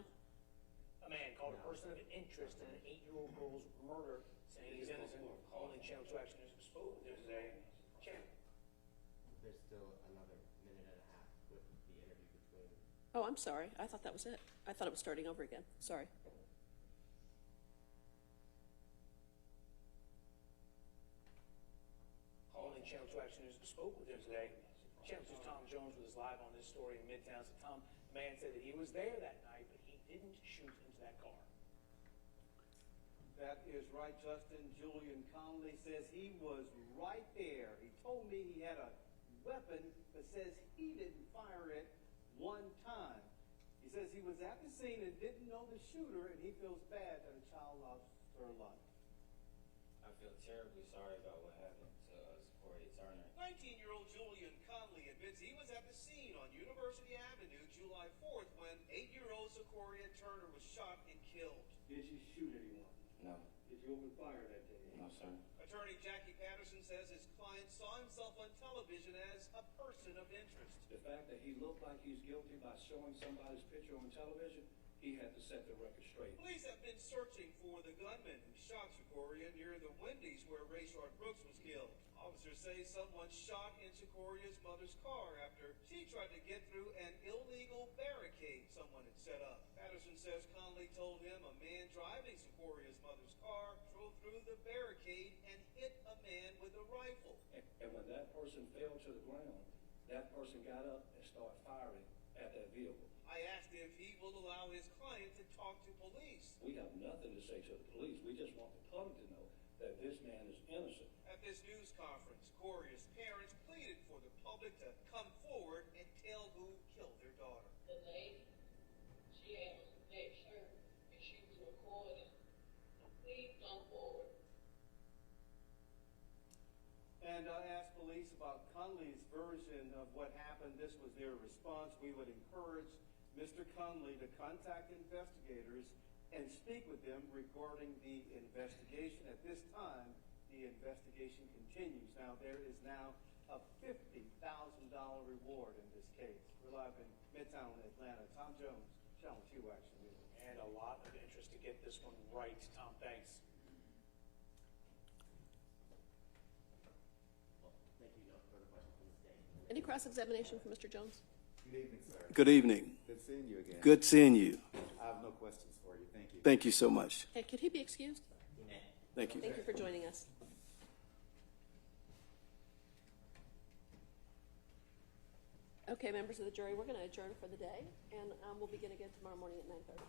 A man called a person of interest in an 8-year-old girl's murder, saying he's innocent. Only Channel 2 Action News spoke with him today. Channel. There's still another minute and a half with the interview between. Oh, I'm sorry. I thought that was it. I thought it was starting over again. Sorry. Only Channel 2 Action News spoke with him today. Channel 2's Tom Jones was live on this story in Midtown. So Tom, the man said that he was there that night, but he didn't shoot into that car. That is right, Justin. Julian Conley says he was right there. He told me he had a weapon, but says he didn't fire it one time. He says he was at the scene and didn't know the shooter, and he feels bad that a child lost her life. I feel terribly sorry about what happened to us. University Avenue July 4th when 8-year-old Secoriea Turner was shot and killed. Did she shoot anyone? No, Did you open fire that day? no, sir. Attorney Jackie Patterson says his client saw himself on television as a person of interest. The fact that he looked like he's guilty by showing somebody's picture on television, he had to set the record straight. Police have been searching for the gunman who shot Secoriea near the Wendy's where Rayshard Brooks was killed. Officers say someone shot in Secoria's mother's car after she tried to get through an illegal barricade someone had set up. Patterson says Conley told him a man driving Secoria's mother's car drove through the barricade and hit a man with a rifle. And when that person fell to the ground, that person got up and started firing at that vehicle. I asked him if he will allow his client to talk to police. We have nothing to say to the police. We just want the public to know that this man is innocent. At this news conference, Secoria's parents pleaded for the public to come forward and tell who killed their daughter. The lady, she had a neck shirt and she was recording. Please come forward. And I asked police about Conley's version of what happened. This was their response. We would encourage Mr. Conley to contact investigators and speak with them regarding the investigation. At this time, the investigation continues. Now, there is now a $50,000 reward in this case. We're live in Midtown Atlanta. Tom Jones, Channel 2 Action News. And a lot of interest to get this one right. Tom, thanks. Well, thank you. No further questions from the stage. Any cross-examination from Mr. Jones? Good evening, sir. Good evening. Good seeing you again. Good seeing you. I have no questions for you. Thank you. Thank you so much. Hey, could he be excused? Thank you. Thank you for joining us. Okay, members of the jury, we're going to adjourn for the day, and we'll begin again tomorrow morning at 9:30.